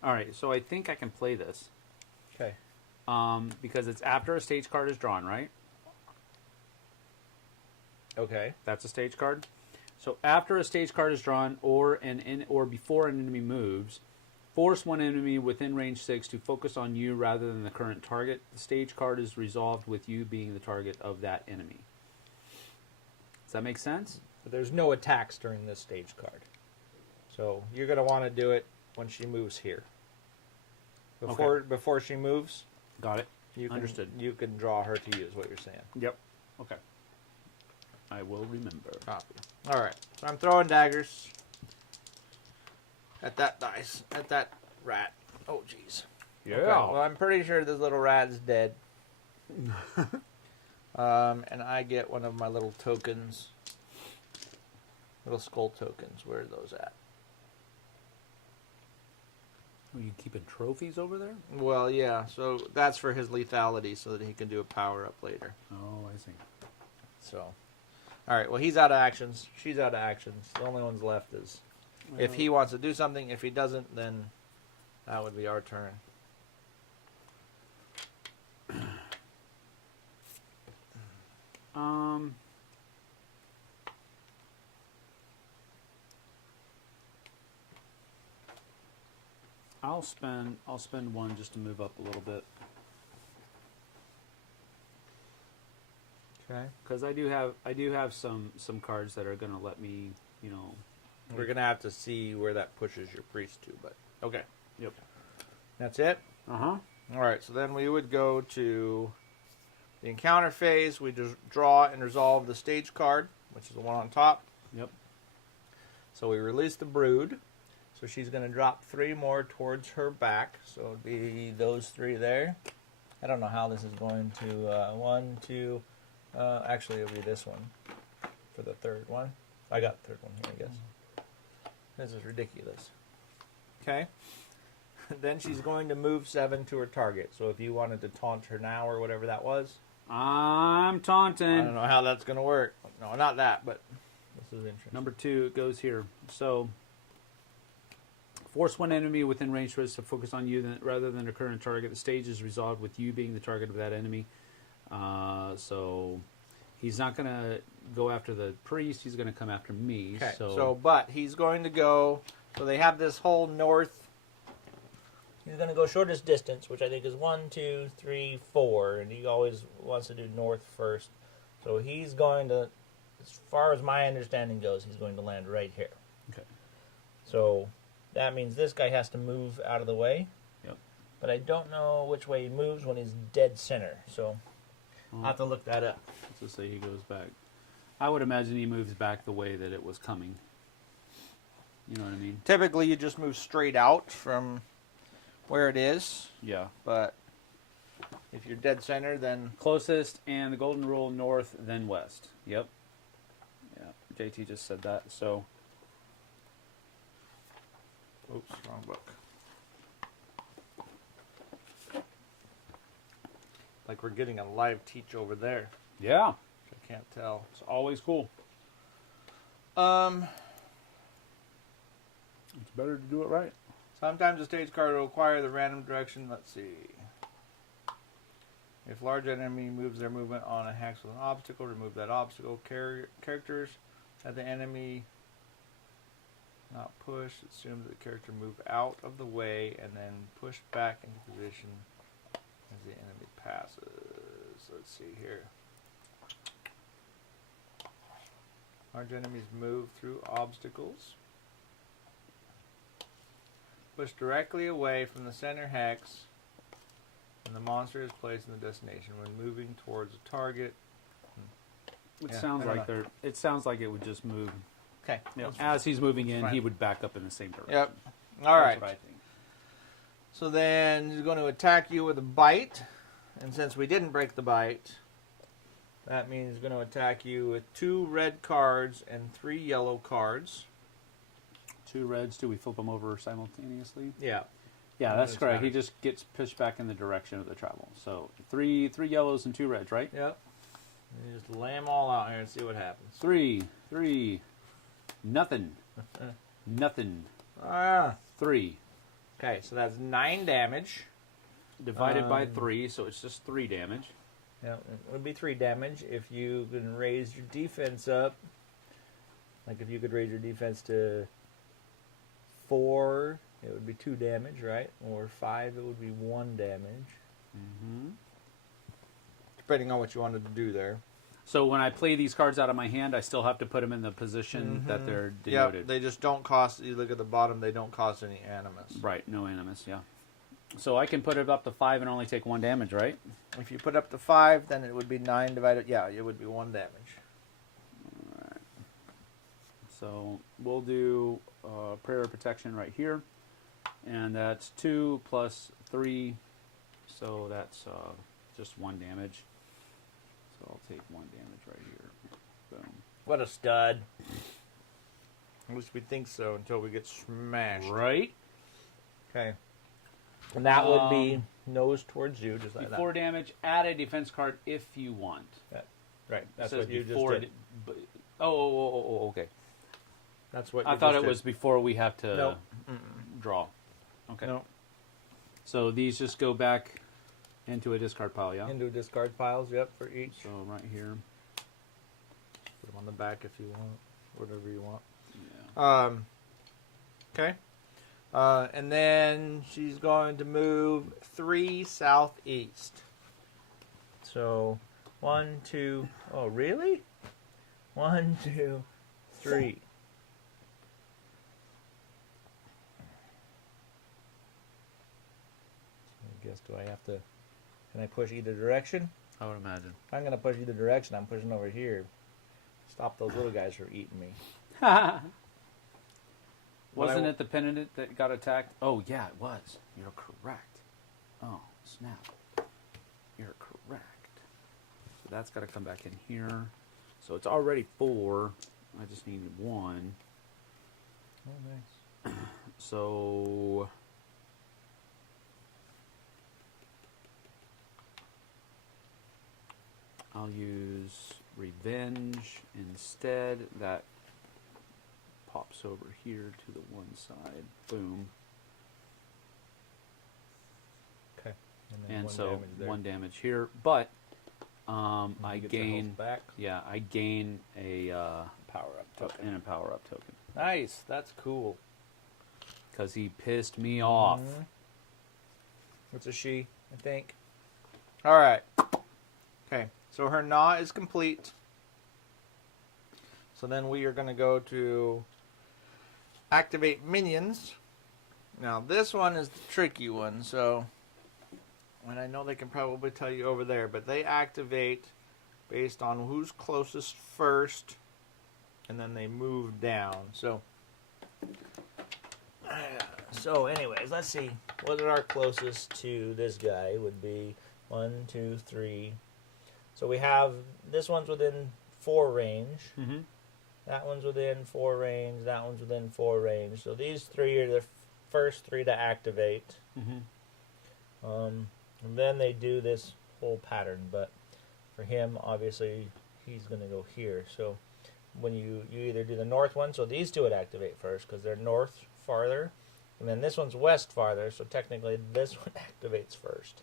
All right. So I think I can play this. Okay. Because it's after a stage card is drawn, right? Okay. That's a stage card. So after a stage card is drawn, or before an enemy moves, force one enemy within range 6 to focus on you rather than the current target. The stage card is resolved with you being the target of that enemy. Does that make sense? But there's no attacks during this stage card. So you're going to want to do it when she moves here. Before she moves, got it. Understood. You can draw her to use what you're saying. Yep. Okay. I will remember. Copy. All right. So I'm throwing daggers at that dice, at that rat. Oh, jeez. Yeah. Okay. Well, I'm pretty sure this little rat is dead. And I get one of my little tokens. Little skull tokens. Where are those at? Are you keeping trophies over there? Well, yeah. So that's for his lethality so that he can do a power-up later. Oh, I see. So, all right. Well, he's out of actions. She's out of actions. The only ones left is if he wants to do something. If he doesn't, then that would be our turn. I'll spend 1 just to move up a little bit. Okay. Because I do have some cards that are going to let me, you know. We're gonna have to see where that pushes your priest to, but okay. Yep. That's it. Uh huh. All right. So then we would go to The encounter phase, we just draw and resolve the stage card, which is the one on top. Yep. So we release the brood. So she's going to drop 3 more towards her back. So it would be those 3 there. I don't know how this is going to... 1, 2... actually, it'll be this one for the third one. I got the third one here, I guess. This is ridiculous. Okay. Then she's going to move 7 to her target. So if you wanted to taunt her now or whatever that was... I'm taunting. I don't know how that's going to work. No, not that, but this is interesting. Number 2, it goes here. So, force one enemy within range to focus on you rather than a current target. The stage is resolved with you being the target of that enemy. So, he's not going to go after the priest. He's going to come after me. Okay, So, but he's going to go... So they have this whole north... He's going to go shortest distance, which I think is 1, 2, 3, 4. And he always wants to do north first. So he's going to... As far as my understanding goes, he's going to land right here. okay. So that means this guy has to move out of the way. Yep. But I don't know which way he moves when he's dead center. So I'll have to look that up. Let's just say he goes back. I would imagine he moves back the way that it was coming. You know what I mean? Typically, you just move straight out from where it is. Yeah. But if you're dead center, then... Closest and the golden rule north, then west. Yep. Yeah. JT just said that. So, Oops, wrong book. Like we're getting a live teach over there. yeah. Which I can't tell. It's always cool. It's better to do it right. Sometimes a stage card will acquire the random direction. Let's see. If large enemy moves their movement on a hex with an obstacle, remove that obstacle. Characters that the enemy not push, assume that the character move out of the way and then push back into position as the enemy passes. Let's see here. Large enemies move through obstacles. Push directly away from the center hex when the monster is placed in the destination. When moving towards a target. It Yeah, sounds I don't like they're. It sounds like it would just move. Okay. You know, as he's moving in, fine. he would back up in the same direction. Yep. All right. That's what I think. So then he's going to attack you with a bite. And since we didn't break the bite, that means he's going to attack you with 2 red cards and 3 yellow cards. 2 reds. Do we flip them over simultaneously? Yeah. Yeah, that's Doesn't correct. He matter. just gets pushed back in the direction of the travel. So 3 yellows and 2 reds, right? Yep. You just lay them all out here and see what happens. 3, nothing, nothing. Ah. 3 Okay, so that's 9 damage. divided by 3, so it's just 3 damage. Yeah, it would be 3 damage if you can raise your defense up. Like if you could raise your defense to 4, it would be 2 damage, right? Or 5, it would be 1 damage. Mm-hmm. Depending on what you wanted to do there. So when I play these cards out of my hand, I still have to put them in the position that they're denoted. Yeah, they just don't cost, you look at the bottom, they don't cost any animus. Right, no animus, yeah. So I can put it up to 5 and only take 1 damage, right? If you put up to 5, then it would be 9 divided, yeah, it would be 1 damage. Alright. So we'll do Prayer of Protection right here. And that's 2 plus 3, so that's just 1 damage. So I'll take 1 damage right here. Boom. What a stud. At least we think so until we get smashed. Right? Okay. And that would be nose towards you, just like Before damage, add a defense card if you want. that. Right. That's It says what you just before did. okay. That's what I you thought just it did. was before we have to Nope. draw. Okay. No. So these just go back into a discard pile, yeah? Into discard piles, yep, for each. So right here. Put them on the back if you want. Whatever you want. Yeah. Okay. And then she's going to move 3 southeast. So, 1, 2... Oh, really? 1, 2, 3. I guess, do I have to... Can I push either direction? I would imagine. If I'm going to push either direction, I'm pushing over here. Stop those little guys from eating me. Wasn't it the penitent that got attacked? Oh, yeah, it was. You're correct. Oh, snap. You're correct. So that's got to come back in here. So it's already 4. I just need 1. Oh, nice. So I'll use Revenge instead. That pops over here to the one side. Boom. Okay. then And one so damage there. 1 damage here. But I You get the health gain back. Yeah, I gain a Power-up token. and a power-up token. Nice. That's cool. Because he pissed me off. Mhm. It's a she, I think. All right. Okay. So her gnaw is complete. So then we are going to go to activate minions. Now this one is the tricky one. So, and I know they can probably tell you over there, but they activate based on who's closest first, and then they move down. So anyways, let's see. What are our closest to this guy would be 1, 2, 3. So we have this one's within 4 range. Mm-hmm. That one's within 4 range. That one's within 4 range. So these 3 are the first 3 to activate. Mm-hmm. And then they do this whole pattern. But for him, obviously, he's going to go here. So when you either do the north one, so these 2 would activate first because they're north farther. And then this one's west farther, so technically this one activates first.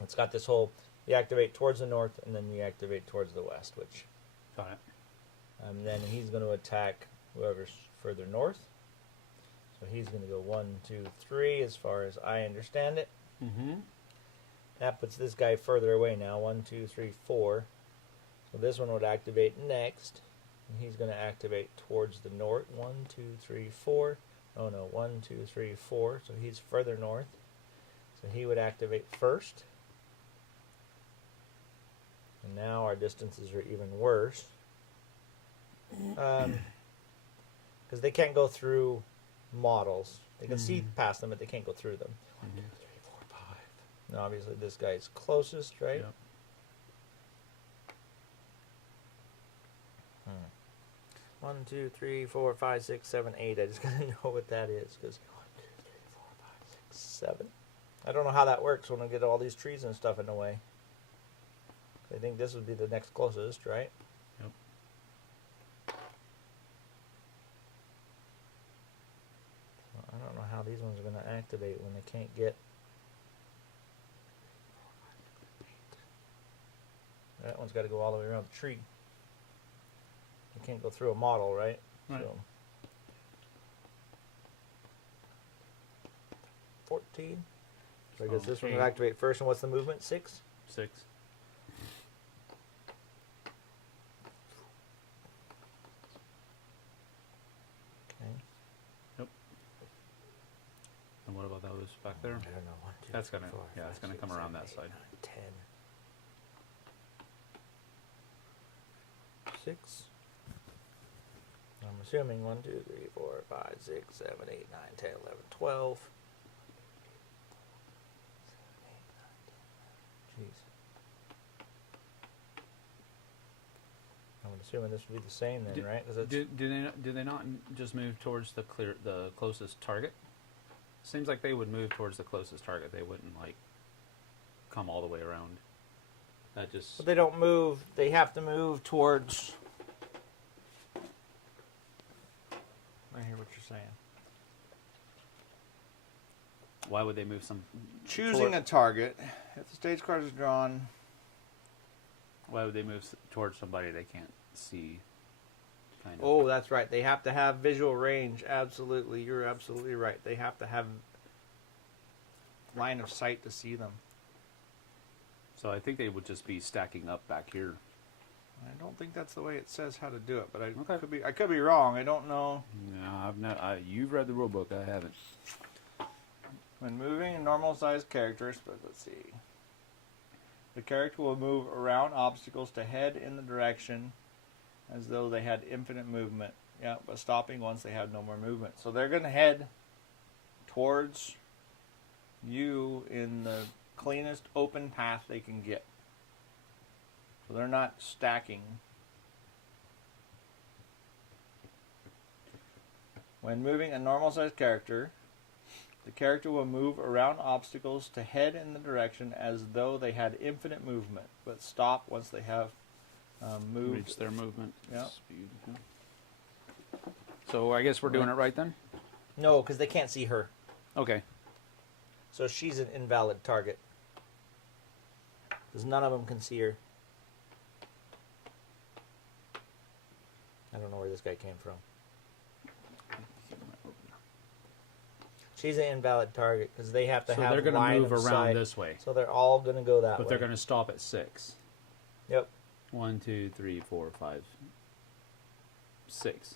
It's got this whole, you activate towards the north and then you activate towards the west, which... Got it. then he's going to attack whoever's further north. So he's going to go 1, 2, 3 as far as I understand it. Mm-hmm. That puts this guy further away now, 1, 2, 3, 4. So this one would activate next. And he's going to activate towards the north. 1, 2, 3, 4. Oh no, 1, 2, 3, 4. So he's further north. So he would activate first. And now our distances are even worse. Because they can't go through models. They can see past them, but they can't go through them. 1, 2, 3, 4, 5. Now obviously this guy's closest, right? Yep. 1, 2, 3, 4, 5, 6, 7, 8. I just gotta know what that is because 1, 2, 3, 4, 5, 6, 7. I don't know how that works when we get all these trees and stuff in the way. I think this would be the next closest, right? Yep. I don't know how these ones are going to activate when they can't get... That one's got to go all the way around the tree. You can't go through a model, right? Right. So 14. So I guess this one will Okay. activate first. And what's the movement? 6? 6. Okay. Yep. And what about those back there? I don't know. 1, 2, That's 3, gonna- 4, yeah, 5, it's gonna 6, come around 7, that 8, side. 9, 10. 6. I'm assuming 1, 2, 3, 4, 5, 6, 7, 8, 9, 10, 11, 12. Jeez. I'm assuming this would be the same then, right? 'Cause it's, Do they not just move towards the closest target? Seems like they would move towards the closest target. They wouldn't like come all the way around. That just but they don't move. They have to move towards. I hear what you're saying. why would they move some? Choosing a target. If the stage card is drawn, Why would they move towards somebody they can't see? Kind of. oh, that's right. They have to have visual range. Absolutely. You're absolutely right. They have to have line of sight to see them. So I think they would just be stacking up back here. I don't think that's the way it says how to do it, but Okay. I could be wrong. I don't know. No, I've not. You've read the rule book. I haven't. When moving a normal-sized character, but let's see. The character will move around obstacles to head in the direction as though they had infinite movement. Yeah, but stopping once they have no more movement. So they're going to head towards you in the cleanest open path they can get. So they're not stacking. When moving a normal-sized character, the character will move around obstacles to head in the direction as though they had infinite movement, but stop once they have moved. Reach their movement Yeah. speed. So I guess we're doing it right then? No, because they can't see her. Okay. So she's an invalid target. Because none of them can see her. I don't know where this guy came from. She's an invalid target because they have to So have they're going to line move of around sight. this way. So they're all going to go that way. But they're going to stop at 6. Yep. 1, 2, 3, 4, 5, 6.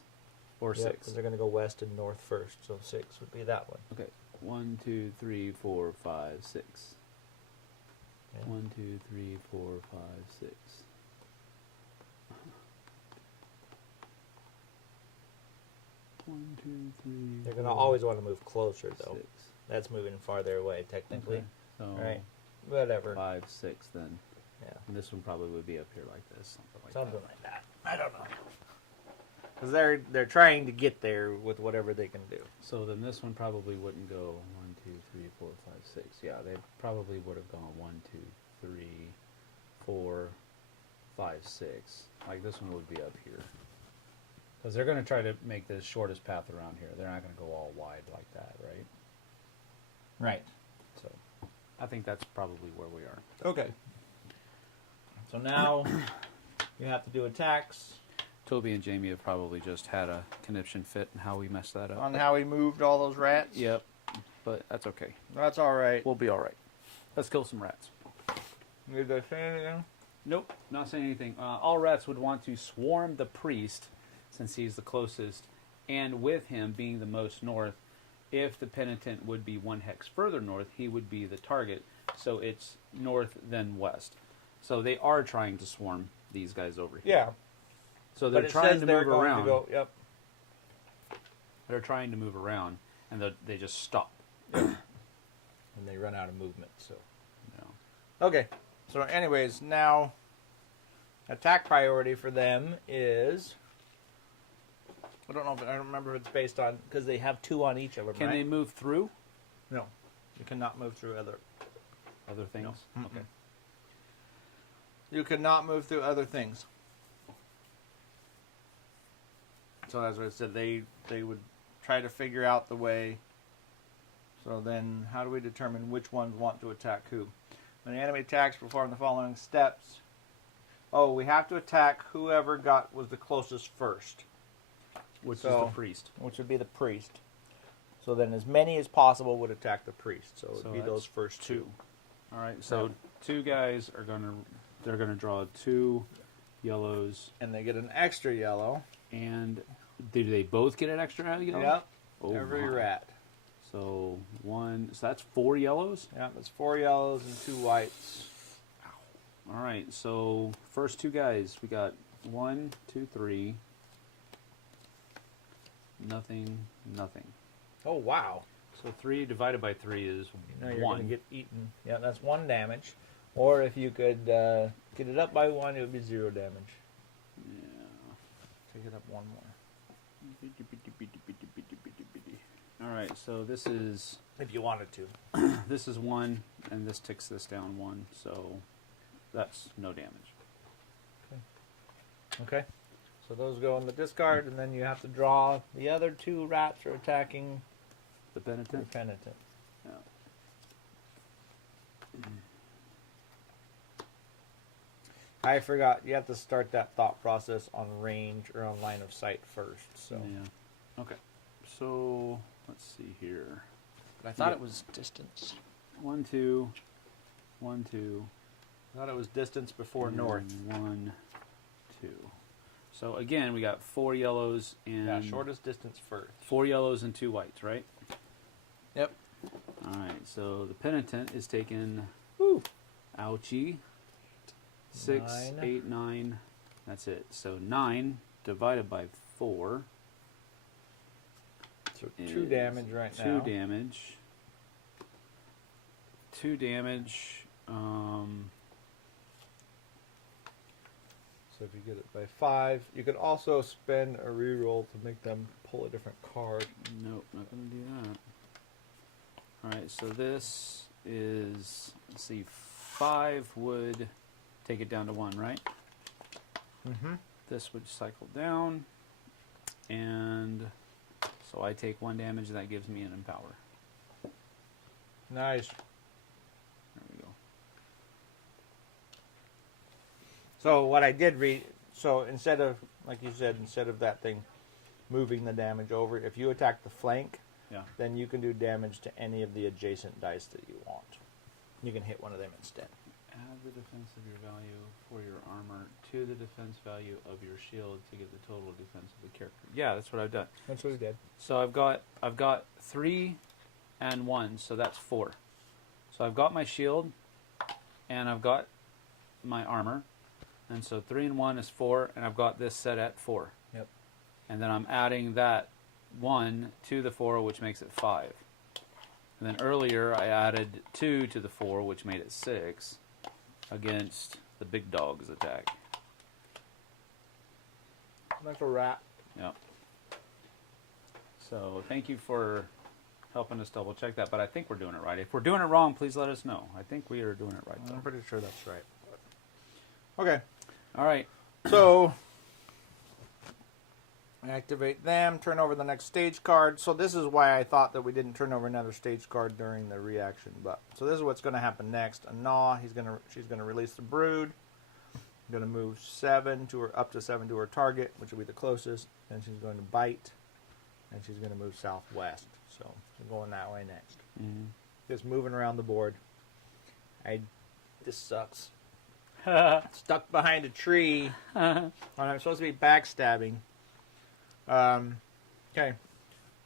Or Yep, 6. because they're going to go west and north first. So 6 would be that one. Okay. 1, 2, 3, 4, 5, 6. Okay. 1, 2, 3, 4, 5, 6. One, two, three. They're going to four, always want to move closer, though. 6. That's moving farther away, technically. Okay. So All right. Whatever. 5, 6 then. Yeah. And this one probably would be up here like this, Something like that. I don't know. Because they're trying to get there with whatever they can do. So then this one probably wouldn't go 1, 2, 3, 4, 5, 6. Yeah, they probably would have gone 1, 2, 3, 4, 5, 6. Like this one would be up here. Because they're going to try to make the shortest path around here. They're not going to go all wide like that, right? Right. So I think that's probably where we are. Okay. So now you have to do attacks. Toby and Jamie have probably just had a conniption fit in how we messed that up. On how he moved all those rats? Yep, but that's okay. That's all right. We'll be all right. Let's kill some rats. Did they say anything? Nope, not saying anything. All rats would want to swarm the priest, since he's the closest, and with him being the most north, if the penitent would be 1 hex further north, he would be the target. So it's north then west. So they are trying to swarm these guys over here. Yeah. So they're trying to move around. Yep. They're trying to move around, and they just stop. And they run out of movement. So. You know. Okay. So, anyways, now attack priority for them is. I don't remember if it's based on because they have 2 on each of them. Can they move through No, you cannot move through other things? No. Okay. You cannot move through other things. So as I said, they would try to figure out the way. So then, how do we determine which ones want to attack who? When the enemy attacks, perform the following steps. Oh, we have to attack whoever was the closest first, Which is the priest. which would be the priest. So then, as many as possible would attack the priest. So it would be that's those first 2. All right. So 2 guys are they're gonna draw 2 yellows, And they get an extra yellow. and do they both get an extra yellow? Yep. Oh Every my. rat. So so that's 4 yellows. Yeah, it's 4 yellows and 2 whites. All right. So first 2 guys, we got 1, 2, 3. Nothing. Oh, wow. So 3 divided by 3 is Now you're 1. going to get eaten. Yeah, that's 1 damage. Or if you could get it up by 1, it would be 0 damage. Yeah. Take it up 1 more. All right. So this is If you wanted to. this is 1, and this ticks this down 1. So that's no damage. Okay. So those go in the discard, and then you have to draw the other 2 rats are attacking The the penitent. penitent. Yeah. I forgot. You have to start that thought process on range or on line of sight first. So Yeah. Okay. So let's see here. but I thought Yeah. it was distance. 1, 2, 1, 2. I thought it was distance before and north. 1, 2. So again, we got 4 yellows and Yeah, shortest distance first. 4 yellows and 2 whites, right? Yep. All right, so the penitent is taking. Woo. Ouchie. 6, 9. 8, 9. That's it. So 9 divided by 4. So 2 damage right 2 now. 2 damage. 2 damage. So if you get it by 5, you could also spend a reroll to make them pull a different card. Nope, not going to do that. Alright, so this is, let's see, 5 would take it down to 1, right? Mm-hmm. This would cycle down. And so I take 1 damage, and that gives me an empower. Nice. There we go. So what I did read, so instead of, like you said, instead of that thing moving the damage over, if you attack the flank, Yeah. then you can do damage to any of the adjacent dice that you want. You can hit one of them instead. Add the defense of your value for your armor to the defense value of your shield to get the total defense of the character. Yeah, that's what I've done. That's what he did. So I've got 3 and 1, so that's 4. So I've got my shield and I've got my armor. And so 3 and 1 is 4, and I've got this set at 4. Yep. And then I'm adding that 1 to the 4, which makes it 5. And then earlier I added 2 to the 4, which made it 6 against the big dog's attack. Like a rat. Yep. So thank you for helping us double check that, but I think we're doing it right. If we're doing it wrong, please let us know. I think we are doing it right. I'm Though. pretty sure that's right. Okay. All right. So activate them, turn over the next stage card. So this is why I thought that we didn't turn over another stage card during the reaction. But so this is what's going to happen next. A Gnaw, she's going to release the Brood. Going to move 7 to her, up to 7 to her target, which will be the closest. Then she's going to bite, and she's going to move southwest. So we're going that way next. Mm-hmm. Just moving around the board. This sucks. Stuck behind a tree. And I'm supposed to be backstabbing. Okay.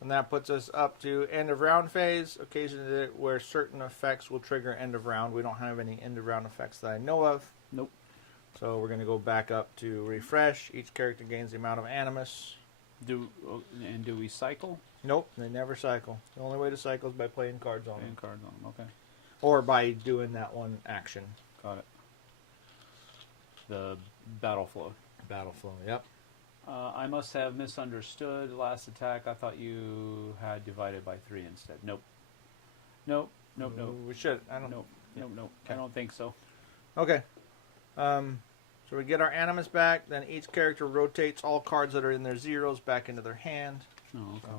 And that puts us up to end of round phase. Occasionally where certain effects will trigger end of round. We don't have any end of round effects that I know of. Nope. So we're going to go back up to refresh. Each character gains the amount of animus. Do we cycle? Nope, they never cycle. The only way to cycle is by playing cards on Playing them. cards on them. Okay. Or by doing that one action. Got it. The battle flow. Battle flow, yep. I must have misunderstood last attack. I thought you had divided by 3 instead. Nope. Nope. Nope. Nope. We should. I don't. Nope. Nope. Nope. Okay. I don't think so. Okay. So we get our animus back. Then each character rotates all cards that are in their zeros back into their hand. Oh, okay.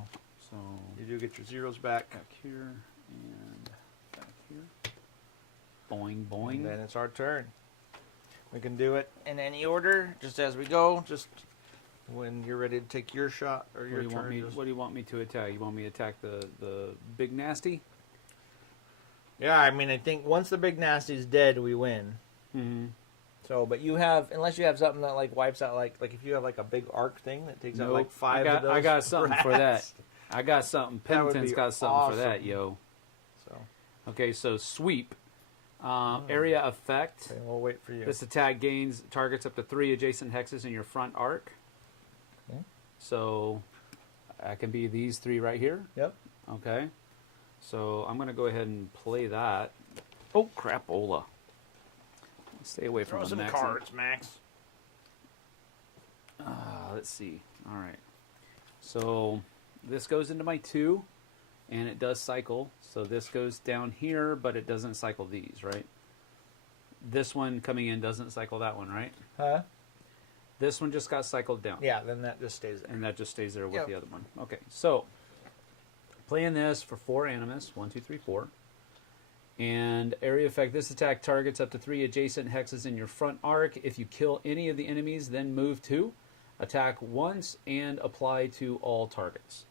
So You do get your zeros back. back here and back here. Boing, boing. And then it's our turn. We can do it in any order, just as we go. Just when you're ready to take your shot or your turn. What do you want me to attack? You want me to attack the big nasty? Yeah, I mean, I think once the big nasty's dead, we win. Mm-hmm. So, but you have, unless you have something that like wipes out, like if you have like a big arc thing that takes out like 5 of those. I got something for that. rats. I got something. That would Penitent's be got something for that, awesome. yo. So, Okay, so sweep. Area effect. okay, we'll wait for you. This attack gains targets up to 3 adjacent hexes in your front arc. Okay. So I can be these 3 right here. Yep. Okay. So I'm going to go ahead and play that. Oh, crapola. Stay away from Throw the some maxing. cards, Max. Let's see. All right. So this goes into my 2, and it does cycle. So this goes down here, but it doesn't cycle these, right? This one coming in doesn't cycle that one, right? Huh? This one just got cycled down. Yeah, then that just stays there. And that just stays there with Yep. the other one. Okay, so playing this for 4 animus. 1, 2, 3, 4. And area effect, this attack targets up to 3 adjacent hexes in your front arc. If you kill any of the enemies, then move 2. Attack once and apply to all targets.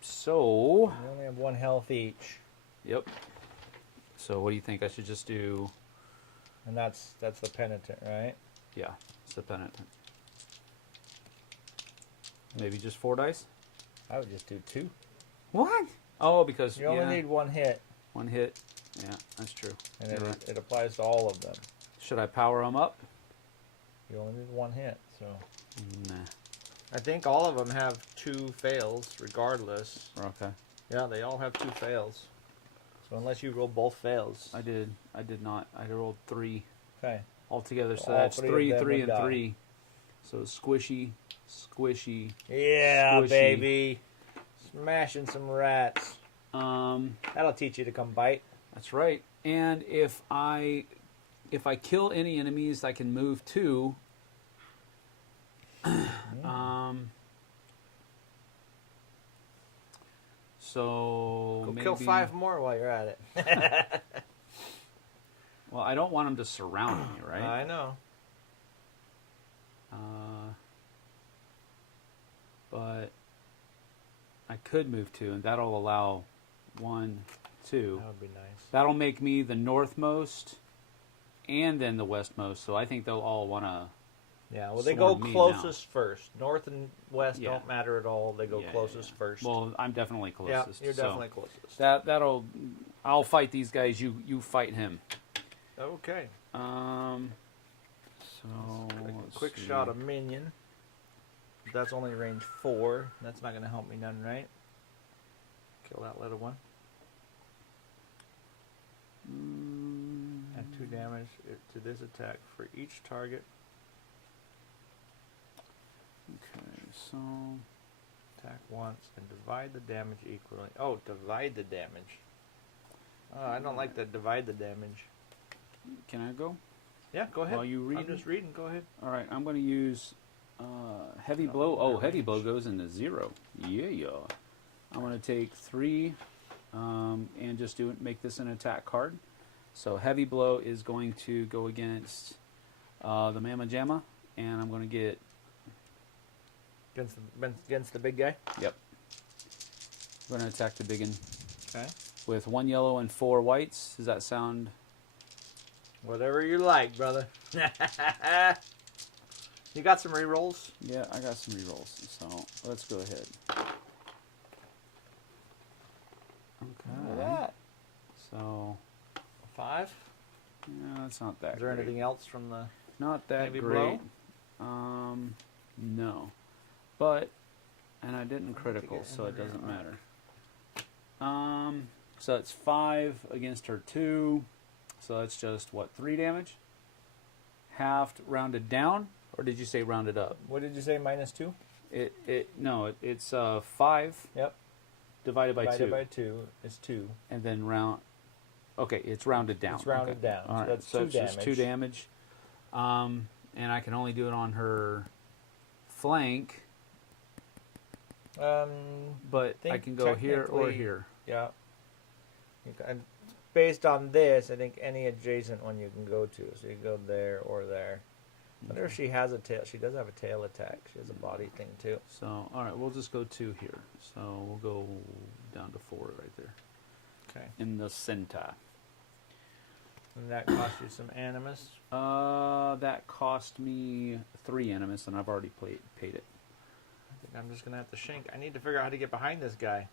So, We only have 1 health each, yep. So what do you think? I should just do, and that's the penitent, right? yeah, it's the penitent. Maybe just 4 dice? I would just do 2. What? Oh, because You only need one hit, one hit. Yeah, that's true. and You're it, right. it applies to all of them. Should I power them up? You only need one hit, so. Nah. I think all of them have 2 fails, regardless. Okay. Yeah, they all have 2 fails. So unless you roll both fails. I did not. I rolled 3 Okay. altogether, so All that's 3 of 3, them 3, would and die. 3. So squishy, squishy. Yeah, Squishy. baby. Smashing some rats. Um, That'll teach you to come bite. that's right. And if I kill any enemies, I can move 2. So Go maybe, kill 5 more while you're at it. Well, I don't want them to surround me, right? I know. But I could move 2, and that'll allow 1, 2. That would be nice. That'll make me the northmost and then the westmost. So I think they'll all want to. Yeah, well, they go Swarm me closest first. North and west Yeah. don't matter at all. They go Yeah, closest yeah. first. Well, I'm definitely yeah, closest. you're so definitely closest. that'll. I'll fight these guys. You fight him. Okay. So Like a let's quick see. shot of minion. That's only range 4. That's not going to help me none, right? Kill that little one. Add 2 damage to this attack for each target. Okay, so Attack once and divide the damage equally. Oh, divide the damage. Oh, I don't like that divide the damage. can I go? Yeah, go ahead. While you read, I'm just reading. Go ahead. All right, I'm going to use heavy No, blow. Oh, range. heavy blow goes into 0. Yeah. I'm going to take 3 and just make this an attack card. So heavy blow is going to go against the Mama Jamma, and I'm going to get. Against the big guy. Yep. I'm going to attack the biggin Okay. with 1 yellow and 4 whites. Does that sound? Whatever you like, brother. You got some rerolls? Yeah, I got some rerolls. So let's go ahead. Look at Okay. that. So 5. yeah, that's not that. Is there great. anything else from the? Not that Heavy great. No. But, and I didn't to critical, get so it into your doesn't matter. So it's 5 against her 2. So that's just, what, 3 damage? Halved, rounded down? Or did you say rounded up? What did you say? -2. It's 5 Yep. divided by 2. Divided by 2 is 2. And then okay, it's rounded down. It's rounded Okay. down, All so right, that's so 2 it's just 2 damage. And I can only do it on her flank, but I think can go here or technically- here. Yeah. Based on this, I think any adjacent one you can go to. So you go there or there. I wonder if she has a tail. She does have a tail attack. She has a body thing too. So, all right, we'll just go 2 here. So we'll go down to 4 right there Okay. in the center. And that costs you some animus. That cost me 3 animus, and I've already paid it. I think I'm just gonna have to shank. I need to figure out how to get behind this guy.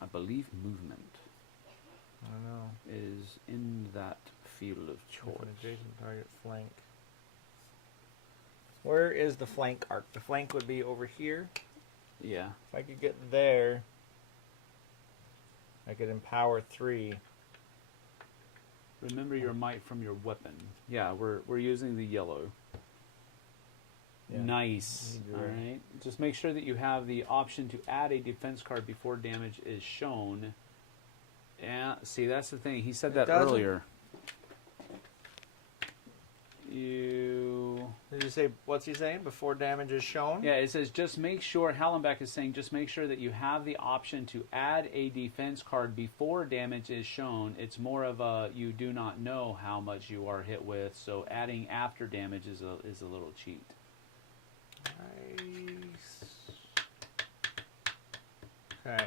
I believe movement I don't know. is in that field of If choice. an adjacent target flank. Where is the flank arc? The flank would be over here. Yeah. If I could get there, I could empower 3. Remember your might from your weapon. Yeah, we're using the yellow. Yeah. Nice. You're All right. right. Just make sure that you have the option to add a defense card before damage is shown. Yeah, see, that's the thing. He said It that doesn't. earlier. You. Did you say, what's he saying? Before damage is shown? Yeah, it says just make sure, Hallenbeck is saying just make sure that you have the option to add a defense card before damage is shown. It's more of a you do not know how much you are hit with, so adding after damage is a little cheat. Nice. Okay.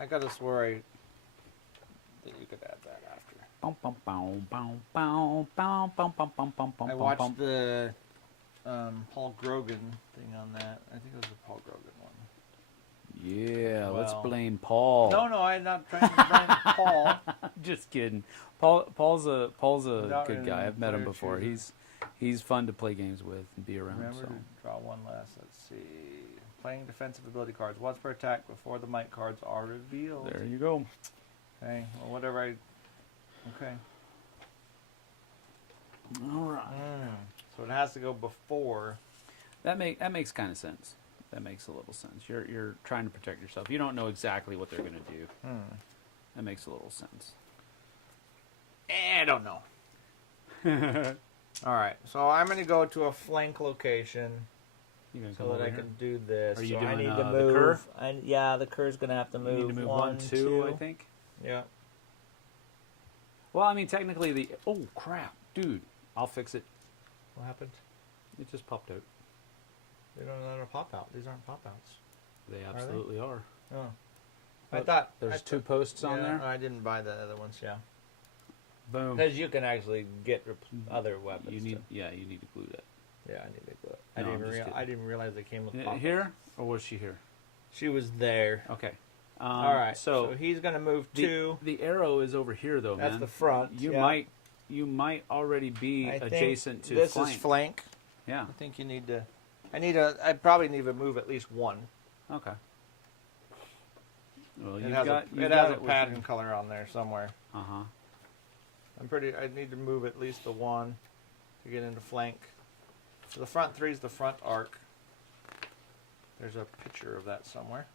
I could have swore that you could add that after. I watched the Paul Grogan thing on that. I think it was the Paul Grogan one. Yeah, let's Well, blame Paul. No, I'm not trying to blame Paul. Just kidding. Paul's a Without good guy. I've met him player before. choosers. He's fun to play games with and be around. Remember So. to draw one less. Let's see. Playing defensive ability cards. Once per attack before the might cards are revealed. There you go. Okay. Well, whatever I. Okay. All right. So it has to go before. That makes kind of sense. That makes a little sense. You're trying to protect yourself. You don't know exactly what they're going to do. That makes a little sense. I don't know. All right. So I'm going to go to a flank location You gonna so come that over I here? can do this. Are you so I doing, need to the move. cur? Yeah, the cur's going to have to move. You need to move one, two, I think. Yeah. Well, I mean, technically the. Oh crap, dude! I'll fix it. What happened? It just popped out. They don't know how to pop out. These aren't pop outs. They absolutely are. Oh. I Look, thought There's two posts on there. I didn't buy the other ones. Yeah. Boom. Because you can actually get other weapons. You need. too. Yeah, you need to glue that. Yeah, I need to glue it. No, I'm just kidding. I didn't realize they came with pop. Here, or was she here? She was there. Okay. All right. So he's gonna move two. the arrow is over here, though, man. That's the front. You yeah. might already be I think adjacent to this flank. is flank. Yeah. I think you need to. I probably need to move at least one. Okay. Well, It you've has got a it pattern color on there somewhere. Uh huh. I need to move at least the one to get into flank. So the front three is the front arc. There's a picture of that somewhere.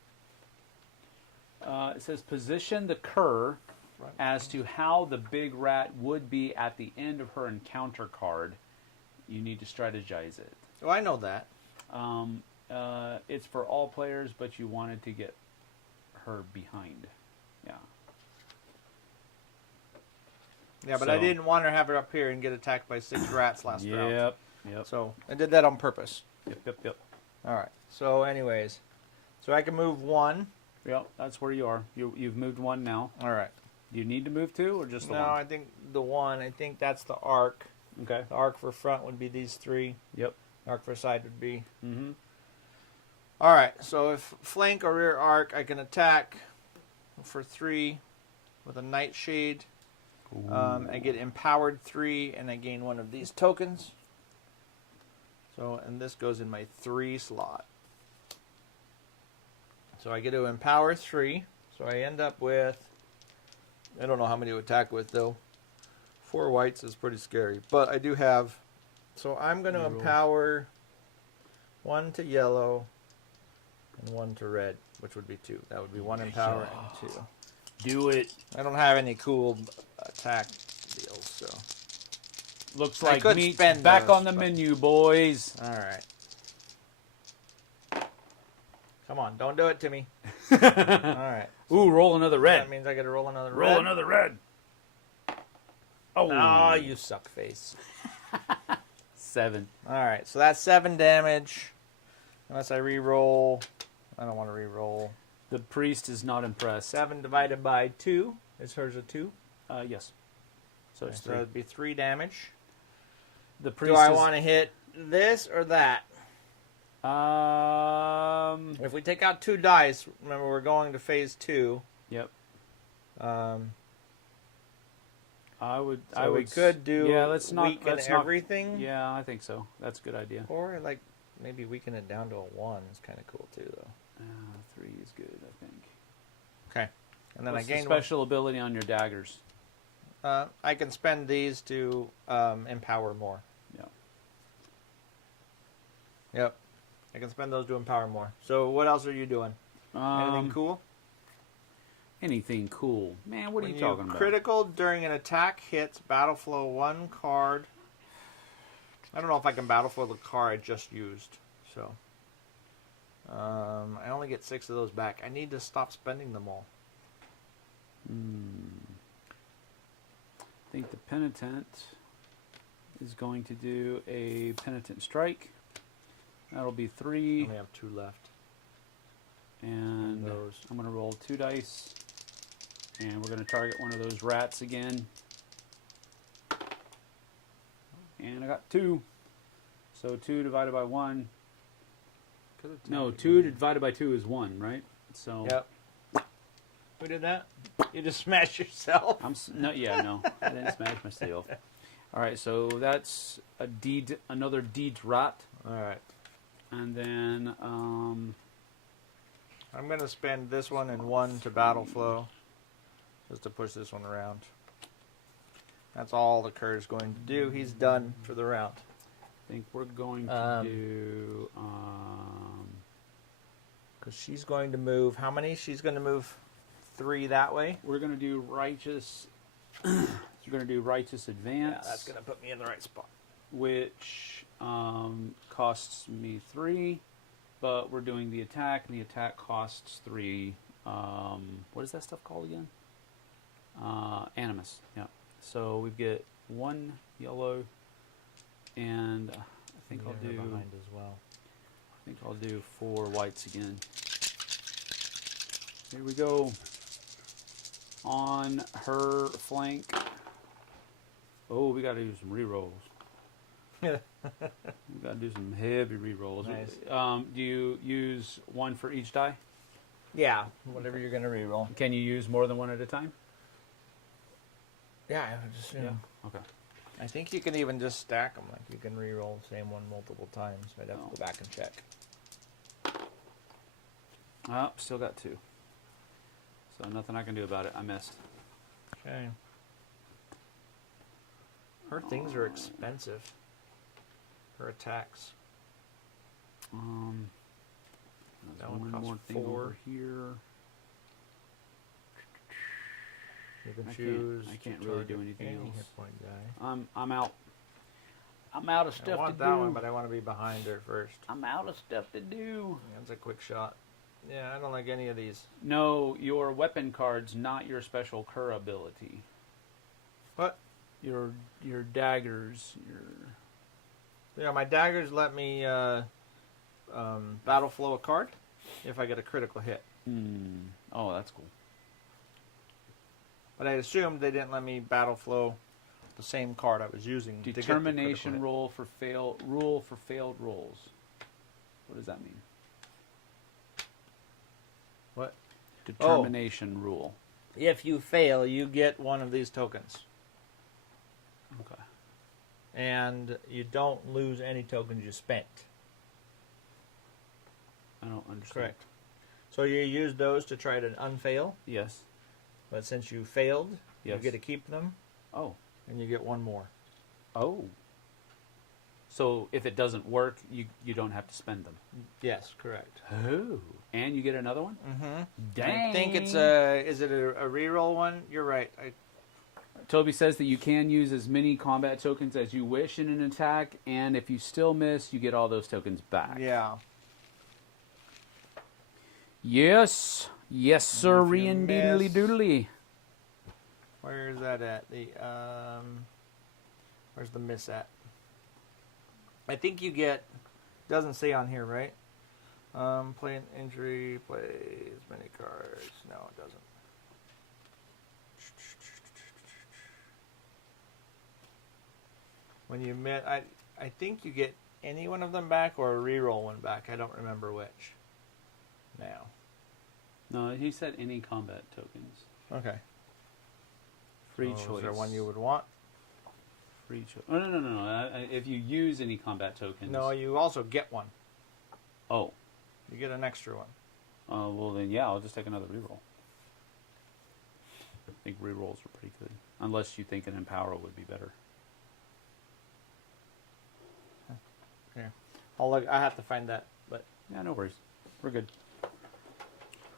It says position the cur Front. as to how the big rat would be at the end of her encounter card. You need to strategize it. Oh, I know that. It's for all players, but you wanted to get her behind. Yeah. Yeah, but So- I didn't want her to have her up here and get attacked by 6 rats last round. Yep. So I did that on purpose. Yep. All right. So, anyways, so I can move one. Yep. That's where you are. You've moved one now. All right. Do you need to move two or just the No, one? I think the one. I think that's the arc. Okay. The arc for front would be these 3. Yep. Arc for side would be. Mm-hmm. All right. So if flank or rear arc, I can attack for 3 with a nightshade. I get empowered 3, and I gain 1 of these tokens. So, and this goes in my 3 slot. So I get to empower 3. So I end up with, I don't know how many to attack with though. 4 whites is pretty scary, but I do have. So I'm going to empower 1 to yellow and 1 to red, which would be 2. That would be 1 empower and 2. Do it. I don't have any cool attack deals, so. Looks I like could meat's spend back those, on the but- menu, boys. All right. Come on, don't do it to me. All right. Ooh, roll another red. That means I got to roll another Roll red. another red. Oh, Oh, you suck face. 7. All right, so that's 7 damage. Unless I re-roll. I don't want to re-roll. The priest is not impressed. 7 divided by 2. Is hers a 2? Yes. So it's So 3. it'd be 3 damage. The priest Do I is, want to hit this or that? Yep. If we take out 2 dice, remember we're going to phase 2. I would. So I would. we could do Yeah, let's not. weaken Let's not. everything. Yeah, I think so. That's a good idea. Or like maybe weaken it down to a 1 is kind of cool too, though. 3 is good, I think. Okay, and then What's I the gain special ability on your daggers? I can spend these to empower more. Yeah. Yep, I can spend those to empower more. So what else are you doing? Anything cool? Anything cool, man? What are When you talking about? Critical during an attack hits, battle flow 1 card. I don't know if I can battle flow the card I just used. So I only get 6 of those back. I need to stop spending them all. I think the penitent is going to do a penitent strike. That'll be I 3, only have 2 left. and those. I'm going to roll 2 dice, and we're going to target one of those rats again. And I got 2, So 2 divided by 1. Could No, attack 2 again. divided by 2 is 1, right? So Yep. Who did that? You just smashed yourself. no, I didn't smash myself. All right, so that's another D rot, All right. and then I'm gonna spend this one and 1 to battle flow, just to push this one around. That's all the Kerr's going to do. He's done for the round. I think we're going to do. Because she's going to move. How many? She's going to move 3 that way. We're going to do righteous. You're going to do righteous advance. Yeah, that's going to put me in the right spot. Which costs me 3, but we're doing the attack, and the attack costs 3. What is that stuff called again? Animus. Yeah. So we get 1 yellow, and I think I'll do behind as well. I think I'll do 4 whites again. Here we go. On her flank. Oh, we got to do some rerolls. We got to do some heavy rerolls. Nice. Do you use 1 for each die? Yeah, whatever you're going to reroll. Can you use more than 1 at a time? Yeah, I would just, Okay. I think you can even just stack them. Like you can reroll the same one multiple times. I'd have to go back and check. Oh, still got 2. So nothing I can do about it. I missed. Okay. Her things are expensive. Her attacks. There's That one one costs more thing 4. over here. You can I choose. can't to really do target anything any else. hit point die. I'm out. I'm out of I stuff want to that do. one, but I want to be behind her first. I'm out of stuff to do. That's a quick shot. Yeah, I don't like any of these. No, your weapon cards, not your special cur ability. What? Your daggers. Yeah, my daggers let me battle flow a card if I get a critical hit. Oh, that's cool. But I assumed they didn't let me battle flow the same card I was using. to get the Determination critical roll for failed rolls. What does that mean? hit. What? Determination rule. If you fail, you get one of these tokens. Okay. And you don't lose any tokens you spent. I don't understand. Correct. So you use those to try to unfail, Yes. but since you failed, Yes. you get to keep them, Oh. and you get 1 more. Oh. So if it doesn't work, you don't have to spend them. Yes, correct. Oh. And you get another one? Mm-hmm. Dang. I think it's is it a reroll one? You're right. Toby says that you can use as many combat tokens as you wish in an attack, and if you still miss, you get all those tokens back. Yeah. Yes. Yes, sir. if you And diddly miss- doodly. Where is that at? The where's the miss at? I think you get. Doesn't say on here, right? Play an injury. Play as many cards. No, it doesn't. When you miss, I think you get any one of them back or a reroll one back. I don't remember which. Now. No, he said any combat tokens. Okay. Free So choice. Is there one you would want? Free choice. Oh, no. If you use any combat tokens. No, you also get one. Oh. You get an extra one. Well, then, yeah, I'll just take another reroll. I think rerolls are pretty good. Unless you think an Empower would be better. Here. I'll look. I have to find that, but Yeah, no worries. We're good.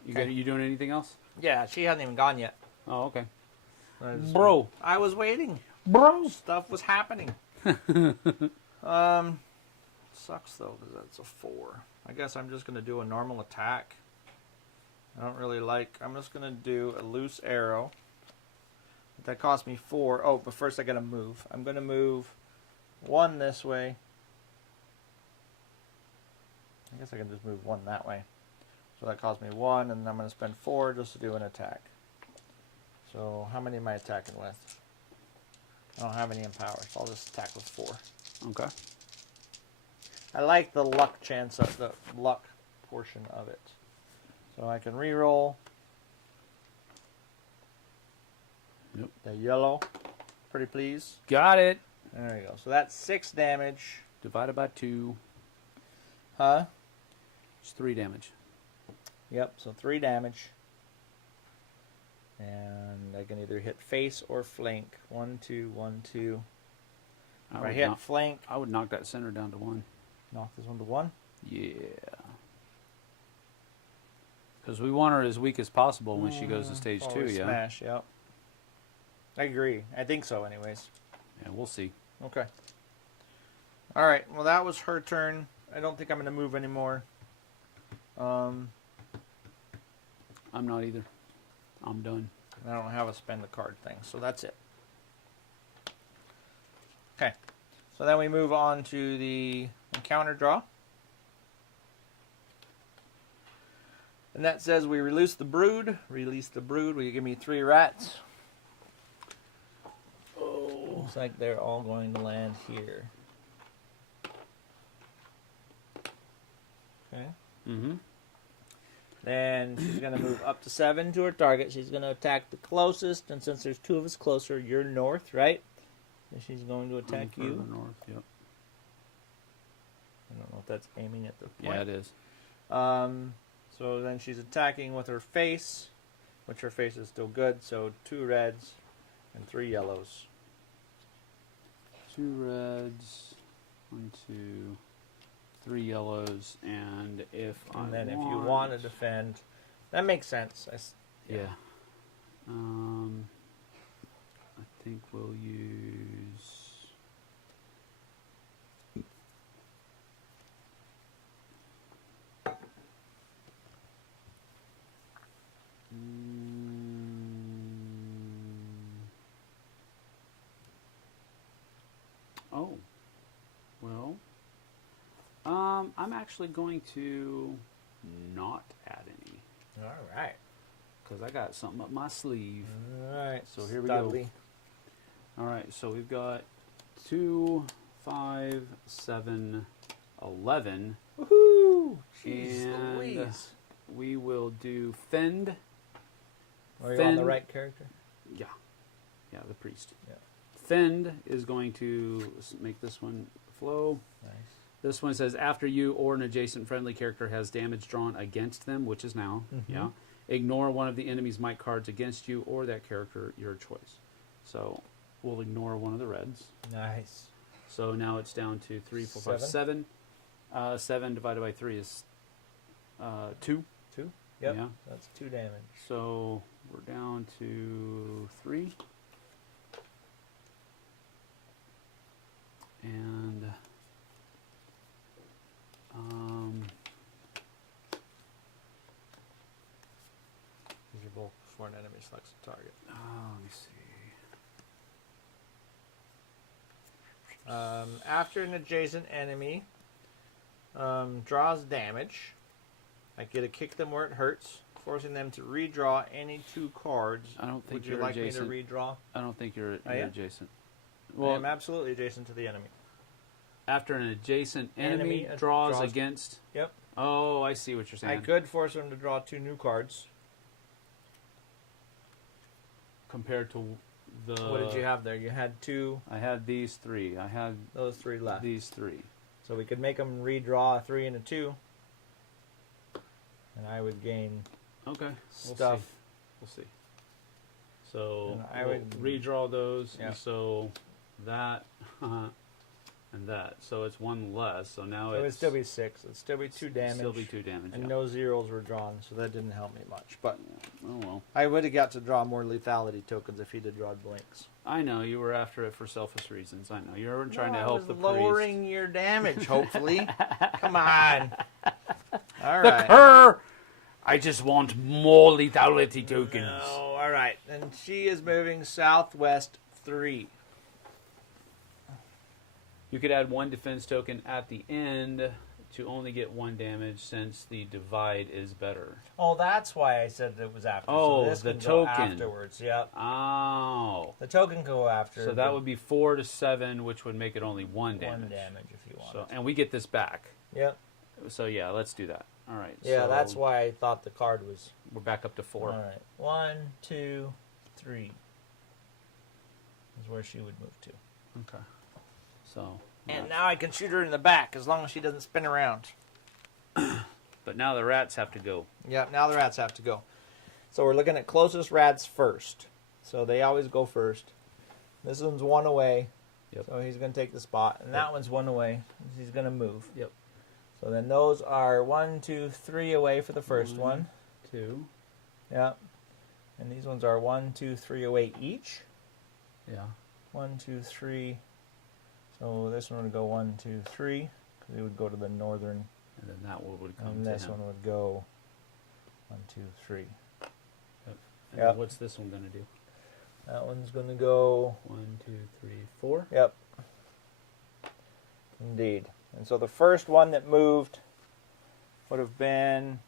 Okay. You doing anything else? yeah, she hasn't even gone yet. Oh, okay. Bro, I was waiting. Bro. Stuff was happening. Sucks though, because that's a 4. I guess I'm just gonna do a normal attack. I don't really like. I'm just gonna do a loose arrow. That cost me 4. Oh, but first I gotta move. I'm gonna move 1 this way. I guess I can just move 1 that way. So that cost me 1, and I'm gonna spend 4 just to do an attack. So how many am I attacking with? I don't have any Empower, so I'll just attack with 4. Okay. I like the luck chance of the luck portion of it. So I can reroll. Yep. The yellow. Pretty please. Got it. There you go. So that's 6 damage. Divided by 2. Huh? It's 3 damage. Yep, so 3 damage. And I can either hit face or flank. 1, 2, 1, 2. If I hit flank, I would knock that center down to 1. knock this one to 1. Yeah. Because we want her as weak as possible when she goes to stage 2, Forward yeah? Smash, yep. I agree. I think so, anyways. Yeah, we'll see. Okay. All right. Well, that was her turn. I don't think I'm going to move anymore. I'm not either. I'm done. I don't have a spend the card thing, so that's it. Okay. So then we move on to the encounter draw. And that says we release the brood. Release the brood. Will you give me 3 rats? Oh. Looks like they're all going to land here. Okay. Mm-hmm. Then she's going to move up to 7 to her target. She's going to attack the closest. And since there's 2 of us closer, you're north, right? And she's going to attack I'm you. further north, yep. I don't know if that's aiming at the point. Yeah, it is. So then she's attacking with her face, which her face is still good. So 2 reds and 3 yellows. 2 reds, 1, 2, 3 yellows, and if And then if you want to defend, that makes sense. Yeah. I think we'll use... Oh, well, I'm actually going to not add any All right. because I got something up my sleeve. All right. So here we go. All right, so we've got 2, 5, 7, 11. Woohoo! Jeez And Louise. we will do Fend. Are you on the Fend. right character? Yeah. Yeah, the priest. Yeah. Fend is going to make this one flow. Nice. This one says after you or an adjacent friendly character has damage drawn against them, which is now, yeah. Ignore one of the enemy's might cards against you or that character, your choice. So we'll ignore one of the reds. Nice. So now it's down to 3, 4, 5, 7. 7 divided by 3 is 2. 2? Yep. Yeah. That's 2 damage. So we're down to 3. And These are both before an enemy selects a target. let me see. After an adjacent enemy draws damage, I get to kick them where it hurts, forcing them to redraw any 2 cards. I don't think Would you you're like adjacent. me to redraw? I don't think you're yeah? adjacent. I Well, am absolutely adjacent to the enemy. after an adjacent enemy Enemy draws draws- against... Yep. Oh, I see what you're saying. I could force them to draw 2 new cards. Compared to the... What did you have there? You had 2, I had these 3. I had those 3 left. these 3. So we could make them redraw a 3 and a 2. And I would gain Okay. stuff. We'll see. So And I we'll would- redraw those. Yeah. And so that and that. So it's 1 less. So now So it'd it's still be 6. It'd still be 2 damage. Still be 2 damage. And yeah. no zeros were drawn, so that didn't help me much. But Yeah. Oh well. I would have got to draw more lethality tokens if he'd have drawn blinks. I know you were after it for selfish reasons. I know you were trying to I help was the lowering your damage, hopefully. Come on. All priest. right. The cur. I just want more lethality tokens. No, all right. And she is moving southwest 3. You could add 1 defense token at the end to only get 1 damage since the divide is better. Oh, that's why I said it was after. Oh, so this the can token. Go afterwards, yep. Oh. The token can go after. So that would be 4 to 7, which would make it only 1 damage. 1 damage if you want. So, and we get this back. Yep. So yeah, let's do that. All right. Yeah, so that's why I thought the card was. we're back up to 4. All right. 1, 2, 3 is where she would move to. Okay. So. And now I can shoot her in the back as long as she doesn't spin around. But now the rats have to go. Yep, now the rats have to go. So we're looking at closest rats first. So they always go first. This one's 1 away. Yep. So he's going to take the spot. And that one's 1 away. He's going to move. Yep. So then those are 1, 2, 3 away for the first one. 2. Yep. And these ones are 1, 2, 3 away each. Yeah. 1, 2, 3. So this one would go 1, 2, 3. Because it would go to the northern. And then that one would come And to this him. one would go 1, 2, 3. Yep. And Yep. then what's this one going to do? That one's going to go. 1, 2, 3, 4. Yep. Indeed. And so the first one that moved would have been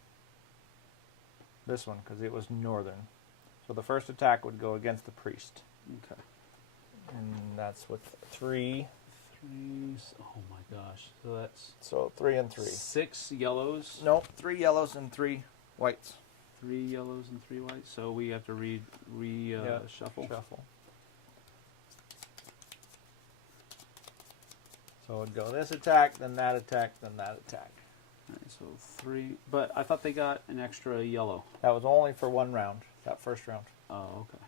this one, because it was northern. So the first attack would go against the priest. Okay. And that's with 3. 3. Oh my gosh. So that's So 3 and 3. 6 yellows. Nope, 3 yellows and 3 whites. 3 yellows and 3 whites. So we have to shuffle. Shuffle. So it would go this attack, then that attack, then that attack. All right, so 3. But I thought they got an extra yellow. That was only for 1 round, that first round. Oh, okay.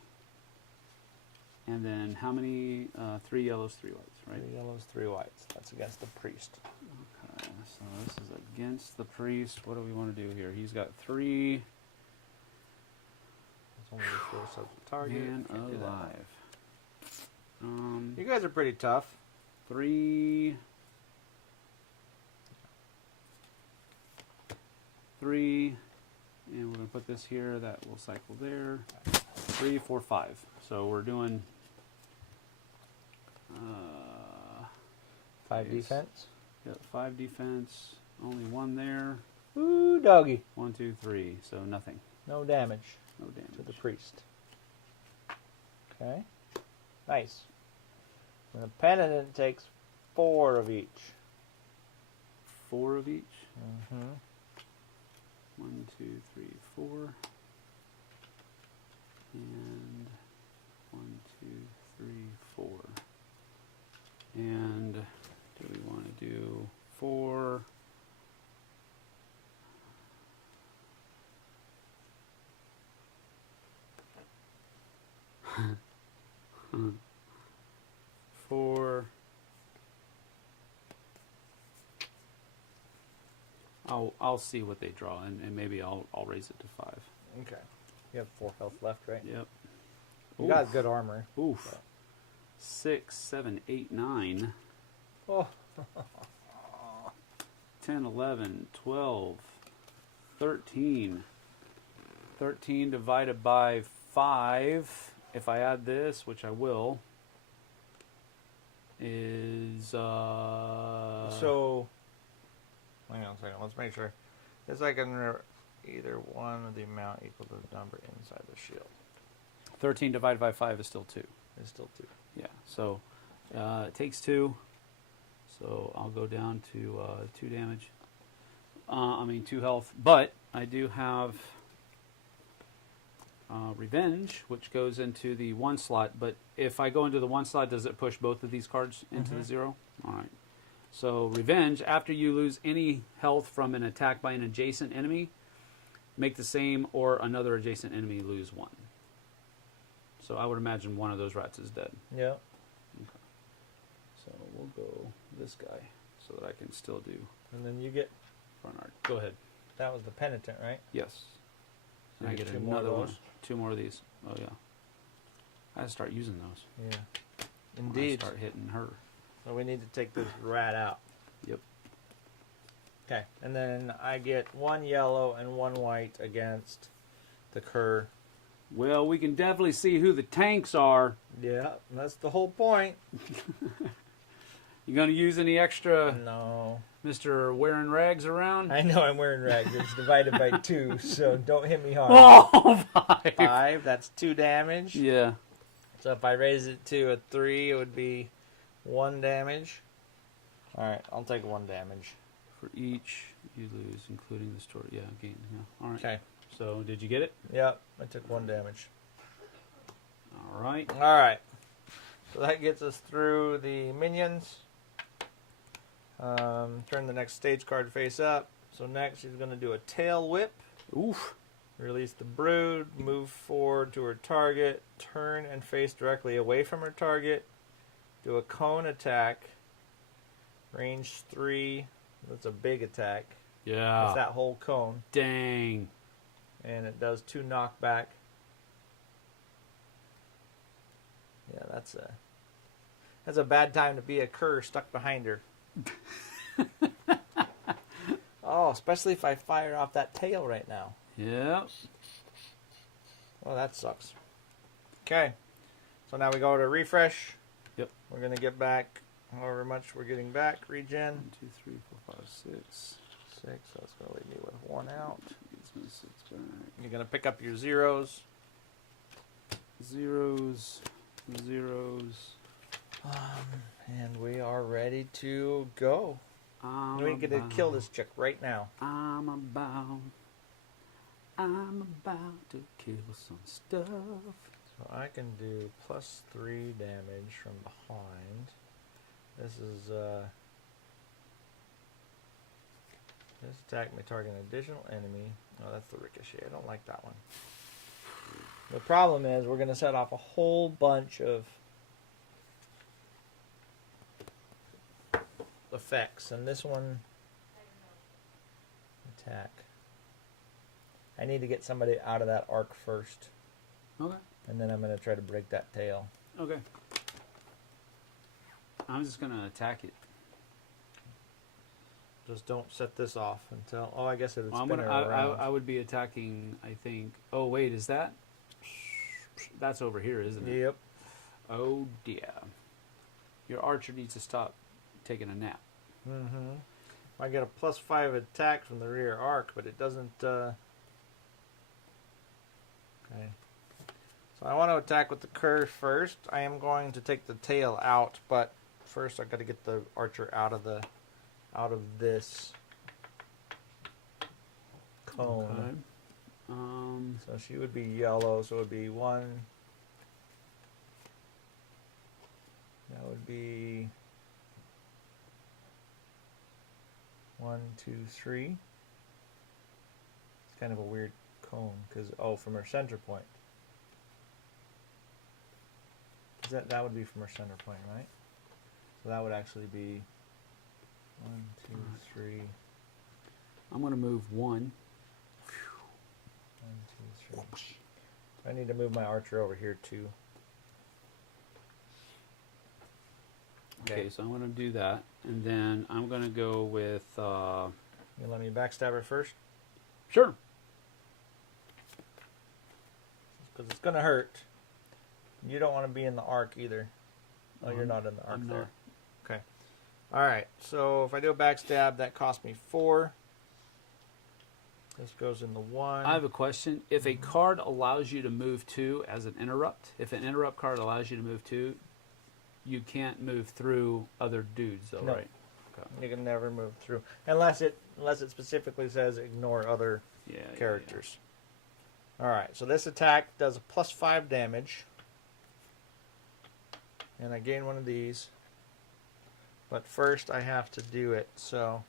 And then how many? 3 yellows, 3 whites, right? 3 yellows, 3 whites. That's against the priest. Okay, so this is against the priest. What do we want to do here? He's got 3. It's only the 4 subject target. Man Can't do that. alive. You guys are pretty tough. 3. 3. And we're going to put this here. That will cycle there. 3, 4, 5. So we're doing 5 Yes. defense. got 5 defense. Only 1 there. Ooh, doggy. 1, 2, 3. So nothing. No damage No to the damage. priest. Okay. Nice. And the penitent takes 4 of each. 4 of each. Mm-hmm. 1, 2, 3, 4. And 1, 2, 3, 4. And do we want to do 4? Four. I'll see what they draw, and maybe I'll raise it to 5. Okay. You have 4 health left, right? Yep. You got good armor. Oof. 6, 7, 8, 9, Oh. 10, 11, 12, 13. 13 divided by 5, if I add this, which I will, is... So, hang on a second. Let's make sure. It's like either one of the amount equal to the number inside the shield. 13 divided by 5 is still 2. It's still 2. Yeah, so it takes 2. So I'll go down to 2 damage. 2 health. But I do have Revenge, which goes into the 1 slot. But if I go into the 1 slot, does it push both of these cards into the 0? All right. So Revenge, after you lose any health from an attack by an adjacent enemy, make the same or another adjacent enemy lose 1. So I would imagine one of those rats is dead. Yeah. Okay. So we'll go this guy so that I can still do And then you get, front art. Go ahead. that was the penitent, right? Yes. So And I you get get 2 more of another one. those? 2 more of these. Oh yeah. I gotta start using those. Yeah. When I Indeed. start hitting her. So we need to take this rat out. Yep. Okay. And then I get 1 yellow and 1 white against the cur. Well, we can definitely see who the tanks are. Yeah, that's the whole point. You gonna use any extra? No. Mr. Wearing Rags around? I know I'm wearing rags. It's divided by 2, so don't hit me hard. Oh, 5. 5, that's 2 damage. Yeah. So if I raise it to a 3, it would be 1 damage. Alright, I'll take 1 damage. For each you lose, including the story. Yeah, gain. Yeah. All right. Okay. So, did you get it? Yep, I took 1 damage. All right. Alright. So that gets us through the minions. Turn the next stage card face up. So next he's going to do a tail whip. Oof. Release the brood, move forward to her target, turn and face directly away from her target, do a cone attack, range 3, that's a big attack. Yeah. It's that whole cone, Dang. and it does 2 knockback. Yeah, that's a bad time to be a cur stuck behind her. Oh, especially if I fire off that tail right now. Yeah. Well, that sucks. Okay. So now we go to refresh. Yep. We're going to get back however much we're getting back. Regen. 1, 2, 3, 4, 5, 6. 6. So that's going to leave me with 1 out. It's been 6 back. You're going to pick up your zeros. Zeros. And we are ready to go. We're going to kill this chick right now. I'm about to kill some stuff. So I can do plus 3 damage from behind. This is this attack may target an additional enemy. Oh, that's the ricochet. I don't like that one. The problem is we're going to set off a whole bunch of effects, and this one attack. I need to get somebody out of that arc first, Okay. and then I'm going to try to break that tail. Okay. I'm just gonna attack it. Just don't set this off until. Oh, I guess it would Well, spin her around. I would be attacking. I think. Oh wait, is that? That's over here, isn't it? Yep. Oh dear. Your archer needs to stop taking a nap. Mm-hmm. I get a plus 5 attack from the rear arc, but it doesn't. Okay. So I want to attack with the curve first. I am going to take the tail out, but first I've got to get the archer out of this cone. Okay. So she would be yellow, so it would be 1. That would be 1, 2, 3. It's kind of a weird cone because from her center point. That would be from her center point, right? So that would actually be 1, 2, 3. I'm gonna move 1. 1, 2, 3. I need to move my archer over here too. Okay, so I'm gonna do that, and then I'm gonna go with. You let me backstab her first Sure. because it's gonna hurt. You don't want to be in the arc either. Oh, you're not in the arc I'm there. not. Okay. All right. So if I do a backstab, that costs me 4. This goes in the 1. I have a question. If a card allows you to move 2 as an interrupt, if an interrupt card allows you to move 2, you can't move through other dudes, though, No. right? Okay. You can never move through unless it specifically says ignore other Yeah. characters. All right. So this attack does a plus 5 damage, and I gain one of these. But first, I have to do it. So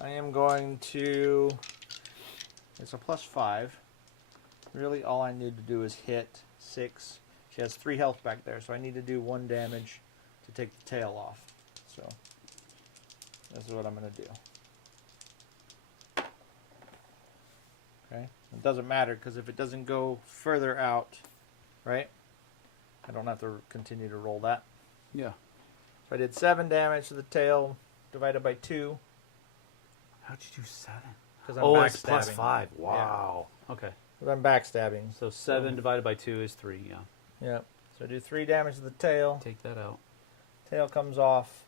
I am going to. It's a plus 5. Really, all I need to do is hit 6. She has 3 health back there, so I need to do 1 damage to take the tail off. So this is what I'm going to do. Okay? It doesn't matter because if it doesn't go further out, right? I don't have to continue to roll that. Yeah. So I did 7 damage to the tail, divided by 2. How'd you do 7? Because I'm Oh, backstabbing. it's plus 5. Wow. Okay. Because I'm backstabbing. So 7 divided by 2 is 3, yeah. Yeah. So I do 3 damage to the tail. Take that out. Tail comes off.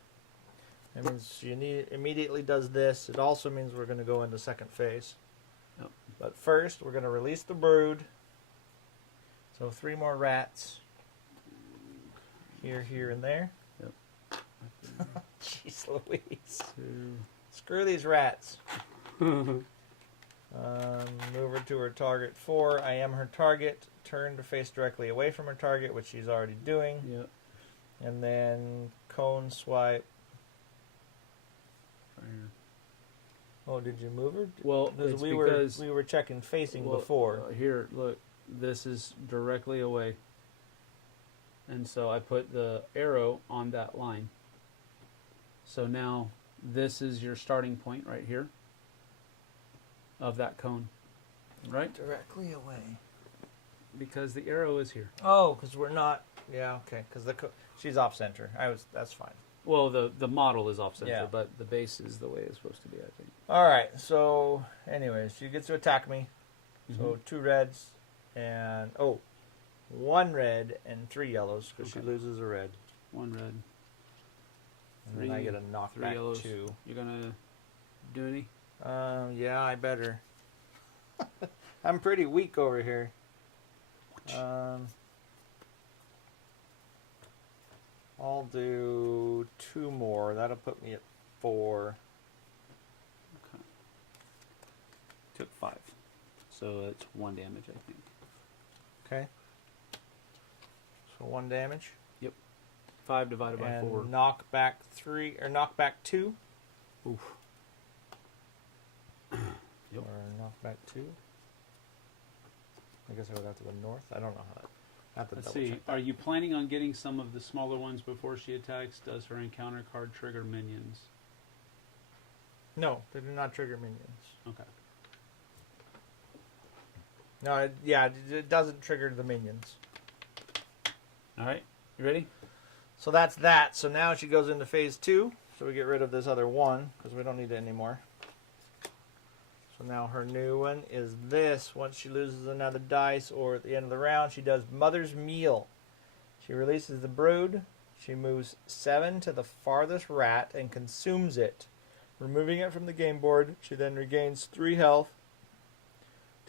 That means she immediately does this. It also means we're going to go into second phase. Yep. But first, we're going to release the brood. So 3 more rats. Here, here, and there. Yep. Jeez Louise. 2. Screw these rats. Move her to her target 4. I am her target. Turn to face directly away from her target, which she's already doing. Yep. And then cone swipe. Right here. Oh, did you move her? Well, Because it's we were checking facing before. Here, look. This is directly away. And so I put the arrow on that line. So now this is your starting point right here of that cone. Right? Directly away. Because the arrow is here. Oh, because we're not. Yeah, okay. Because she's off center. That's fine. Well, the model is off center, Yeah. but the base is the way it's supposed to be, I think. All right. So, anyways, she gets to attack me. So Mhm. 2 reds and 1 red and 3 yellows because she Okay. loses a red. 1 red. And then I get a 3 knockback yellows. 2. You're gonna do any? Yeah, I better. I'm pretty weak over here. I'll do 2 more. That'll put me at 4. Okay. Took 5. So it's 1 damage, I think. Okay. So 1 damage. 5 divided by And 4. knockback 3 or knockback 2. Oof. Yep. Or knockback 2. I guess I would have to go north. I don't know how that. I have to Let's double see. check. Are you planning on getting some of the smaller ones before she attacks? Does her encounter card trigger minions? No, they do not trigger minions. Okay. No, it doesn't trigger the minions. All right. You ready? So that's that. So now she goes into phase 2. So we get rid of this other 1 because we don't need it anymore. So now her new one is this. Once she loses another dice or at the end of the round, she does Mother's Meal. She releases the brood. She moves 7 to the farthest rat and consumes it. Removing it from the game board, she then regains 3 health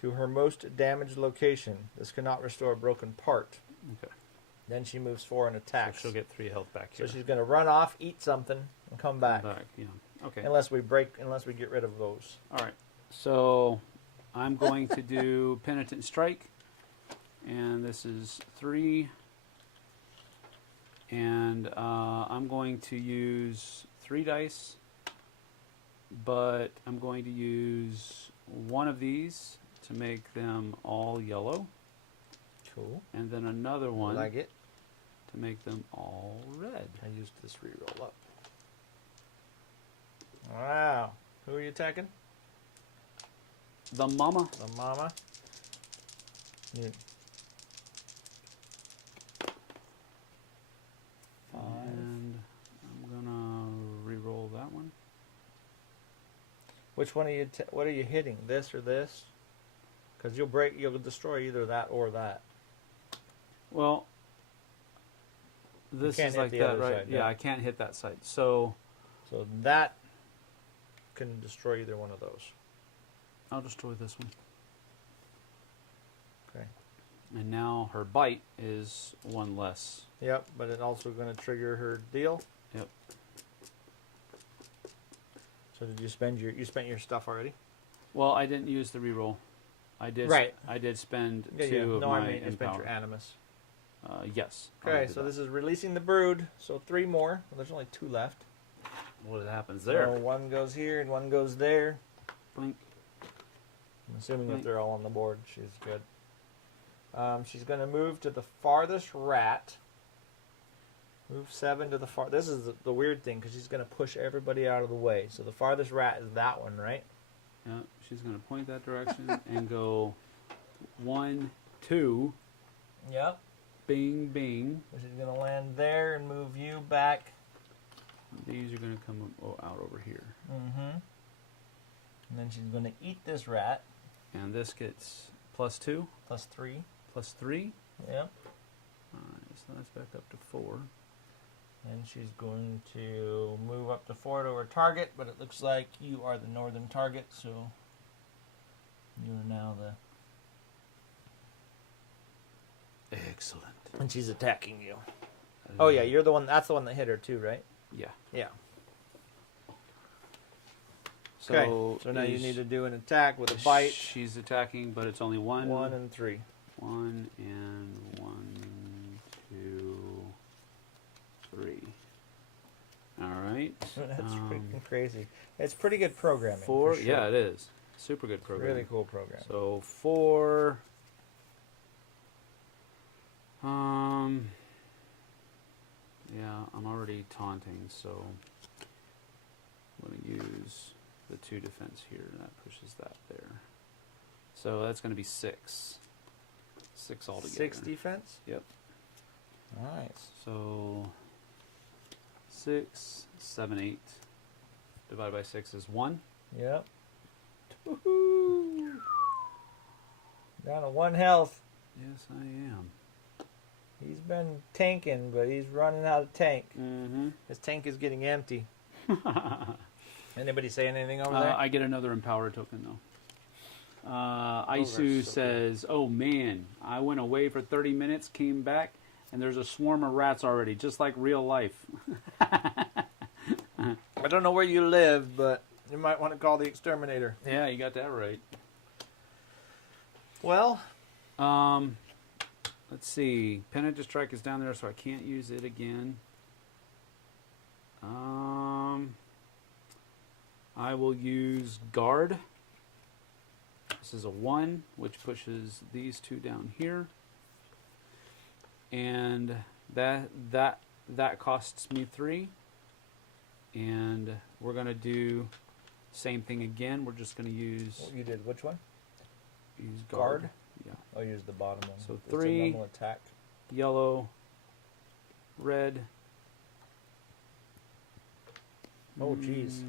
to her most damaged location. This cannot restore a broken part. Okay. Then she moves 4 and attacks. So she'll get 3 health back So here. she's going to run off, eat something, and come back. Yeah. Okay. Unless we get rid of those. All right. So I'm going to do Penitent Strike. And this is 3. And I'm going to use 3 dice. But I'm going to use 1 of these to make them all yellow. Cool. And then another one Like it. to make them all red. I used this reroll up. Wow. Who are you attacking? The mama. The mama. Yeah. 5. And I'm gonna re-roll that one. Which one are you? What are you hitting? This or this? Because you'll destroy either that or that. Well, this can't is hit like the that, other right? side, Yeah, yeah. I can't hit that side. So So that can destroy either one of those. I'll destroy this one. Okay. And now her bite is 1 less. Yep, but it's also going to trigger her deal. Yep. So did you spend your stuff already? Well, I didn't use the re-roll. I did. Right. I did spend Yeah, 2 yeah. of No, my I mean you spent empower. your animus. Yes. Okay, so this is releasing the brood. So 3 more. Well, there's only 2 left. What happens there? So 1 goes here and 1 goes there. Blink. I'm assuming Blink. if they're all on the board, she's good. She's going to move to the farthest rat. Move 7 to the far. This is the weird thing because she's going to push everybody out of the way. So the farthest rat is that one, right? Yeah, she's going to point that direction and go 1, 2, Yep. bing, bing. So she's going to land there and move you back. These are going to come out over here. Mm-hmm. And then she's going to eat this rat. And this gets +2, Plus 3. +3. Yep. Alright, so that's back up to 4. And she's going to move up to forward over target, but it looks like you are the northern target, so you are now the... Excellent. And she's attacking you. Oh yeah, you're the one, that's the one that hit her too, right? Yeah. Yeah. So, Okay, so now you need to do an attack with a bite. She's attacking, but it's only one. 1 and 3. 1 and 1, 2, 3. All right. That's freaking crazy. It's pretty good programming. 4. for sure. Yeah, it is. Super good program. Really cool program. So 4. Yeah, I'm already taunting, so I'm going to use the 2 defense here, and that pushes that there. So that's going to be 6. 6 altogether. 6 defense? Yep. Nice. So 6, 7, 8. Divided by 6 is 1. Yep. Woohoo! Down to 1 health. Yes, I am. He's been tanking, but he's running out of tank. Mm-hmm. His tank is getting empty. Anybody say anything over there? I get another Empower token, though. that's Isu so says, oh man, I went away for 30 minutes, came back, and there's a swarm of rats already, just like real life. I don't know where you live, but you might want to call the exterminator. Yeah, you got that right. Well, let's see. Penitent Strike is down there, so I can't use it again. I will use Guard. This is a 1, which pushes these 2 down here. And that costs me 3. And we're going to do same thing again. We're just going to use you did which one? Guard. Guard? Yeah. I'll use the bottom one. So It's a 3, normal attack. yellow, red. Oh, jeez.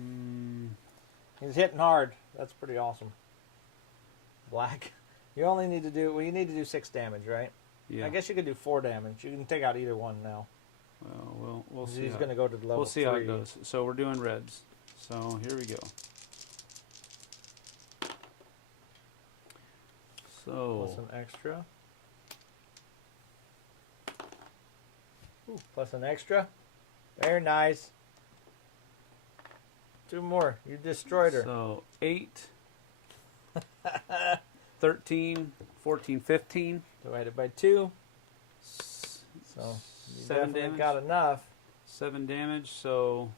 He's hitting hard. That's pretty awesome. Black. You only need to do... Well, you need to do 6 damage, right? Yeah. I guess you could do 4 damage. You can take out either one now. Well, we'll see. He's going to go to the level We'll see 3. how it goes. So we're doing reds. So here we go. So Plus an extra. Ooh, plus an extra. Very nice. 2 more. You destroyed her. So 8, 13, 14, 15. Divided by 2. So you 7 definitely damage. got enough. 7 damage. So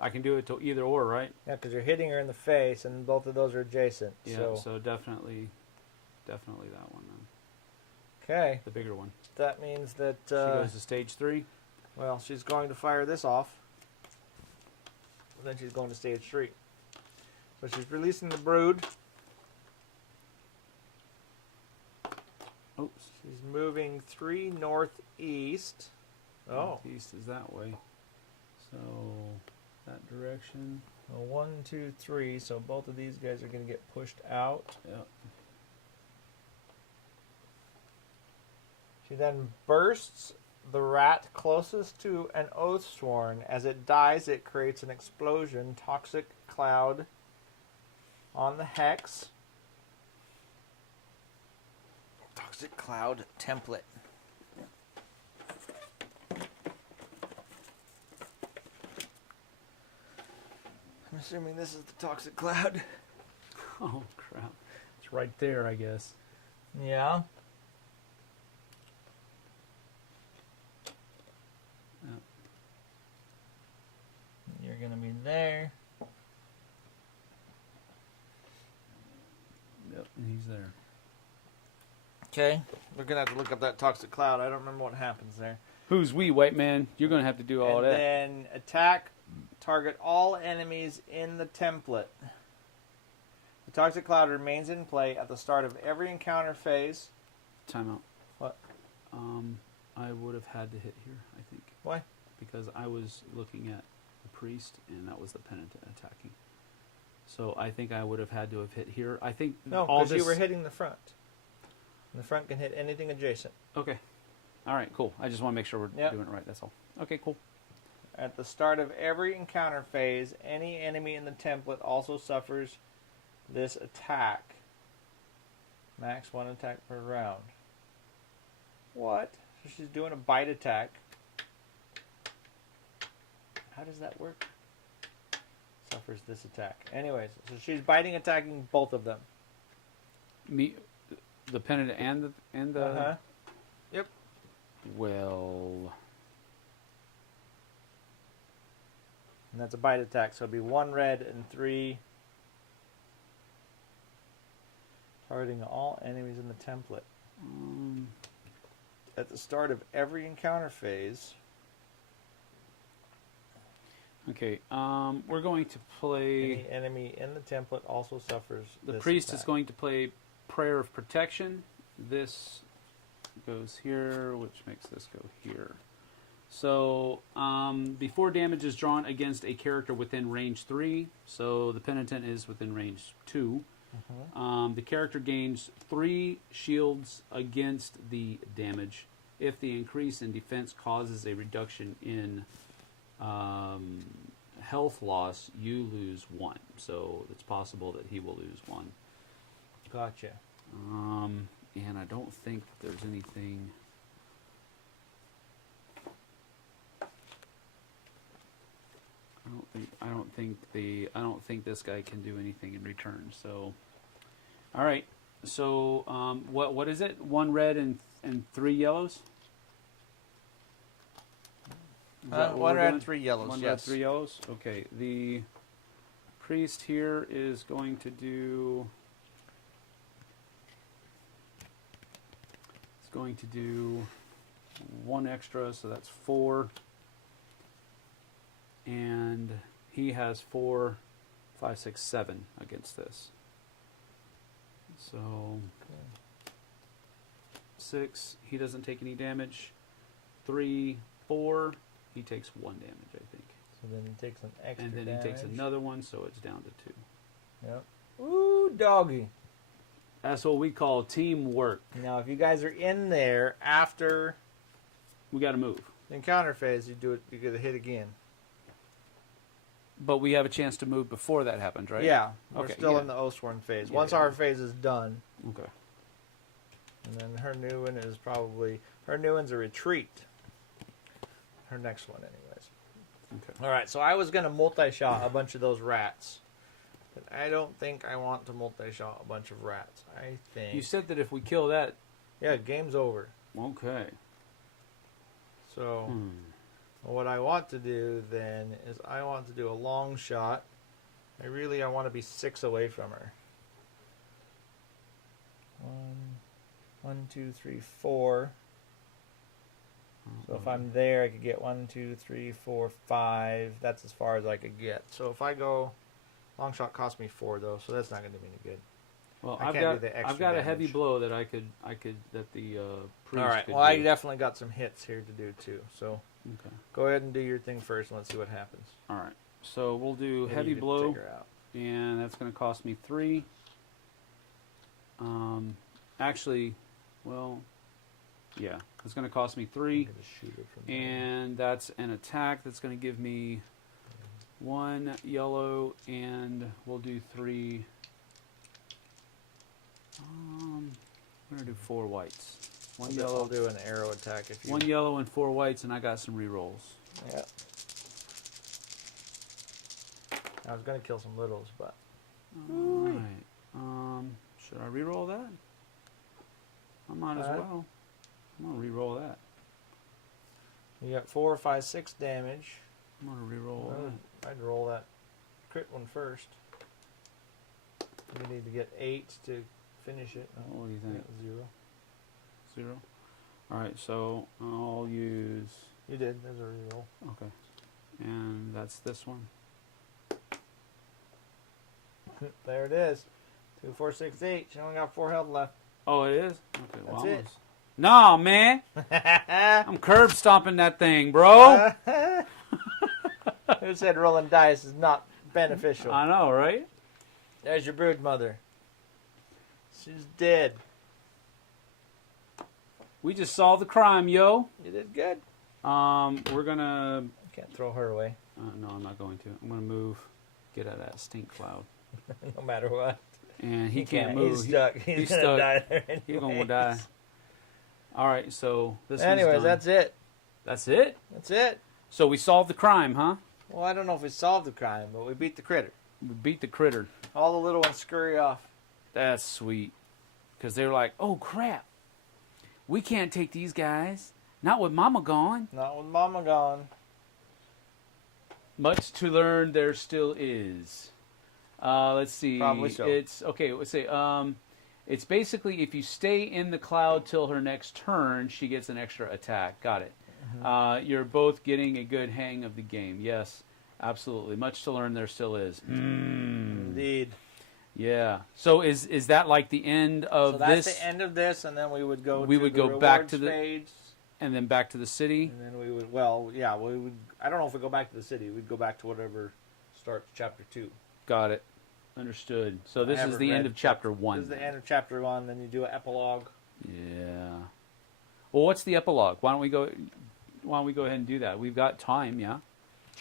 I can do it to either or, right? Yeah, because you're hitting her in the face, and both of those are adjacent. Yeah. So definitely that one then. Okay, The bigger one. that means that She goes to stage 3. well, she's going to fire this off. Then she's going to stage 3. So she's releasing the brood. Oops. She's moving 3 northeast. Oh, East is that way. So that direction. 1, 2, 3. So both of these guys are going to get pushed out. Yep. She then bursts the rat closest to an Oathsworn. As it dies, it creates an explosion, toxic cloud on the hex. Toxic cloud template. I'm assuming this is the toxic cloud. Oh crap! It's right there, I guess. Yeah. Yep. You're going to be there. Yep, and he's there. Okay. We're going to have to look up that toxic cloud. I don't remember what happens there. Who's we, white man? You're gonna have to do all and that. then attack, target all enemies in the template. The toxic cloud remains in play at the start of every encounter phase. Time out. What? I would have had to hit here, I think. Why? Because I was looking at the priest, and that was the penitent attacking. So I think I would have had to have hit here. I think No, all because this... you were hitting the front. And the front can hit anything adjacent. Okay. All right, cool. I just want to make sure we're Yep. doing it right, that's all. Okay, cool. At the start of every encounter phase, any enemy in the template also suffers this attack. Max 1 attack per round. What? So she's doing a bite attack. How does that work? Suffers this attack. Anyways, so she's biting, attacking both of them. Me, the penitent and the. Uh-huh. Yep. Well. And that's a bite attack, so it'll be 1 red and 3. Targeting all enemies in the template. At the start of every encounter phase. Okay, we're going to play. Any enemy in the template also suffers The this priest attack. is going to play Prayer of Protection. This goes here, which makes this go here. So, before damage is drawn against a character within range 3, so the penitent is within range 2, the character gains 3 shields against the damage. If the increase in defense causes a reduction in health loss, you lose 1. So, it's possible that he will lose 1. Gotcha. And I don't think that there's anything. I don't think this guy can do anything in return. So, all right. So, what is it? 1 red and 3 yellows. Is that what 1 we're red doing? and 3 yellows. 1 yes. red, 3 yellows. Okay. The priest here is going to do. It's going to do 1 extra, so that's 4. And he has 4, 5, 6, 7 against this. So 6, he doesn't take any damage. 3, 4, he takes 1 damage, I think. So then he takes an extra And then damage. he takes another one, so it's down to 2. Yep. Ooh, doggy. That's what we call teamwork. Now, if you guys are in there after We got to move. the encounter phase, you do it. You get a hit again. But we have a chance to move before that happens, right? Yeah, we're Okay, still yeah. in the Oathsworn phase. Yeah, Once yeah. our phase is done, Okay. and then her new one is probably her new one's a retreat. Her next one, anyways. Okay. All right, so I was gonna multi-shot a bunch of those rats, but I don't think I want to multi-shot a bunch of rats. I think You said that if we kill that. yeah, game's over. Okay. So what I want to do then is I want to do a long shot. I want to be 6 away from her. 1, 2, 3, 4. So if I'm there, I could get 1, 2, 3, 4, 5. That's as far as I could get. So if I go, long shot cost me 4 though, so that's not going to do me any good. Well, I I've can't got do the extra I've got a heavy damage. blow that that the priest All right. could Well, I do. definitely got some hits here to do too. So Okay. go ahead and do your thing first, and let's see what happens. All right. So we'll do Maybe heavy you can blow, figure out. and that's going to cost me 3. Actually, well, yeah, it's going to cost me 3, I'm gonna shoot it from there. and that's an attack that's going to give me 1 yellow, and we'll do 3. I'm going to do 4 whites. 1 I'll yellow, do an arrow attack if you. 1 yellow and 4 whites, and I got some rerolls. Yep. I was gonna kill some littles, but All right. Should I reroll that? I might as well. I'm gonna reroll that. you got 4, 5, 6 damage. I'm gonna reroll that. I'd roll that crit one first. You need to get 8 to finish it. What do you think? 0. 0. All right. So I'll use. You did. There's a reroll. Okay. And that's this one. There it is. 2, 4, 6, 8. You only got 4 health left. Oh, it is. Okay. Well, That's it. almost. Nah, man. I'm curb stomping that thing, bro. Who said rolling dice is not beneficial? I know, right? There's your brood mother. She's dead. We just solved the crime, yo. You did good. We're gonna Can't throw her away. No, I'm not going to. I'm going to move. Get out of that stink cloud. No matter what. And he can't move. He's stuck. He's gonna stuck. die there He's going to anyways. die. All right, so this one's Anyways, done. that's it. That's it? That's it. So we solved the crime, huh? Well, I don't know if we solved the crime, but we beat the critter. We beat the critter. All the little ones scurry off. That's sweet. Because they were like, oh, crap. We can't take these guys. Not with Mama gone. Not with Mama gone. Much to learn there still is. Let's see. Probably so. It's, okay, let's say, it's basically if you stay in the cloud till her next turn, she gets an extra attack. Got it. You're both getting a good hang of the game. Yes, absolutely. Much to learn there still is. Indeed. Yeah. So is that like the end of So that's this? the end of this, and then we would go. We to would the go back rewards to the- page, And then back to the city? and then we would. Well, yeah, we would. I don't know if we go back to the city. We'd go back to whatever starts chapter 2. Got it. Understood. So this is haven't the end read of chapter 1. This is the end of chapter 1. Then you do an epilogue. Yeah. Well, what's the epilogue? Why don't we go ahead and do that? We've got time, yeah?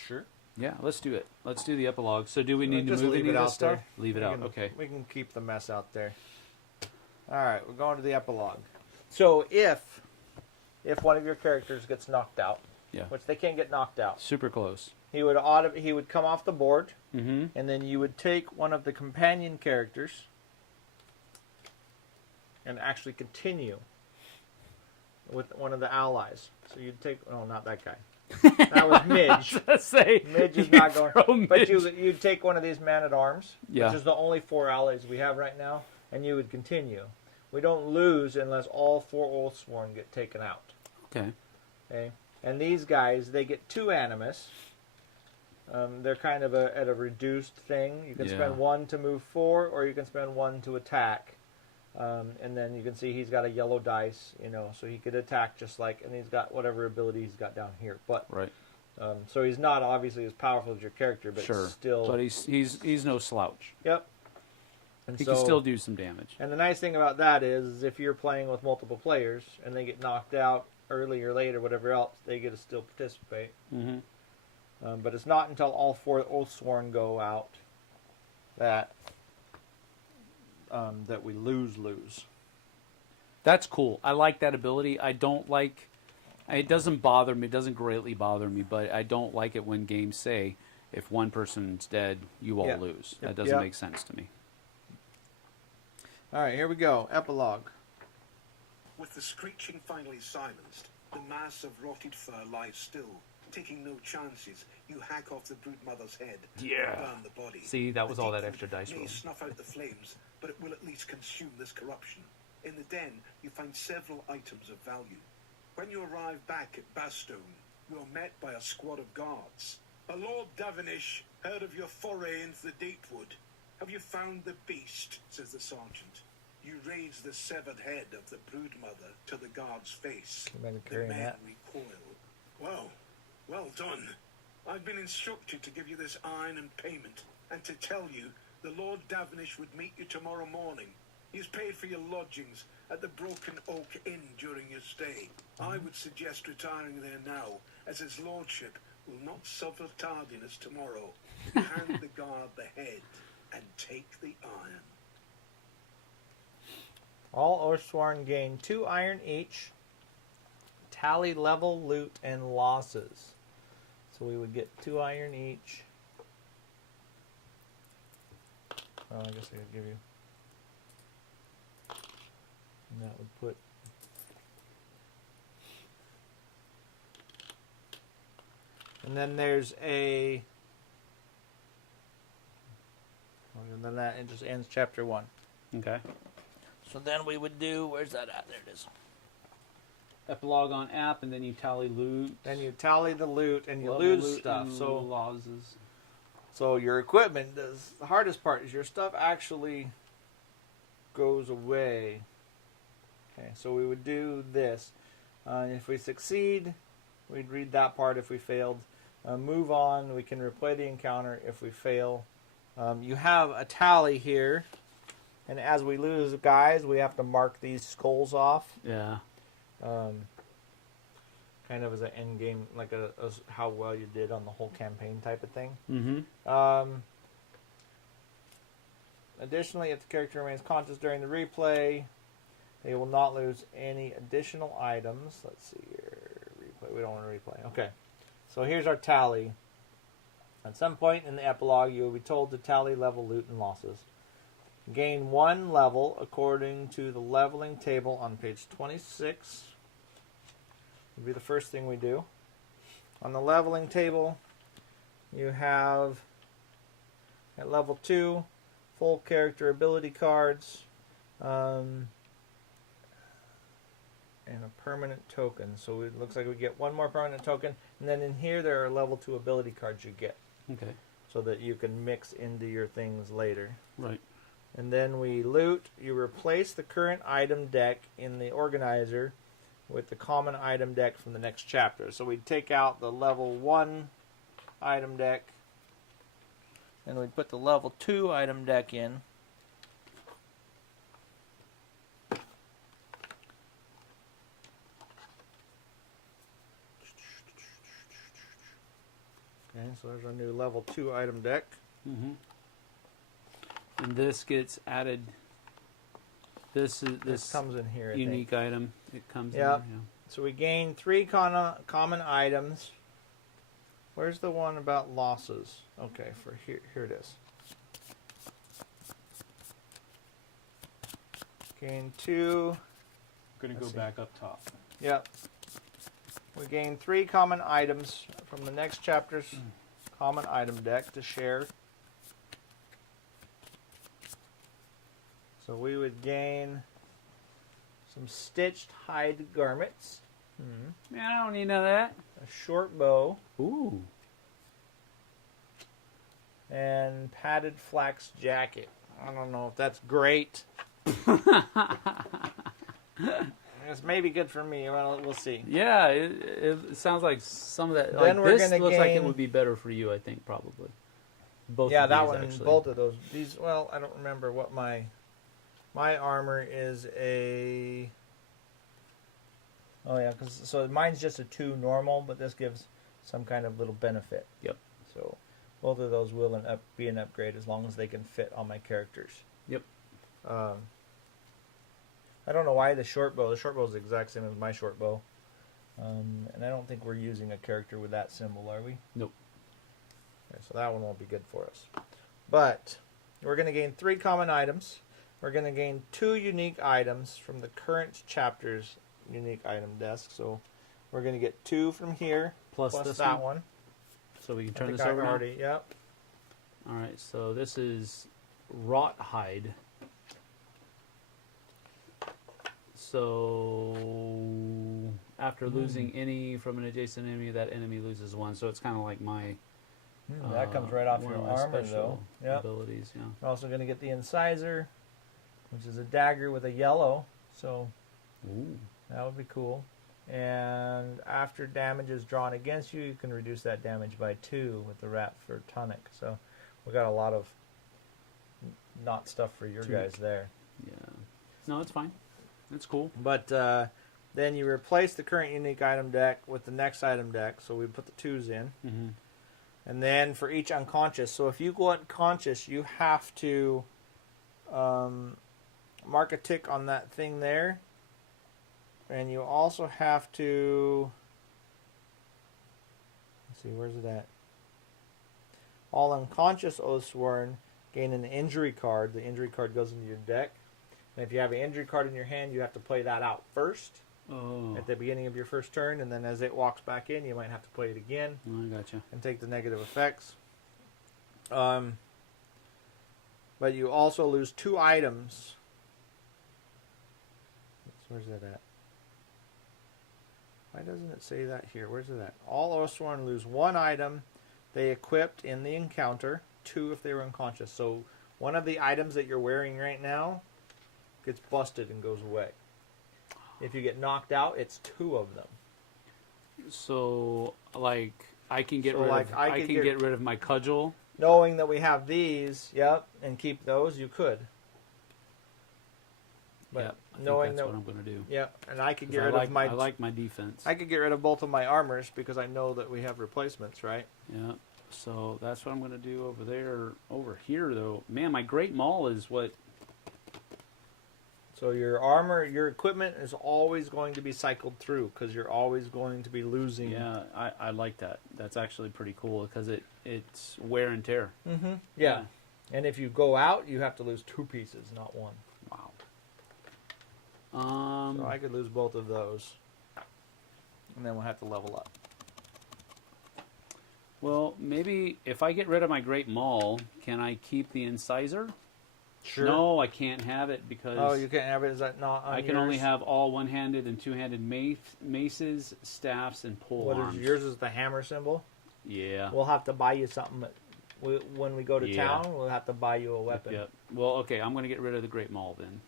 Sure. Yeah, let's do it. Let's do the epilogue. So do we need to Just move leave any it of out this stuff? there. Leave it We out, can- okay. We can keep the mess out there. All right, we're going to the epilogue. So if one of your characters gets knocked out, Yeah. which they can get knocked out, Super close. he would come off the board, Mm-hmm. and then you would take one of the companion characters and actually continue with one of the allies. So you'd take, oh, not that guy. That was Midge. Let's say Midge is you not throw going. But Midge. you'd take one of these man-at-arms, Yeah. which is the only 4 allies we have right now, and you would continue. We don't lose unless all 4 Oathsworn get taken out. Okay. Okay, and these guys, they get 2 animus. They're kind of at a reduced thing. You can Yeah. spend 1 to move 4, or you can spend 1 to attack. And then you can see he's got a yellow dice, so he could attack just like, and he's got whatever ability he's got down here. But Right. so he's not obviously as powerful as your character, but Sure. still. But he's no slouch. Yep. And He so, can still do some damage. And the nice thing about that is if you're playing with multiple players and they get knocked out early or late or whatever else, they get to still participate. Mm-hmm. But it's not until all 4 Oathsworn go out that that we lose. That's cool. I like that ability. I don't like... It doesn't bother me. It doesn't greatly bother me, but I don't like it when games say, if one person's dead, you all Yeah. lose. Yep. That doesn't Yep. make sense to me. All right, here we go. Epilogue. With the screeching finally silenced, the mass of rotted fur lies still. Taking no chances, you hack off the broodmother's head Yeah. and burn the body. See, that was all that Deepwood extra dice may roll. snuff out the flames, but it will at least consume this corruption. In the den, you find several items of value. When you arrive back at Bastone, you are met by a squad of guards. A Lord Davenish heard of your foray into the Deepwood. Have you found the beast? Says the sergeant. You raise the severed head of the broodmother to the guard's face. You better The carry men that. recoil. Well done. I've been instructed to give you this iron in payment, and to tell you the Lord Davenish would meet you tomorrow morning. He's paid for your lodgings at the Broken Oak Inn during your stay. I would suggest retiring there now, as his lordship will not suffer tardiness tomorrow. Hand the guard the head and take the iron. All Oathsworn gain 2 iron each. Tally level, loot, and losses. So we would get 2 iron each. Oh, I guess I could give you. And that would put. And then there's a. And then that it just ends chapter 1. Okay. So then we would do. Where's that at? There it is. Epilogue on app, and then you tally loot. Then you tally the loot and you level lose loot stuff. and So losses. your equipment does. The hardest part is your stuff actually goes away. Okay, so we would do this. If we succeed, we'd read that part. If we failed, move on. We can replay the encounter if we fail. You have a tally here, and as we lose guys, we have to mark these skulls off. Yeah. kind of as an end game, like as how well you did on the whole campaign type of thing. Mm-hmm. Additionally, if the character remains conscious during the replay, they will not lose any additional items. Let's see here. Replay. We don't want to replay. Okay. So here's our tally. At some point in the epilogue, you will be told to tally level, loot, and losses. Gain 1 level according to the leveling table on page 26. Will be the first thing we do. On the leveling table, you have at level 2 full character ability cards and a permanent token. So it looks like we get 1 more permanent token, and then in here there are level 2 ability cards you get. Okay. So that you can mix into your things later. Right. And then we loot. You replace the current item deck in the organizer with the common item deck from the next chapter. So we take out the level 1 item deck, and we put the level 2 item deck in. Okay, so there's our new level 2 item deck. Mm-hmm. And this gets added. This comes in here, I unique think. item. It comes Yep. in. Yeah. So we gain 3 common items. Where's the one about losses? Okay, for here it is. Gain 2. We're going to go back up top. Yep. We gain 3 common items from the next chapter's common item deck to share. So we would gain some stitched hide garments, Man, I don't need none of that. a short bow, Ooh. and padded flax jacket. I don't know if that's great. It's maybe good for me. Well, we'll see. Yeah, it sounds like some of that. Then Like, we're this gonna looks like it gain- would be better for you, I think, probably. Both Yeah, of that these, one, actually. both of those. These, well, I don't remember what my armor is a. Oh yeah, so mine's just a 2 normal, but this gives some kind of little benefit. Yep. So both of those will be an upgrade as long as they can fit on my characters. Yep. I don't know why the short bow. The short bow is the exact same as my short bow, and I don't think we're using a character with that symbol, are we? Nope. Okay, so that one won't be good for us. But we're going to gain 3 common items. We're going to gain 2 unique items from the current chapter's unique item desk. So we're going to get 2 from here Plus this that one. So we can I turn think this I've over now. already. Yep. All right, so this is wrought hide. So after losing any from an adjacent enemy, that enemy loses 1. So it's kind of like my That comes right off one your of my armor, though. special Yep. abilities. Yeah. We're also going to get the incisor, which is a dagger with a yellow. So Ooh. that would be cool. And after damage is drawn against you, you can reduce that damage by 2 with the rat for tonic. So we got a lot of not stuff for your Tunic. guys there. Yeah. No, it's fine. It's cool. But then you replace the current unique item deck with the next item deck. So we put the 2s in. Mm-hmm. And then for each unconscious. So if you go unconscious, you have to mark a tick on that thing there. And you also have to... Let's see, where's it at? All unconscious Oathsworn gain an injury card. The injury card goes into your deck. And if you have an injury card in your hand, you have to play that out first Oh. at the beginning of your first turn. And then as it walks back in, you might have to play it again I gotcha. and take the negative effects. But you also lose 2 items. Where's that at? Why doesn't it say that here? Where's it at? All Oathsworn lose 1 item they equipped in the encounter, 2 if they were unconscious. So one of the items that you're wearing right now gets busted and goes away. If you get knocked out, it's 2 of them. So, like, I can get So, rid like, of. I I could can get- get rid of my cudgel. Knowing that we have these, yep, and keep those, you could. But Yep. knowing that's that what I'm going to do. yeah, and I could 'Cause get rid of my I like my defense. I could get rid of both of my armors because I know that we have replacements, right? Yeah. So that's what I'm going to do over there. Over here, though, man, my Great Maul is what. So your armor, your equipment is always going to be cycled through because you're always going to be losing. Yeah, I like that. That's actually pretty cool because it's wear and tear. Mm-hmm. Yeah. And if you go out, you have to lose 2 pieces, not 1. Wow. So I could lose both of those, and then we'll have to level up. Well, maybe if I get rid of my Great Maul, can I keep the incisor? Sure. No, I can't have it because Oh, you can't have it. Is that not on I can only yours? have all one-handed and two-handed maces, staffs, and pole What arms. is yours? Is the hammer symbol? Yeah. We'll have to buy you something. When we go to Yeah. town, we'll have to buy you a weapon. Yep. Well, okay, I'm going to get rid of the Great Maul then,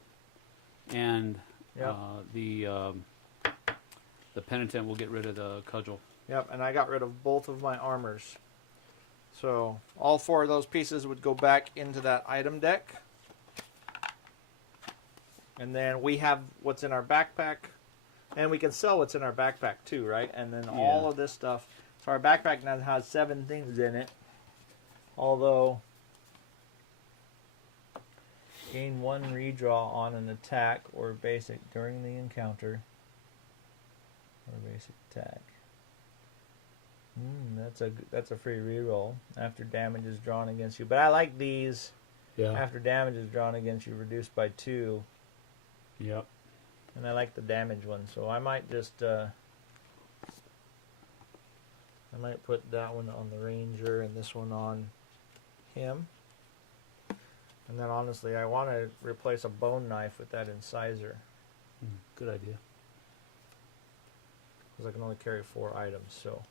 and Yep. the penitent will get rid of the cudgel. Yep, and I got rid of both of my armors. So all 4 of those pieces would go back into that item deck. And then we have what's in our backpack. And we can sell what's in our backpack too, right? And then all Yeah. of this stuff. So our backpack now has 7 things in it. Although, gain 1 redraw on an attack or basic during the encounter. Or basic attack. That's a free reroll after damage is drawn against you. But I like these. Yeah. After damage is drawn against you, reduced by 2. Yep. And I like the damage one, so I might just I might put that one on the ranger and this one on him. And then honestly, I want to replace a bone knife with that incisor Good idea. because I can only carry 4 items. So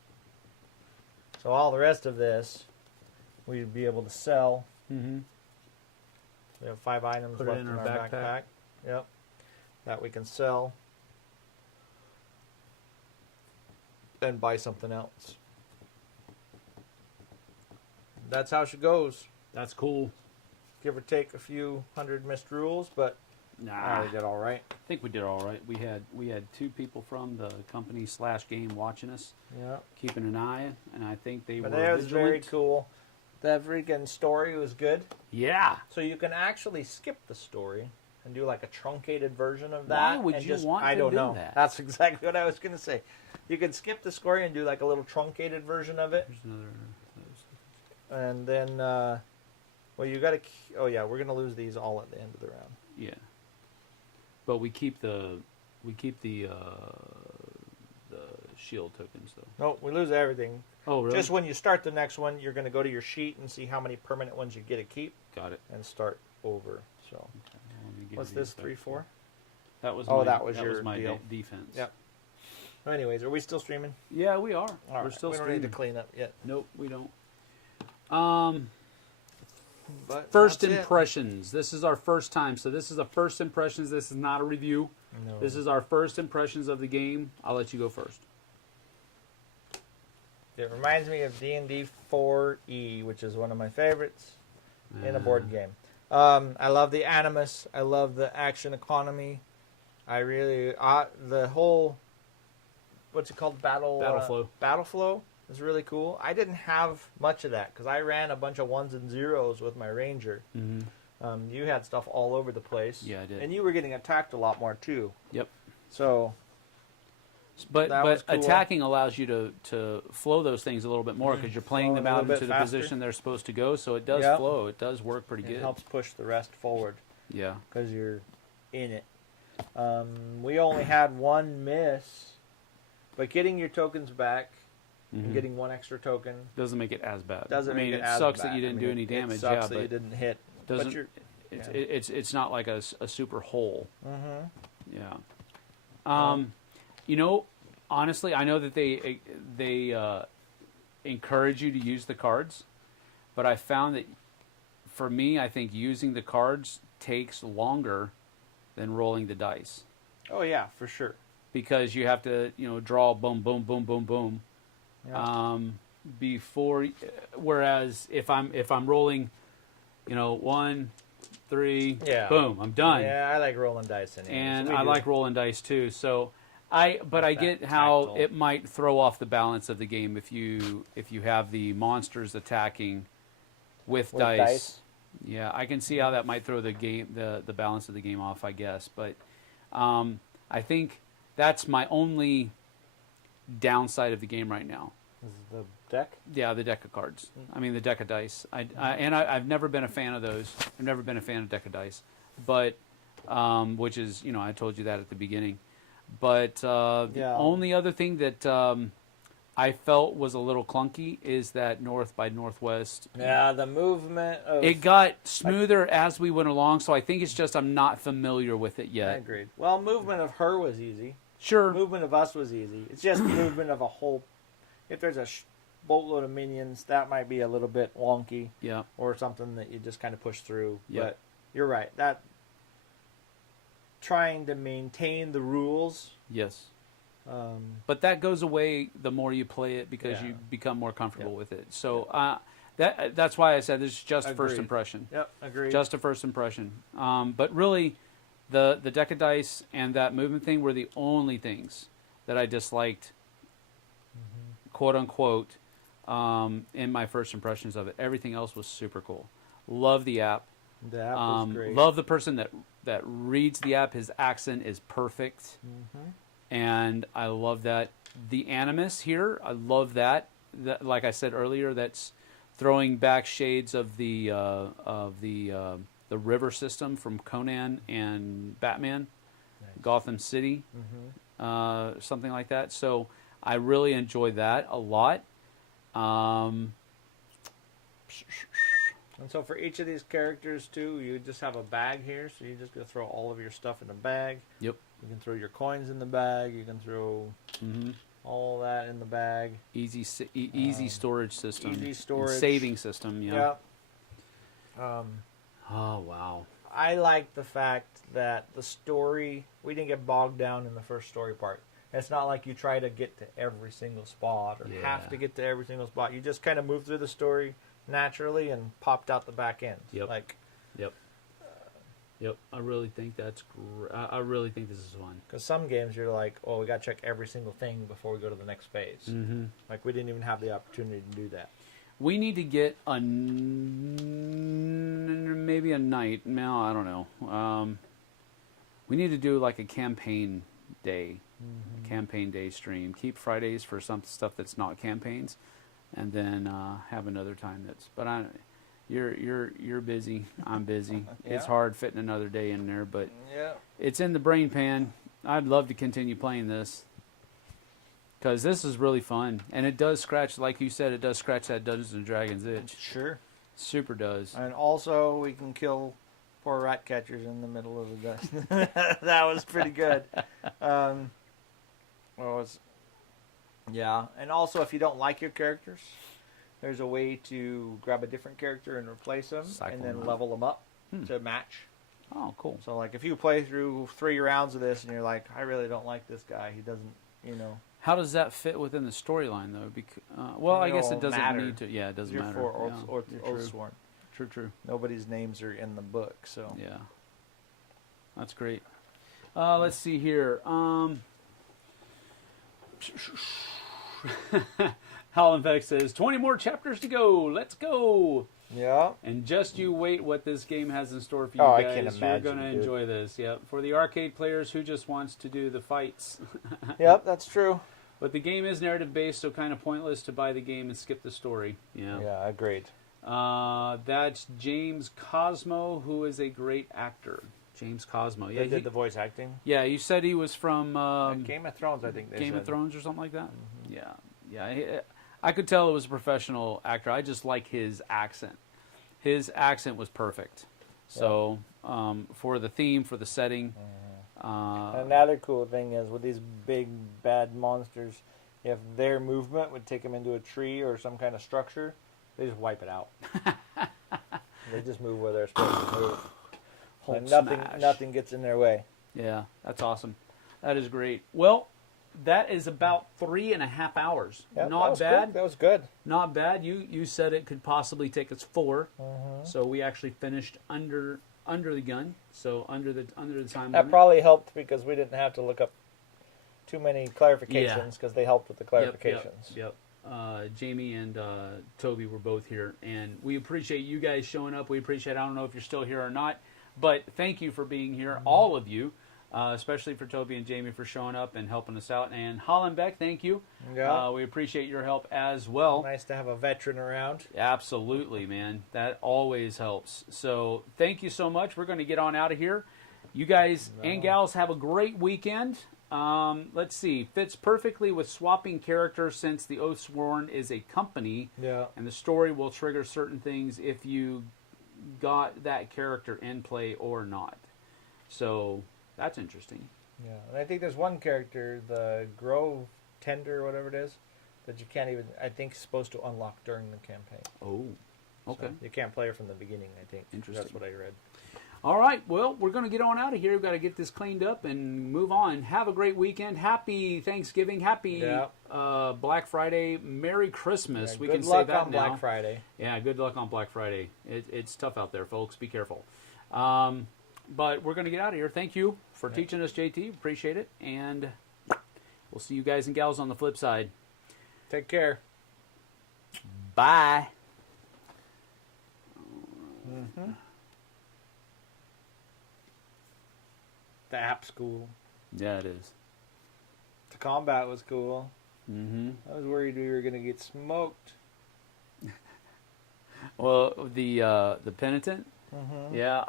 all the rest of this we'd be able to sell. Mm-hmm. We have 5 items Put it left in in our our backpack. backpack. Yep, that we can sell. Then buy something else. That's how she goes. That's cool. Give or take a few hundred missed rules, but Nah, we did all right. I think we did all right. We had 2 people from the company / game watching us, Yeah, keeping an eye, and I think they but were that was very vigilant. cool. The freaking story was good. Yeah. So you can actually skip the story and do like a truncated version of Why that. would and you just, want I to don't do know. that? That's exactly what I was going to say. You can skip the story and do like a little truncated version of it. There's another. And then, well, you got to. Oh yeah, we're gonna lose these all at the end of the round. Yeah. But we keep the shield tokens though. No, we lose everything. Oh really? Just when you start the next one, you're gonna go to your sheet and see how many permanent ones you get to keep, Got it. and start over. So, Okay, well, let me give what's these this? back. 3-4. That was. Oh, my, that was your my deal. defense. Yep. Anyways, are we still streaming? Yeah, we are. All We're right, still we don't streaming. need to clean up yet. Nope, we don't. But First that's it. impressions. This is our first time, so this is the first impressions. This is not a review. No. This is our first impressions of the game. I'll let you go first. It reminds me of D&D 4E, which is one of my favorites in a board game. I love the animus. I love the action economy. I really the whole what's it called battle flow. Battle flow is really cool. I didn't have much of that because I ran a bunch of 1s and 0s with my ranger. Mm-hmm. You had stuff all over the place. Yeah, I did. And you were getting attacked a lot more too. Yep. So But That was cool. attacking allows you to flow those things a little bit more because you're playing Flow them a out little bit into the faster. position they're supposed to go. So it does Yep. flow. It does work pretty it good. helps push the rest forward Yeah. because you're in it. We only had 1 miss, but getting your tokens back Mhm. and getting 1 extra token Doesn't make it as bad. doesn't I mean, make it it as sucks bad. that you didn't do any damage. It sucks Yeah, that you but didn't hit. doesn't. But you're, It's not like a super hole. mm-hmm. Yeah. You know, honestly, I know that they encourage you to use the cards, but I found that for me, I think using the cards takes longer than rolling the dice Oh yeah, for sure. because you have to, draw boom, boom, boom, boom, boom. Yeah. Before, whereas if I'm rolling, 1, 3. Yeah. Boom, I'm done. Yeah, I like rolling dice anyway. And so we I do. like rolling dice too. So I get how tactile. it might throw off the balance of the game if you have the monsters attacking with dice. Yeah, I can see how that might throw the game the balance of the game off, I guess. But I think that's my only downside of the game right now. This is the deck? Yeah, the deck of cards. I mean, the deck of dice. I've never been a fan of those. I've never been a fan of deck of dice, but which is, I told you that at the beginning. But the only other thing that I felt was a little clunky is that north by northwest. Yeah, the movement of... It got smoother as we went along, so I think it's just I'm not familiar with it yet. I agreed. Well, movement of her was easy. Sure. Movement of us was easy. It's just movement of a whole... If there's a boatload of minions, that might be a little bit wonky. Yeah. Or something that you just kind of push through. Yeah. But you're right. That trying to maintain the rules... Yes. But that goes away the more you play it because Yeah. you become more comfortable with it. So that's why I said this is just Agreed. first impression. Yep, agreed. Just a first impression. But really, the deck of dice and that movement thing were the only things that I disliked, quote unquote, in my first impressions of it. Everything else was super cool. Love the app. The app was great. Love the person that reads the app. His accent is perfect. Mm-hmm. And I love that. The Animus here, I love that. Like I said earlier, that's throwing back shades of the river system from Conan and Batman, Nice. Gotham City, Mm-hmm. something like that. So I really enjoy that a lot. And so for each of these characters, too, you just have a bag here. So you just go throw all of your stuff in a bag. Yep. You can throw your coins in the bag. You can throw all that in the bag. Easy storage system. Easy storage. And saving system, yeah. Yep. Oh, wow. I like the fact that the story, we didn't get bogged down in the first story part. It's not like you try to get to every single spot or have to get to every single spot. You just kind of move through the story naturally and popped out the back end. Yep. Yep. I really think that's I really think this is fun. Because some games you're like, oh, we got to check every single thing before we go to the next phase. Mm-hmm. Like we didn't even have the opportunity to do that. We need to get maybe a night. No, I don't know. We need to do like a campaign day, campaign day stream. Keep Fridays for some stuff that's not campaigns, and then have another time that's. But you're busy. I'm busy. It's hard fitting another day in there, but it's in the brain pan. I'd love to continue playing this. Because this is really fun. And it does scratch, like you said, it does scratch that Dungeons & Dragons itch. Sure. Super does. And also, we can kill poor rat catchers in the middle of the dust. That was pretty good. And also, if you don't like your characters, there's a way to grab a different character and replace them, Cycle and then them up. level them up to match. Oh, cool. So, like, if you play through 3 rounds of this and you're like, I really don't like this guy, he doesn't, How does that fit within the storyline, though? Well, I guess it doesn't matter. need to. Yeah, it doesn't matter. For Yeah, you're Oathsworn. True. Nobody's names are in the book, so. Yeah. That's great. Let's see here. Hollenbeck says, 20 more chapters to go. Let's go. Yeah. And just you wait what this game has in store for you I guys. can You're imagine, going to dude. enjoy this. Yep. For the arcade players who just wants to do the fights. Yep, that's true. But the game is narrative based, so kind of pointless to buy the game and skip the story. Yeah. Yeah, agreed. That's James Cosmo, who is a great actor. James Cosmo. Yeah, They did the voice acting. Yeah, you said he was from Game of Thrones, I think they Game said. of Thrones or something like that. Yeah. I could tell it was a professional actor. I just like his accent. His accent was perfect. So for the theme, for the setting. Another cool thing is with these big bad monsters, if their movement would take them into a tree or some kind of structure, they just wipe it out. They just move where they're supposed to move. And nothing gets in their way. Yeah, that's awesome. That is great. Well, that is about 3.5 hours. Yep, Not bad. That was good. Not bad. You said it could possibly take us 4. So we actually finished under under the gun, so under the time That limit. probably helped because we didn't have to look up too many clarifications because they helped with the Yep, clarifications. Yep. Jamie and Toby were both here, and we appreciate you guys showing up. We appreciate. I don't know if you're still here or not, but thank you for being here, all of you, especially for Toby and Jamie for showing up and helping us out. And Hollenbeck, thank you. Yeah. We appreciate your help as well. Nice to have a veteran around. Absolutely, man. That always helps. So thank you so much. We're going to get on out of here. You guys and gals have a great weekend. Let's see. Fits perfectly with swapping characters since the Oathsworn is a company. Yeah. And the story will trigger certain things if you got that character in play or not. So that's interesting. Yeah. And I think there's one character, the Grove Tender, whatever it is, that you can't even, I think, supposed to unlock during the campaign. Oh, okay. So you can't play her from the beginning, I think. Interesting. That's what I read. All right. Well, we're going to get on out of here. We've got to get this cleaned up and move on. Have a great weekend. Happy Thanksgiving. Happy Black Friday. Merry Christmas. Yeah, we good can luck say that on now. Black Friday. Yeah, good luck on Black Friday. It's tough out there, folks. Be careful. But we're going to get out of here. Thank you for teaching us, JT. Appreciate it. And we'll see you guys and gals on the flip side. Take care. Bye. The app's cool. Yeah, it is. The combat was cool. Mm-hmm. I was worried we were going to get smoked. Well, the penitent. Mm-hmm. Yeah,